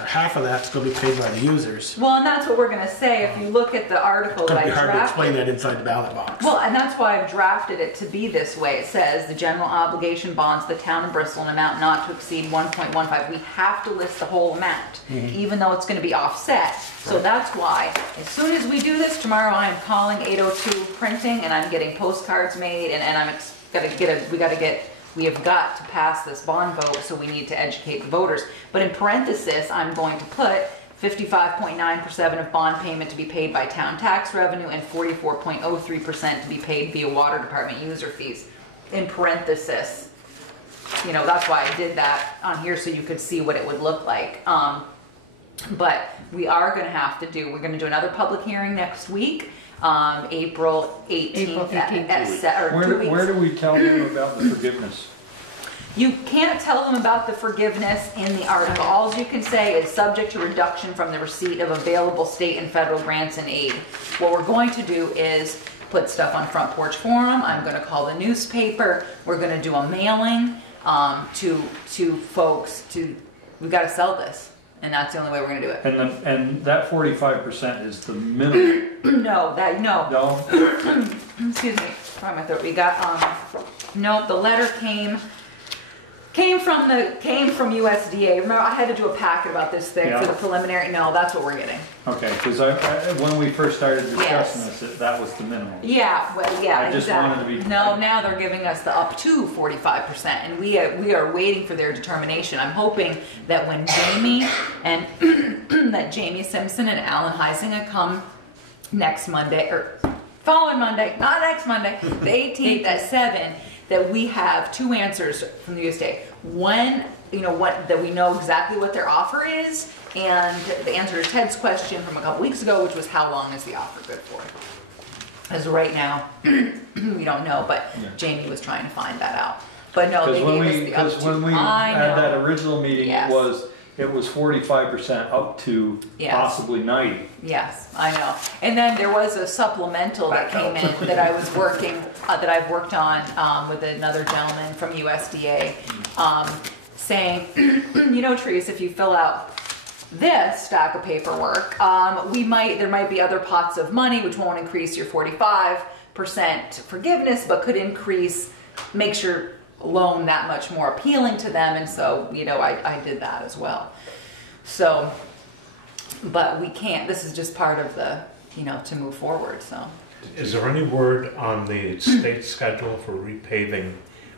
half of that's going to be paid by the users. Well, and that's what we're going to say. If you look at the article It's that going to I be hard to explain drafted. that inside the ballot box. Well, and that's why I've drafted it to be this way. It says the general obligation bonds the town of Bristol an amount not to exceed 1.15. We have to list the whole amount, even though it's going to be offset. So that's why, as soon as we do this tomorrow, I am calling 802 printing, and I'm getting postcards made, and we have got to pass this bond vote, so we need to educate the voters. But in parenthesis, I'm going to put 55.9% of bond payment to be paid by town tax revenue and 44.03% to be paid via water department user fees. In parenthesis, that's why I did that on here so you could see what it would look like. But we are going to have to we're going to do another public hearing next week, April 18th. Where do we tell them about the forgiveness? You can't tell them about the forgiveness in the article. All you can say is subject to reduction from the receipt of available state and federal grants and aid. What we're going to do is put stuff on Front Porch Forum. I'm going to call the newspaper. We're going to do a mailing to folks. We've got to sell this. And that's the only way we're going to do it. And that 45% is the minimum. No. No? Excuse me. Try my throat. We got no. The letter came from USDA. Remember, I had to do a packet about this thing for the preliminary. No, that's what we're getting. Okay, because when we first started discussing this, that was the minimum. Yeah, well, yeah, I just exactly. wanted to be. No, now they're giving us the up to 45%, and we are waiting for their determination. I'm hoping that when Jamie and Jamie Simpson and Alan Heisinger come next Monday or following Monday, not next Monday, the 18th at 7, that we have two answers from the USDA. One, that we know exactly what their offer is, and the answer to Ted's question from a couple weeks ago, which was how long is the offer good for? As of right now, we don't know, but Jamie was trying to find that out. But no, they gave us the up to. Because when we had that original meeting, it was 45% up to possibly 90. Yes, I know. And then there was a supplemental that came in that I was working, that I've worked on with another gentleman from USDA, saying, Therese, if you fill out this stack of paperwork, there might be other pots of money which won't increase your 45% forgiveness, but could makes your loan that much more appealing to them. And so, I did that as well. So, but we can't, this is just part of the, to move forward, so. Is there any word on the state schedule for repaving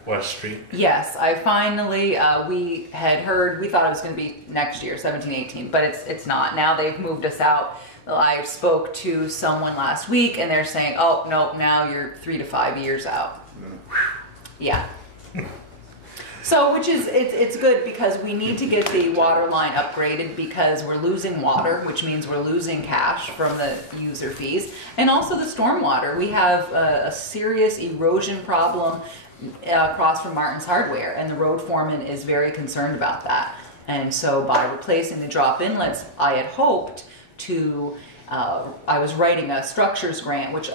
West Street? Yes, I finally, we had heard, we thought it was going to be next year, 17-18, but it's not. Now they've moved us out. I spoke to someone last week and they're saying, oh, no, now you're 3 to 5 years out. Yeah. So, which is, it's good because we need to get the water line upgraded because we're losing water, which means we're losing cash from the user fees. And also the stormwater. We have a serious erosion problem across from Martin's Hardware, and the road foreman is very concerned about that. And so by replacing the drop inlets, I had hoped to, I was writing a structures grant, which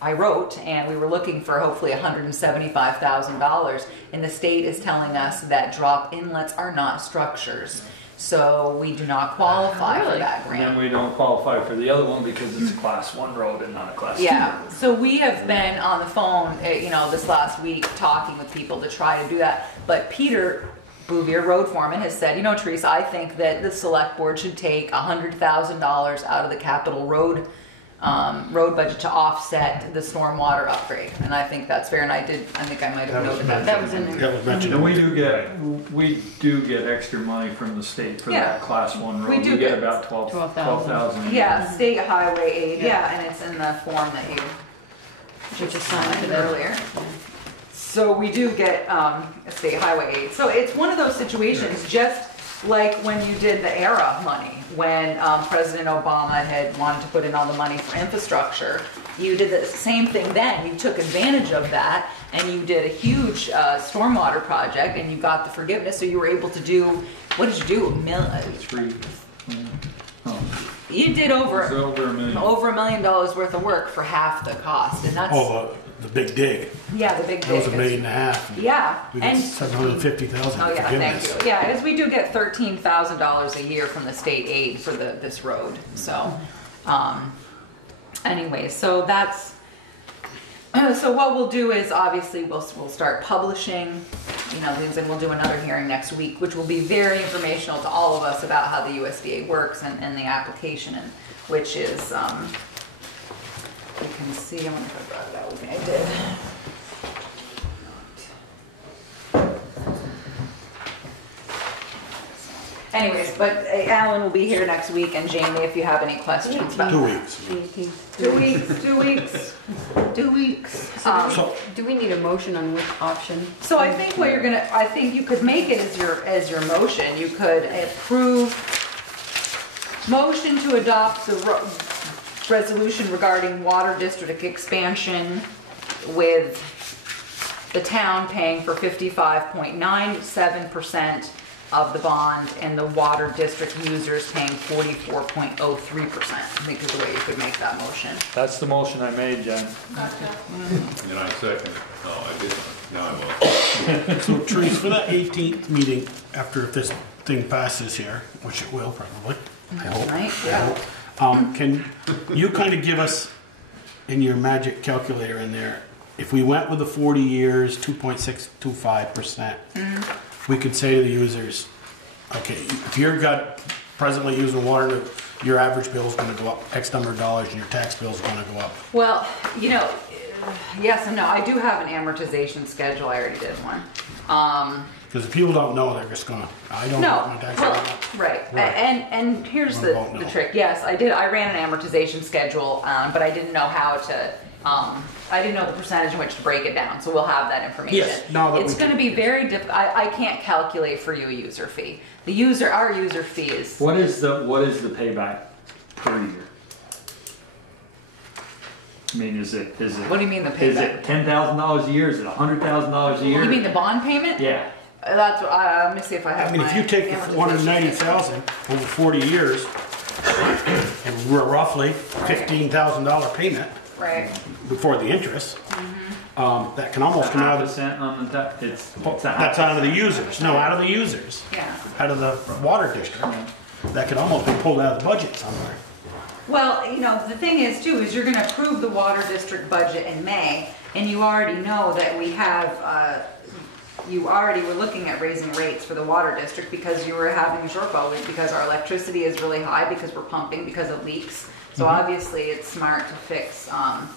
I wrote, and we were looking for hopefully $175,000, and the state is telling us that drop inlets are not structures. So we do not qualify for that And grant. then we don't qualify for the other one because it's a class 1 road and not a class 2 Yeah, road. so we have been on the phone, this last week talking with people to try to do that. But Peter Bouvier, road foreman, has said, Teresa, I think that the select board should take $100,000 out of the capital road budget to offset the stormwater upgrade. And I think that's fair, and I think I might have noted that. That was in there. That was mentioned. And we do get extra money from the state for that class 1 road. We do get get about 12,000. Yeah, state highway aid, and it's in the form that you just signed earlier. So we do get state highway aid. So it's one of those situations, just like when you did the ERA money, when President Obama had wanted to put in all the money for infrastructure. You did the same thing then. You took advantage of that, and you did a huge stormwater project, and you got the forgiveness, so you were able to do, what did you do? You did over $1 million worth of work for half the cost, and that's The big dig. yeah, the big dig. That was $1.5 million. Yeah, We got 750,000. oh yeah, thank you. Yeah, because we do get $13,000 a year from the state aid for this road. So, anyway, so that's. So what we'll do is obviously we'll start publishing, things, and we'll do another hearing next week, which will be very informational to all of us about how the USDA works and the application, and which is. You can see, I wonder if I brought it out with me. I did. Anyways, but Alan will be here next week, and Jamie, if you have any questions about 2 that. weeks. 2 weeks. So, do we need a motion on which option? So I think I think you could make it as your motion. You could approve motion to adopt the resolution regarding water district expansion with the town paying for 55.97% of the bond and the water district users paying 44.03%. I think is the way you could make that motion. That's the motion I made, Jen. And I second it. No, I didn't. Now I will. So, Therese, for that 18th meeting, after if this thing passes here, which it will probably, I hope. Right? I hope. Can you kind of give us, in your magic calculator in there, if we went with the 40 years, 2.625%, we could say to the users, okay, if you're presently using water, your average bill is going to go up X number of dollars and your tax bill is going to go up. Well, yes and no. I do have an amortization schedule. I already did one. Because if people don't know, they're just going to, I don't know what my tax bill is. Right. And here's the trick. Yes, I did. I ran an amortization schedule, but I didn't know how to. I didn't know the percentage in which to break it down. So we'll have that information. Yes. It's going to be very difficult. I can't calculate for you a user fee. Our user fee is. What is the payback per year? I mean, is it? What do you mean the payback? Is it $10,000 a year? Is it $100,000 a year? You mean the bond payment? Yeah. That's what. Let me see if I have. I mean, if you take the 190,000 over 40 years, and we're roughly $15,000 payment. Right. Before the interest, that can almost come out of the. On the That's out of the users. No, out of the users. Yeah. Out of the water district. That could almost be pulled out of the budget somewhere. Well, the thing is too, is you're going to approve the water district budget in May, and you already know that we have. You already were looking at raising rates for the water district because you were having a shortfall because our electricity is really high because we're pumping because of leaks. So obviously it's smart to fix, to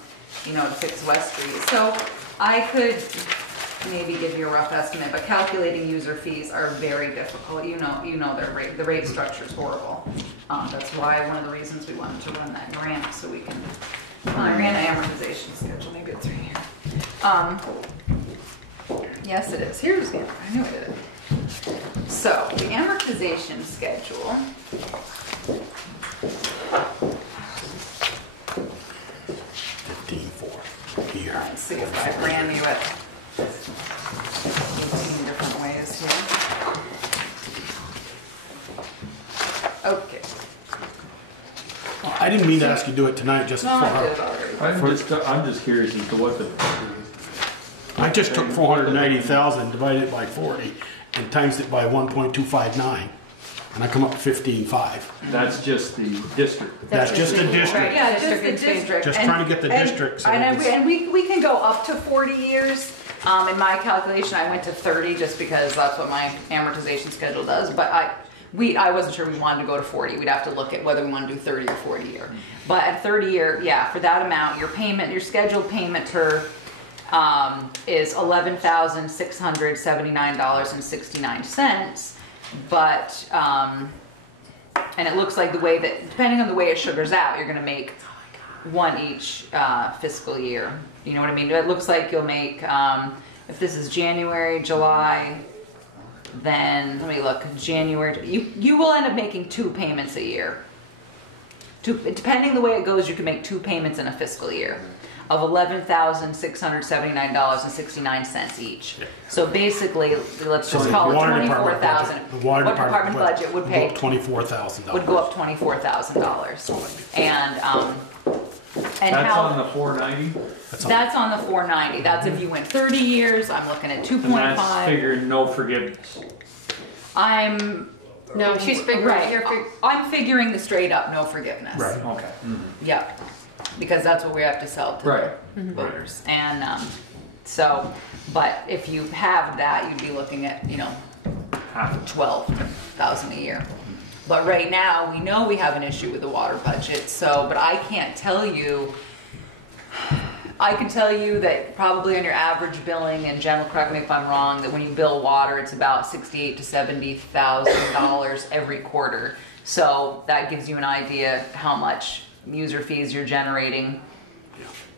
fix West Street. So I could maybe give you a rough estimate, but calculating user fees are very difficult. The rate structure is horrible. That's why one of the reasons we wanted to run that grant so we can. I ran an amortization schedule. Maybe it's right here. Yes, it is. Here's, I knew I did it. So, the amortization schedule. 15.4 here. Let's see if I ran you it 18 different ways here. Okay. I didn't mean to ask you to do it tonight, just No, for I did her. already. I'm just curious as to what the, I just took 490,000, divided it by 40, and times it by 1.259, and I come up 15.5. that's just the district. That's just the district. Right, yeah, just the district. Just trying to get the district. So And we can go up to 40 years. In my calculation, I went to 30 just because that's what my amortization schedule does. But I wasn't sure we wanted to go to 40. We'd have to look at whether we want to do 30 or 40 year. But at 30 year, yeah, for that amount, your scheduled payment per is $11,679.69. But and it looks like depending on the way it sugars out, you're going to make one each fiscal year. You know what I mean? It looks like you'll make, if this is January, July, then let me look, January, you will end up making 2 payments a year. Depending the way it goes, you can make 2 payments in a fiscal year of $11,679.69 each. Yeah. So basically, let's just call it $24,000. The water department budget would pay $24,000. Would go up $24,000. And that's on the 490? That's on the 490. That's if you went 30 years. I'm looking at 2.5. And that's figuring no forgiveness. No, she's figuring. Right. I'm figuring the straight up no forgiveness. Right. Okay. Mm-hmm. Yep. Because that's what we have to sell to the voters. And so, but if you have that, you'd be looking at, $12,000 a year. But right now, we know we have an issue with the water budget. So, but I can't tell you. I can tell you that probably on your average billing, and Jen will correct me if I'm wrong, that when you bill water, it's about $68,000 to $70,000 every quarter. So that gives you an idea how much user fees you're generating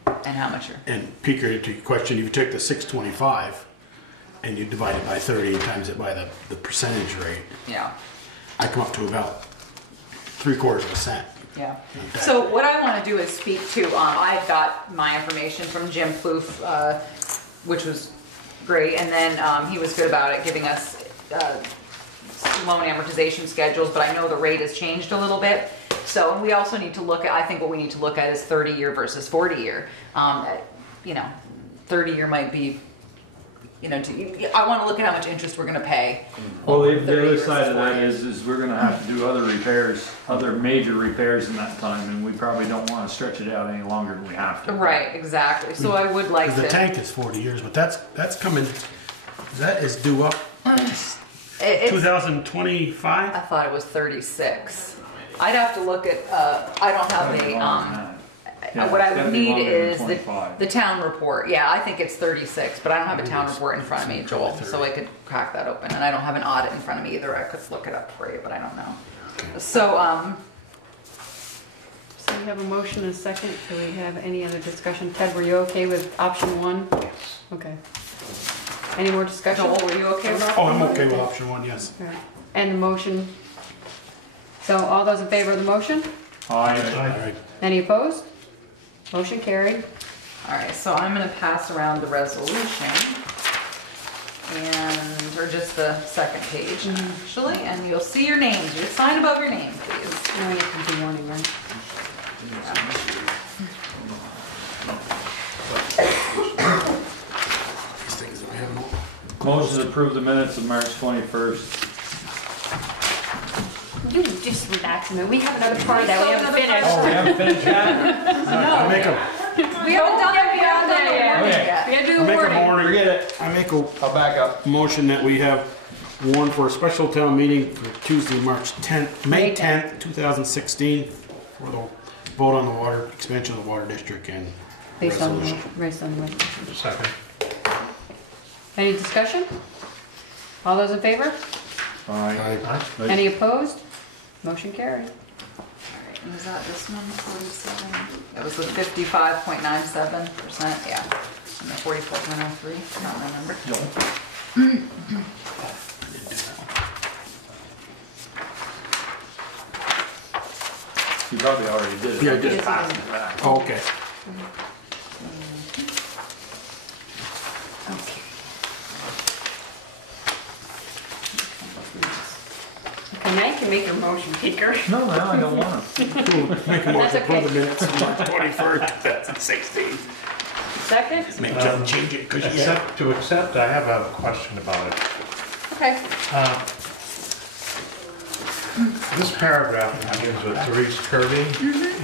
and how much you're. And Peter, to your question, if you take the 625 and you divide it by 30 and times it by the percentage rate, I come up to about 3/4 cent. Yeah. So what I want to do is speak to, I've got my information from Jim Plouffe, which was great, and then he was good about it, giving us loan amortization schedules, but I know the rate has changed a little bit. So we also need to look at, I think what we need to look at is 30 year versus 40 year. 30 year might be, I want to look at how much interest we're going to pay. Well, the other side of that is we're going to have to do other repairs, other major repairs in that time, and we probably don't want to stretch it out any longer than we have to. Right, exactly. So I would like to. The tank is 40 years, but that's coming, that is due up 2025? I thought it was 36. I'd have to look at, I don't have what I would need is the town report. Yeah, I think it's 36, but I don't have a town report in front of me, Joel, so I could crack that open. And I don't have an audit in front of me either. I could look it up for you, but I don't know. So we have a motion and a second. Do we have any other discussion? Ted, were you okay with option 1? Yes. Okay. Any more discussion? Joel, were you okay with option 1? Oh, 1? I'm okay with option 1, yes. Right. And the motion. So all those in favor of the motion? Aye. Any opposed? Motion carried. All right, so I'm going to pass around the resolution, or just the second page, actually, and you'll see your names. You sign above your name, please. Now you can do warning, right? Motion to approve the minutes of March 21st. You just relax a minute. We have another part that we haven't finished. Oh, we haven't finished yet? I make a We haven't done it beyond that yet. We gotta do I the make a warning. warning. Forget it. I make I'll back up. a motion that we have warned for a special town meeting for Tuesday, May 10th, 2016, for the vote on the water expansion of the water district and Based on the resolution. resolution. Second. Any discussion? All those in favor? Aye. Any opposed? Motion carried. And was that this one, 47? That was the 55.97%, yeah. And the 44.03, I don't remember. You probably already did it. Yeah, I I'm did. just passing it back. Oh, okay. Okay. Okay, now you can make your motion, Peter. No, I don't want to. Make a That's motion for okay. the minutes of March 21st, 2016. Second? Make them change it, because yeah. To accept, I have a question about it. Okay. This paragraph begins with Therese Kirby.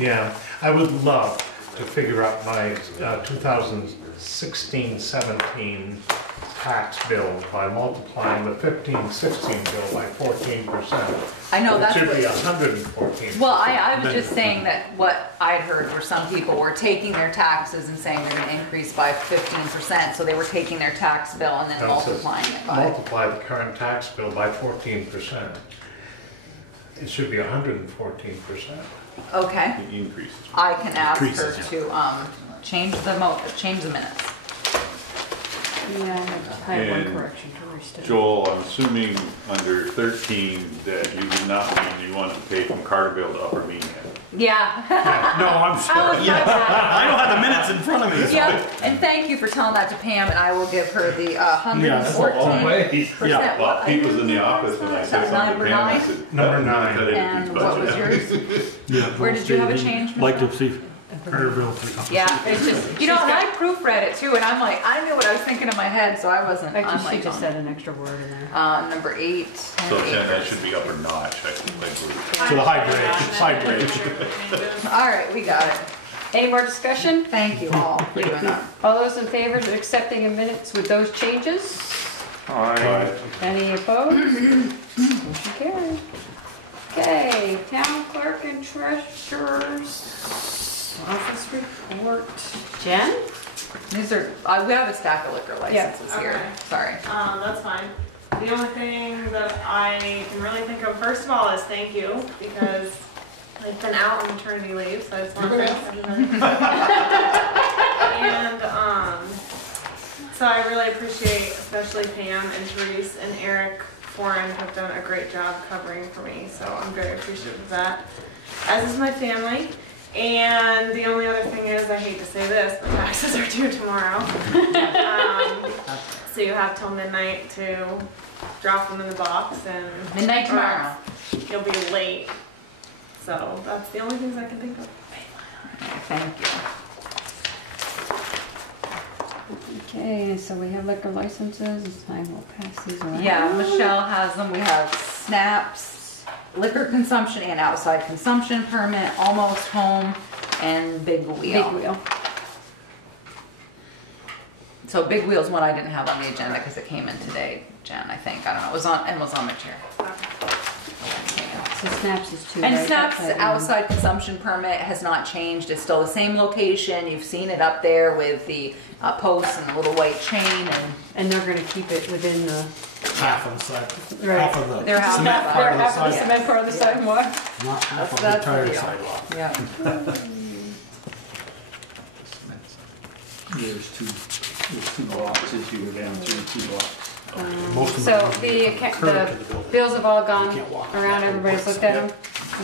Yeah, I would love to figure out my 2016-17 tax bill by multiplying the 15-16 bill by 14%. I know, that's It should be what- 114. Well, I was just saying that what I'd heard were some people were taking their taxes and saying they're gonna increase by 15%, so they were taking their tax bill and then No, it says multiplying it by. Multiply the current tax bill by 14%. It should be 114%. Okay, The increase. I can ask her Increases, to, change the minutes. Yeah, I had one And correction to restate. Joel, I'm assuming under 13 that you did not mean you wanted to pay from Carterville to Upper Meehan. Yeah. No, I'm sorry. Yeah. I don't have the minutes in front of me. so- Yep, and thank you for telling that to Pam, and I will give her the That's a long 114%. way. Yeah. Well, Pete was in the office when I said something Number to Pam. I nine? said, Number "That nine. cut into And Pete's what was budget." yours? Yeah, Where did you have a change, Like to Michelle? see Carterville. Yeah, it's just, you know, and I proofread it too, and I'm like, I knew what I was thinking in my head, so I wasn't, I'm Actually, she like, just said an extra word in there. number 8. So that should be upper notch, I believe. To the high grade, high grade. All right, we got it. Any more discussion? Thank you all for doing that. All those in favor of accepting the minutes with those changes? Alright. Any opposed? Motion carried. Okay, town clerk and treasurer's office report. Jen? These are, we have a stack of liquor licenses here, okay. sorry. That's fine. The only thing that I can really think of, first of all, is thank you, because I've been out on maternity leave, so I just want to thank everybody. And, so I really appreciate, especially Pam and Therese and Eric Foran have done a great job covering for me, so I'm very appreciative of that. As is my family. And the only other thing is, I hate to say this, but taxes are due tomorrow. So you have till midnight to drop them in the box and... Midnight tomorrow. You'll be late. So that's the only things I can think of. Thank you. Okay, so we have liquor licenses. I will pass these around. Yeah, Michelle has them. We have snaps, liquor consumption and outside consumption permit, almost home, and big wheel. Big wheel. So big wheel's one I didn't have on the agenda because it came in today, Jen, I think. I don't know. It was on the chair. So Snaps is 2, And right? Snap's Outside one. outside consumption permit has not changed. It's still the same location. You've seen it up there with the posts and the little white chain, And they're gonna keep it within the... Half of the side, Right. half of the They're half cement of part of the Half of the sidewalk. cement part of the sidewalk. Not half of the That's the entire deal. sidewalk. Yeah. There's two boxes, you go down through 2 blocks. Most of So them the curved to the building. bills have all gone can't walk around, everybody's looked at them?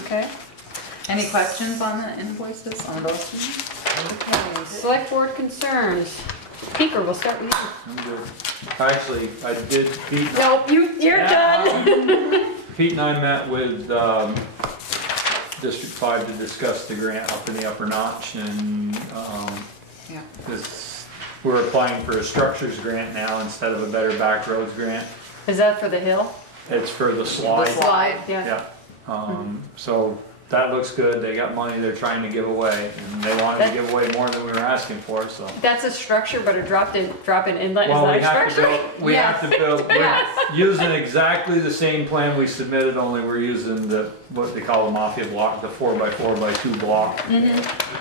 Okay. Any questions on the invoices on those? Okay, select board concerns. Peter, we'll start with you. I'm good. Actually, I did, Pete. Nope, you're done. Pete and I met with District 5 to discuss the grant up in the upper notch, and Yeah. we're applying for a structures grant now instead of a Better Back Roads grant. Is that for the hill? It's for the slide. Slide. Yeah. Yeah. So that looks good. They got money they're trying to give away, and they wanted to give away more than we were asking for, so. That's a structure, but a drop-in inlet, is Well, that we a have to structure? build, we have to build, we're Yes. using exactly the same plan we submitted, only we're using what they call the mafia block, the 4x4x2 block,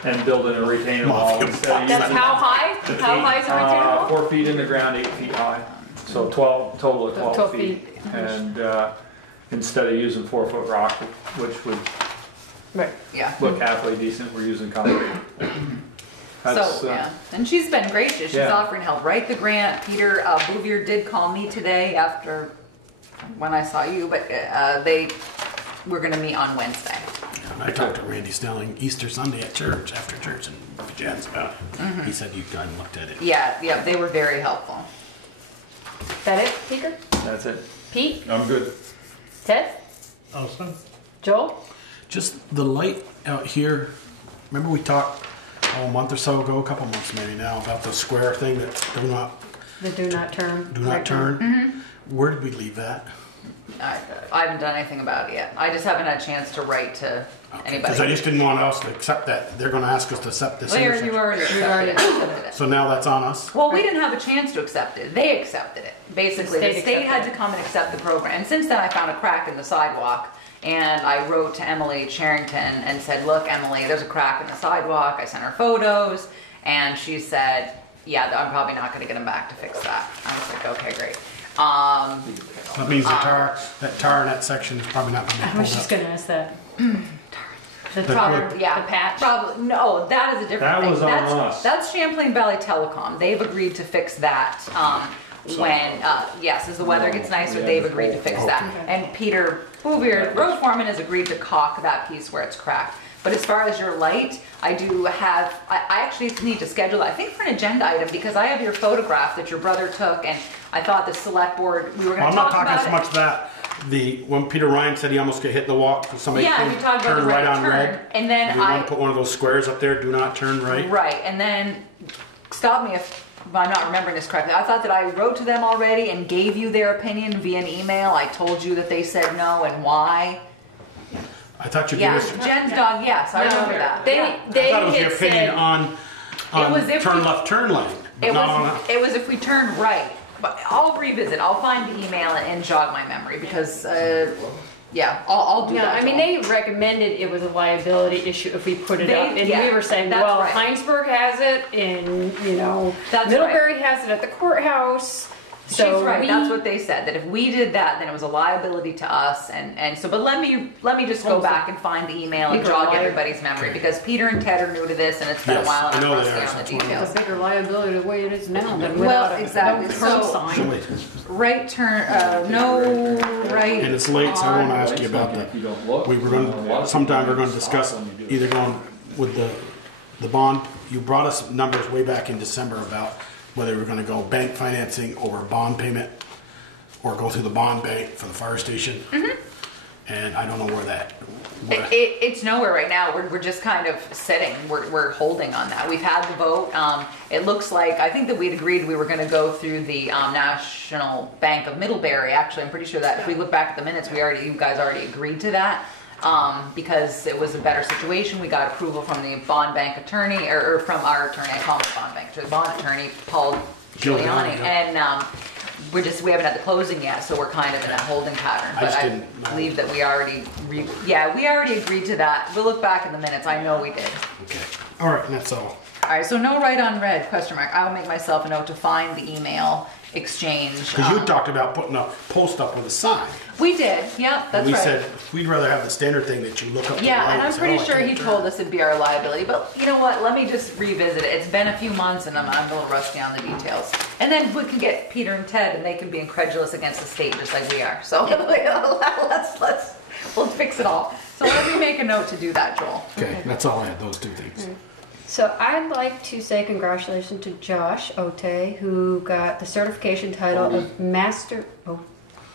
and building a retaining wall instead of That's using. how high? How high is a retaining wall? 4 feet in the ground, 8 feet high, so 12, total of 12 feet. feet. And instead of using 4-foot rock, which would Right. Yeah. look halfway decent, we're using concrete. That's, So, yeah, and she's been gracious. She's yeah. offering help write the grant. Peter Bouvier did call me today after when I saw you, but we're gonna meet on Wednesday. I talked to Randy Snelling Easter Sunday at church, after church, and Jan's about it. Mhm. He said you'd gone and looked at it. Yeah, they were very helpful. That it, Peter? That's it. Pete? I'm good. Ted? Awesome. Joel? Just the light out here. Remember we talked a month or so ago, a couple months maybe now, about the square thing that The do not turn. do not turn. Mm-hmm. Where did we leave that? I haven't done anything about it yet. I just haven't had a chance to write to anybody. Because I just didn't want us to accept that. They're going to ask us to accept this. Well, you intersection. already accepted it. So now that's on us. Well, we didn't have a chance to accept it. They accepted it. Basically, the state had to come and accept the program. And since then, I found a crack in the sidewalk. And I wrote to Emily Charrington and said, look, Emily, there's a crack in the sidewalk. I sent her photos. And she said, yeah, I'm probably not going to get them back to fix that. I was like, okay, great. That means that tar in that section is probably not going to be I pulled was just up. gonna ask that. The Probably, yeah, the patch. Probably no. That is a different That thing. was on us. That's Champlain Valley Telecom. They've agreed to fix that. When yes, as the weather gets nicer, they've agreed to fix that. And Peter Bouvier, road foreman, has agreed to caulk that piece where it's cracked. But as far as your light, I do have. I actually need to schedule that. I think for an agenda item because I have your photograph that your brother took, and I thought the select board we were going to Well, I'm talk not talking about so much that. When Peter Ryan said he almost got hit in the walk because somebody Yeah, we talked about turned the right right on turn, red. and then we want to put one of those squares up there. Do not turn right. Right, and then stop me if I'm not remembering this correctly. I thought that I wrote to them already and gave you their opinion via an email. I told you that they said no and why. I thought you Yeah, gave us. Jen's dog. Yes, I remember that. They I thought it was had your opinion said, on was if turn we- left, turn lane. But It not on was. It was if we turned right. But I'll revisit. I'll find the email and jog my memory because. Yeah, I'll do yeah, that. I mean, they recommended it was a liability issue if we put it They- up, and yeah, we were saying, that's well, right. Heinsberg has it, and That's Middlebury has it at the courthouse. So she's right. That's what they said. That if we did that, then it was a liability to us. And so, but let me just go back and find the email and Bigger jog liability. everybody's memory because Peter and Ted are new to this, and it's been a Yes, while, and I I'm know they rusty are, on the so it's one of details. It's a bigger liability the way it is now than Well, without exactly. a curb So- sign. Right turn, no right. And it's late, so I won't on- ask you about that. We were going. Sometime we're going to discuss either going with the bond. You brought us numbers way back in December about whether we're going to go bank financing over bond payment, or go through the bond bank for the fire station. And I don't know where that. It's nowhere right now. We're just kind of sitting. We're holding on that. We've had the vote. It looks like I think that we'd agreed we were going to go through the National Bank of Middlebury. Actually, I'm pretty sure that if we look back at the minutes, you guys already agreed to that because it was a better situation. We got approval from the bond bank attorney or from our attorney. I call him the bond bank, the bond attorney, Paul Giuliani, and. We haven't had the closing yet, so we're kind of in a holding pattern. But I believe that we already agreed to that. We'll look back in the minutes. I know we did. Okay. All right, that's all. All right, so no right on red, question mark. I will make myself a note to find the email exchange. Because you talked about putting a post up with a sign. We did, yeah, that's And we right. said we'd rather have the standard thing that you look up. Yeah, and I'm the pretty lights. sure he told us it'd be our liability, but you know what? Let me just revisit it. It's been a few months and I'm a little rusty on the details. And then we can get Peter and Ted and they can be incredulous against the state just like we are. So we'll fix it all. So let me make a note to do that, Joel. Okay, that's all I had, those two things. So I'd like to say congratulations to Josh Ote, who got the certification title of Master.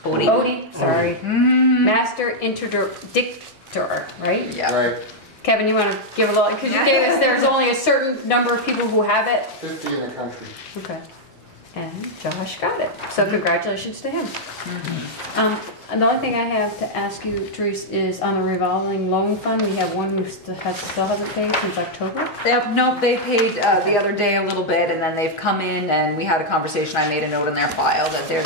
Odie, sorry. Master Interdictor, right? Yeah. Right. Kevin, you want to give a little, because you gave us, there's only a certain number of people who have it. 50 in the country. Okay. And Josh got it. So congratulations to him. Another thing I have to ask you, Therese, is on the revolving loan fund, we have one who still hasn't paid since October. Nope, they paid the other day a little bit, and then they've come in, and we had a conversation. I made a note in their file that they're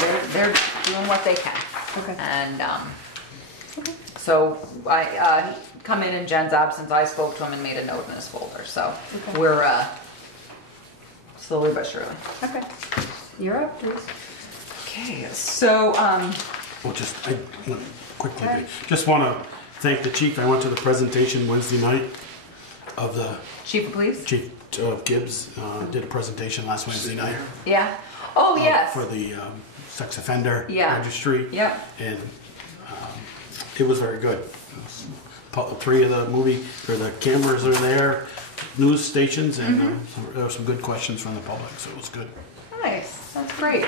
doing what they can. Okay. And so I come in Jen's absence. I spoke to him and made a note in his folder. So we're slowly but surely. Okay. You're up, Therese. Okay, so Well, I quickly, just want to thank the chief. I went to the presentation Wednesday night of the Chief of Police? Chief Gibbs did a presentation last Wednesday night. Yeah. Oh, yes. For the sex offender Yeah. registry. Yep. And it was very good. 3 of the movie, or the cameras are there, news stations, and there were some good questions from the public, so it was good. Nice, that's great.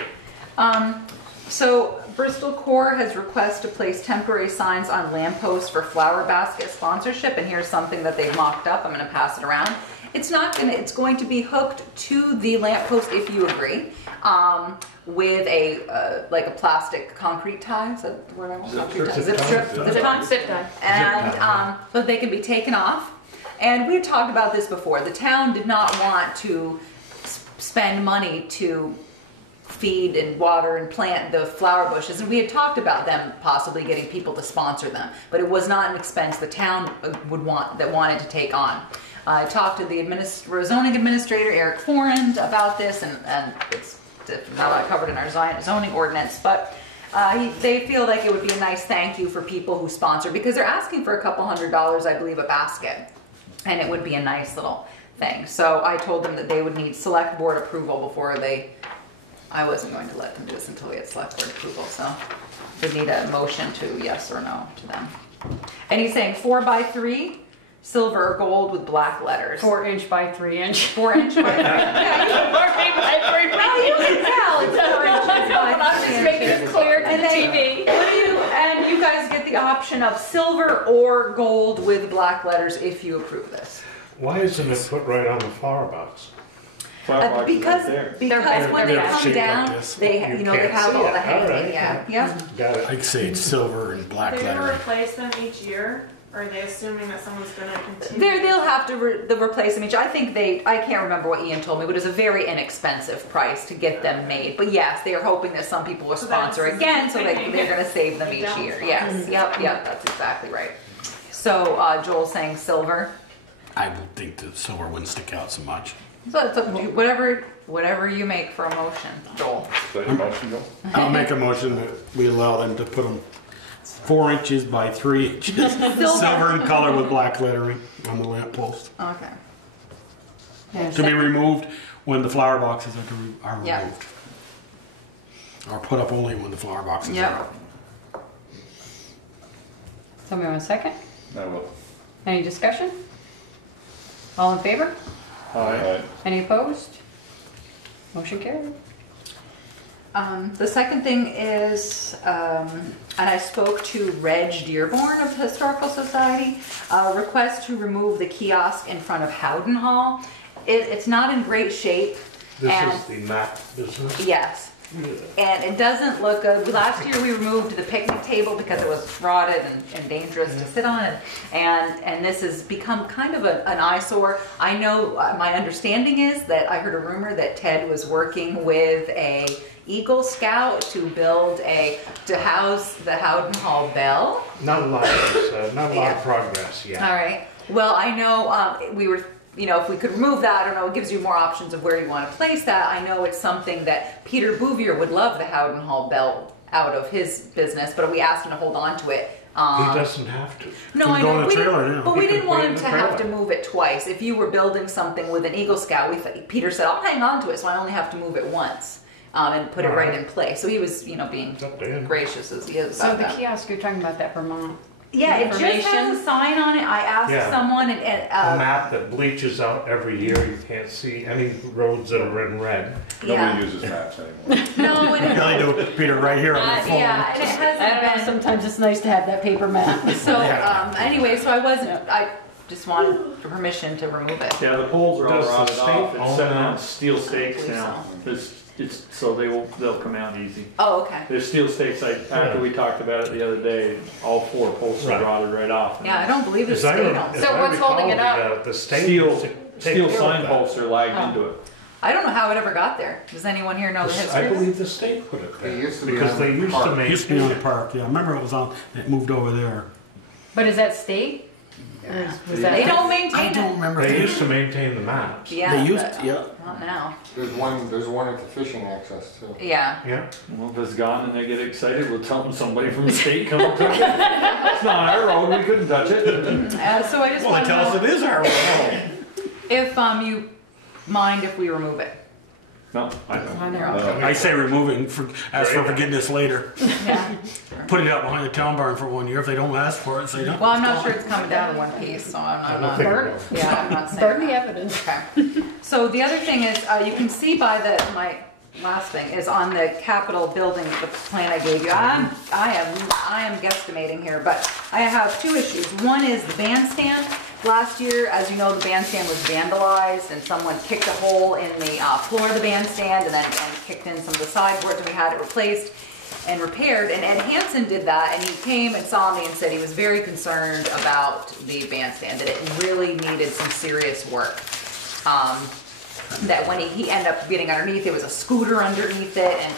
So Bristol Core has requested to place temporary signs on lampposts for flower basket sponsorship, and here's something that they've mocked up. I'm going to pass it around. It's going to be hooked to the lamppost if you agree, with a like a plastic concrete tie. Is that the word I want? Concrete tie. Zip tie. And but they can be taken off. And we had talked about this before. The town did not want to spend money to feed and water and plant the flower bushes, and we had talked about them possibly getting people to sponsor them, but it was not an expense the town wanted to take on. I talked to the zoning administrator, Eric Forand, about this, and it's not covered in our zoning ordinance, but they feel like it would be a nice thank you for people who sponsor, because they're asking for a couple $100s, I believe, a basket, and it would be a nice little thing. So I told them that they would need select board approval before I wasn't going to let them do this until we had select board approval, so we'd need a motion to yes or no to them. And he's saying 4x3, silver or gold with black letters. 4 inch by 3 inch. 4 inch by 3 inch. Well, you can tell it's 4 inches by 3 I'm just making it clear to the TV. And you guys get the option of silver or gold with black letters if you approve this. Why isn't it put right on the flower box? Because when they come down, they have all the hanging. Yeah. Got it. I'd say it's silver and black They will lettering. replace them each year, or are they assuming that someone's going to continue? They'll have to replace them each. I think I can't remember what Ian told me, but it was a very inexpensive price to get them made. But yes, they are hoping that some people will sponsor again, so they're going to save them each year. Yes, yep, that's exactly right. So Joel's saying silver. I would think the silver wouldn't stick out so much. So it's up to you. Whatever you make for a motion, Joel. Is that your motion, Joel? I'll make a motion that we allow them to put them 4 inches by 3 inches, silver in color with black lettering on the lamppost. Okay. To be removed when the flower boxes are removed. Yep. Or put up only when the flower boxes are up. Somebody want a second? I will. Any discussion? All in favor? Aye. Any opposed? Motion carried. The second thing is, and I spoke to Reg Dearborn of Historical Society, request to remove the kiosk in front of Howden Hall. It's not in great shape. This is the map business? Yes. And it doesn't look good. Last year we removed the picnic table because it was rotted and dangerous to sit on, and this has become kind of an eyesore. I know my understanding is that I heard a rumor that Ted was working with a Eagle Scout to house the Howden Hall Bell. Not a lot of progress yet. All right. Well, I know we were. If we could remove that, I don't know, it gives you more options of where you want to place that. I know it's something that Peter Bouvier would love the Howden Hall Bell out of his business, but we asked him to hold on to it. He doesn't have to. No, I know, but we didn't want him in the to have to trailer. move it twice. If you were building something with an Eagle Scout, Peter said, I'll hang on to it, so I only have to move it once. And put it right in place. So he was, being gracious as he is So about the that. kiosk, you're talking about that Vermont. Yeah, it just has a sign on it. I asked someone, A map that bleaches out every year. You can't see any roads that are in red. Yeah. Nobody uses maps anymore. No, and it, Really do, Peter, right here on the phone. yeah, and it hasn't I don't know, been. sometimes it's nice to have that paper map. So anyway, so I just wanted permission to remove it. Yeah, the poles are all Does the rotted state off. It's own set that? on steel stakes believe now. So they'll come out easy. Oh, okay. There's steel stakes. After we talked about it the other day, all 4 posts are rotted right off. Yeah, I don't believe the As I state re- owns as it. So I what's holding it recall, up? The state Steel used to take steel care of sign that. posts are lagged into it. I don't know how it ever got there. Does anyone here know the history? I believe the state put it there. It used to be because on they the used park. to It used to be on maintain the it. park, yeah. I remember it was on, it moved over there. But is that state? Was that They don't maintain I it. don't remember. They used to maintain the maps. Yeah. They used but to, yeah. Not now. There's one at the fishing access too. Yeah. Yeah. Well, if it's gone and they get excited, we'll tell them somebody from the state come up to it. It's not our road, we couldn't touch it. So I just Well, want they to tell us know it is our road. if you mind if we remove it. No, I don't. I know. I say removing, ask for forgiveness later. Yeah. Put it out behind the town barn for 1 year. If they don't ask for it, say no. Well, I'm not sure it's coming down in one piece, so I'm not. Yeah, I'm not saying Burn the that. evidence. Okay. So the other thing is, you can see by my last thing is on the Capitol building, the plan I gave you. I am guesstimating here, but I have two issues. One is the bandstand. Last year, as you know, the bandstand was vandalized and someone kicked a hole in the floor of the bandstand and kicked in some of the sideboards, and we had it replaced and repaired. And Ed Hansen did that, and he came and saw me and said he was very concerned about the bandstand, that it really needed some serious work. That when he ended up getting underneath, there was a scooter underneath it, and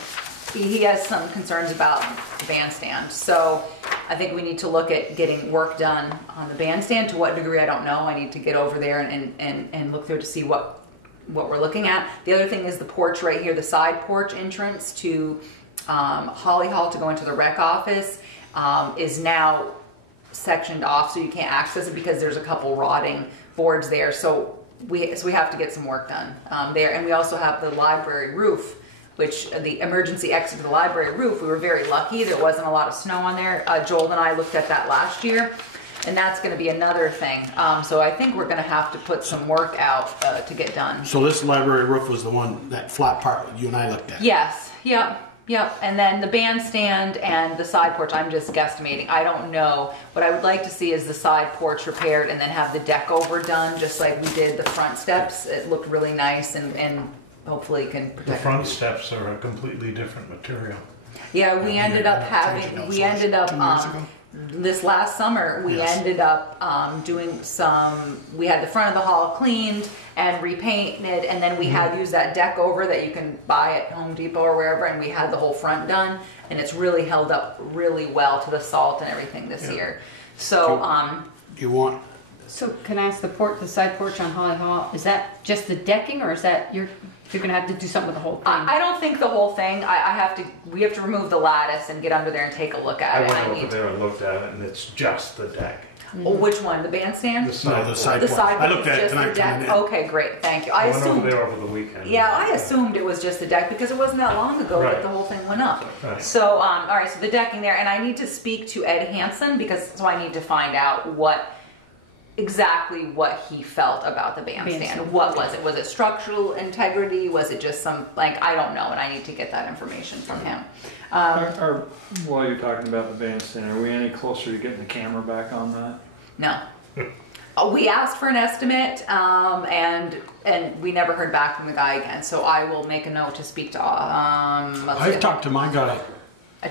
he has some concerns about the bandstand. So I think we need to look at getting work done on the bandstand. To what degree, I don't know. I need to get over there and look through to see what we're looking at. The other thing is the porch right here, the side porch entrance to Holly Hall to go into the rec office is now sectioned off, so you can't access it because there's a couple rotting boards there. So we have to get some work done there. And we also have the library roof, which the emergency exit to the library roof, we were very lucky. There wasn't a lot of snow on there. Joel and I looked at that last year, and that's going to be another thing. So I think we're going to have to put some work out to get done. So this library roof was the one, that flat part you and I looked at? Yes, yep. And then the bandstand and the side porch, I'm just guesstimating. I don't know. What I would like to see is the side porch repaired and then have the deck over done, just like we did the front steps. It looked really nice and hopefully can protect. The front steps are a completely different material. Yeah, we ended up this last summer, we ended up doing we had the front of the hall cleaned and repainted, and then we had used that deck over that you can buy at Home Depot or wherever, and we had the whole front done, and it's really held up really well to the salt and everything this year. So, So can I ask the side porch on Holly Hall, is that just the decking, or is that you're gonna have to do something with the whole thing? I don't think the whole thing. We have to remove the lattice and get under there and take a look at it. I went over there and looked at it, and it's just the deck. Oh, which one? The bandstand? The side The side I looked at it just tonight the deck? coming in. Okay, great, thank you. I went over there over the weekend. Yeah, I assumed it was just the deck because it wasn't that long ago that the whole thing went up. Right. So, all right, so the decking there, and I need to speak to Ed Hansen so I need to find out exactly what he felt about the bandstand. What was it? Was it structural integrity? Was it just I don't know, and I need to get that information from him. While you're talking about the bandstand, are we any closer to getting the camera back on that? No. We asked for an estimate, and we never heard back from the guy again. So I will make a note to speak to. I've talked to my guy.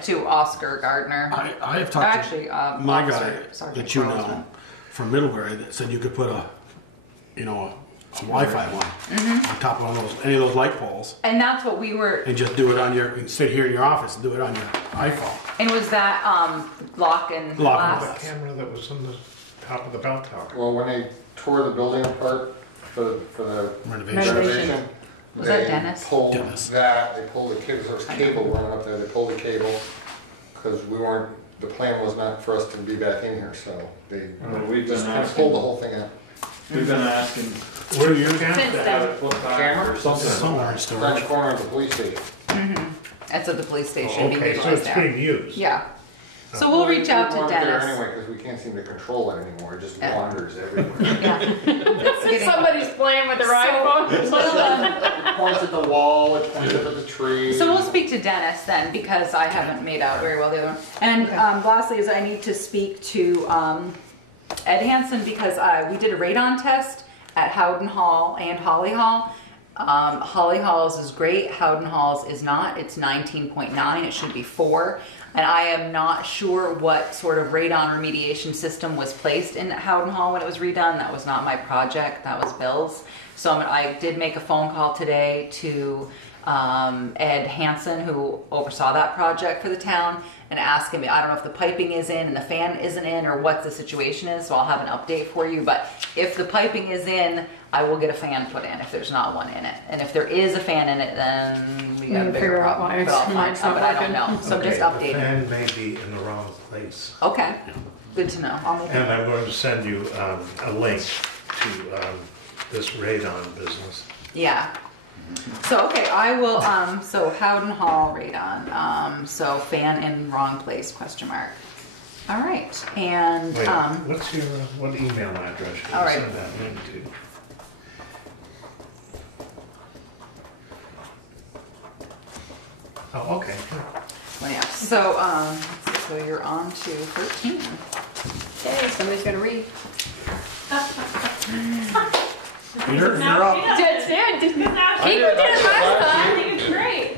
To Oscar Gardner. I have talked to my guy that you know from Middlebury that said you could put a Wi-Fi one on top of any of those light poles. And that's what we were. And just do it sit here in your office and do it on your iPhone. And was that lock and glass? The camera that was on the top of the bell tower. Well, when they tore the building apart for the renovation. Was that Dennis? They pulled the cable, there was cable running up there, they pulled the cable, because the plan was not for us to be back in here, so they just kind of pulled the whole thing out. We've been asking. Where are you again? To have it put back or something. Somewhere in It's on the corner of the police station. That's at the police station. Okay, so it's being used. Yeah. So we'll reach out to Dennis. Anyway, because we can't seem to control it anymore. It just wanders everywhere. Somebody's playing with their iPhone. It points at the wall, it points up at the tree. So we'll speak to Dennis then, because I haven't made out very well the other one. And lastly is I need to speak to Ed Hansen, because we did a radon test at Howden Hall and Holly Hall. Holly Hall's is great, Howden Hall's is not. It's 19.9, it should be 4. And I am not sure what sort of radon remediation system was placed in Howden Hall when it was redone. That was not my project, that was Bill's. So I did make a phone call today to Ed Hansen, who oversaw that project for the town, and ask him, I don't know if the piping is in and the fan isn't in or what the situation is, so I'll have an update for you. But if the piping is in, I will get a fan put in if there's not one in it. And if there is a fan in it, then we got a bigger problem. But I'll find out, but I don't know. So Okay, just update the him. fan may be in the wrong place. Okay, good to know. I'll make And I'm going to send you a link to this radon business. Yeah. So, okay, I will, so Howden Hall radon, so fan in wrong place, question mark. All right, and, Wait, what's your, what email address can all you right. send that link to? Oh, okay, good. Well, yeah, so you're on to 13. Okay, somebody's gonna read. You're up. That's it. Keep it last time. I think it's great.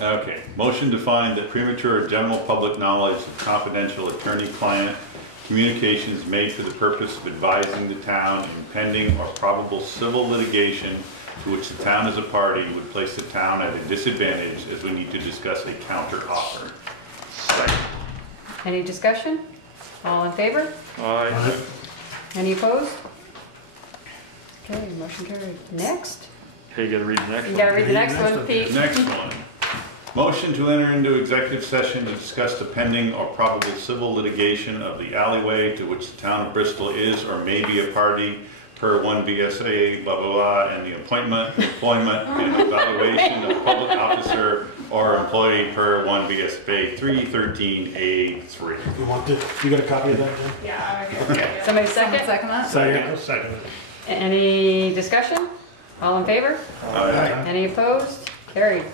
Okay, motion to find that premature general public knowledge of confidential attorney-client communications made for the purpose of advising the town in pending or probable civil litigation to which the town is a party would place the town at a disadvantage as we need to discuss a counter offer. Any discussion? All in favor? Aye. Any opposed? Okay, motion carried. Next? Hey, you gotta read the next one. You gotta read the next one, Pete. Next one. Motion to enter into executive session to discuss the pending or probable civil litigation of the alleyway to which the town of Bristol is or may be a party per 1 VSA blah blah blah, and the appointment, employment, and evaluation of public officer or employee per 1 VSA 313A3. You want to, you got a copy of that, Jen? Yeah, I guess. Somebody second? Second that? Second. Second. Any discussion? All in favor? Aye. Any opposed? Carried.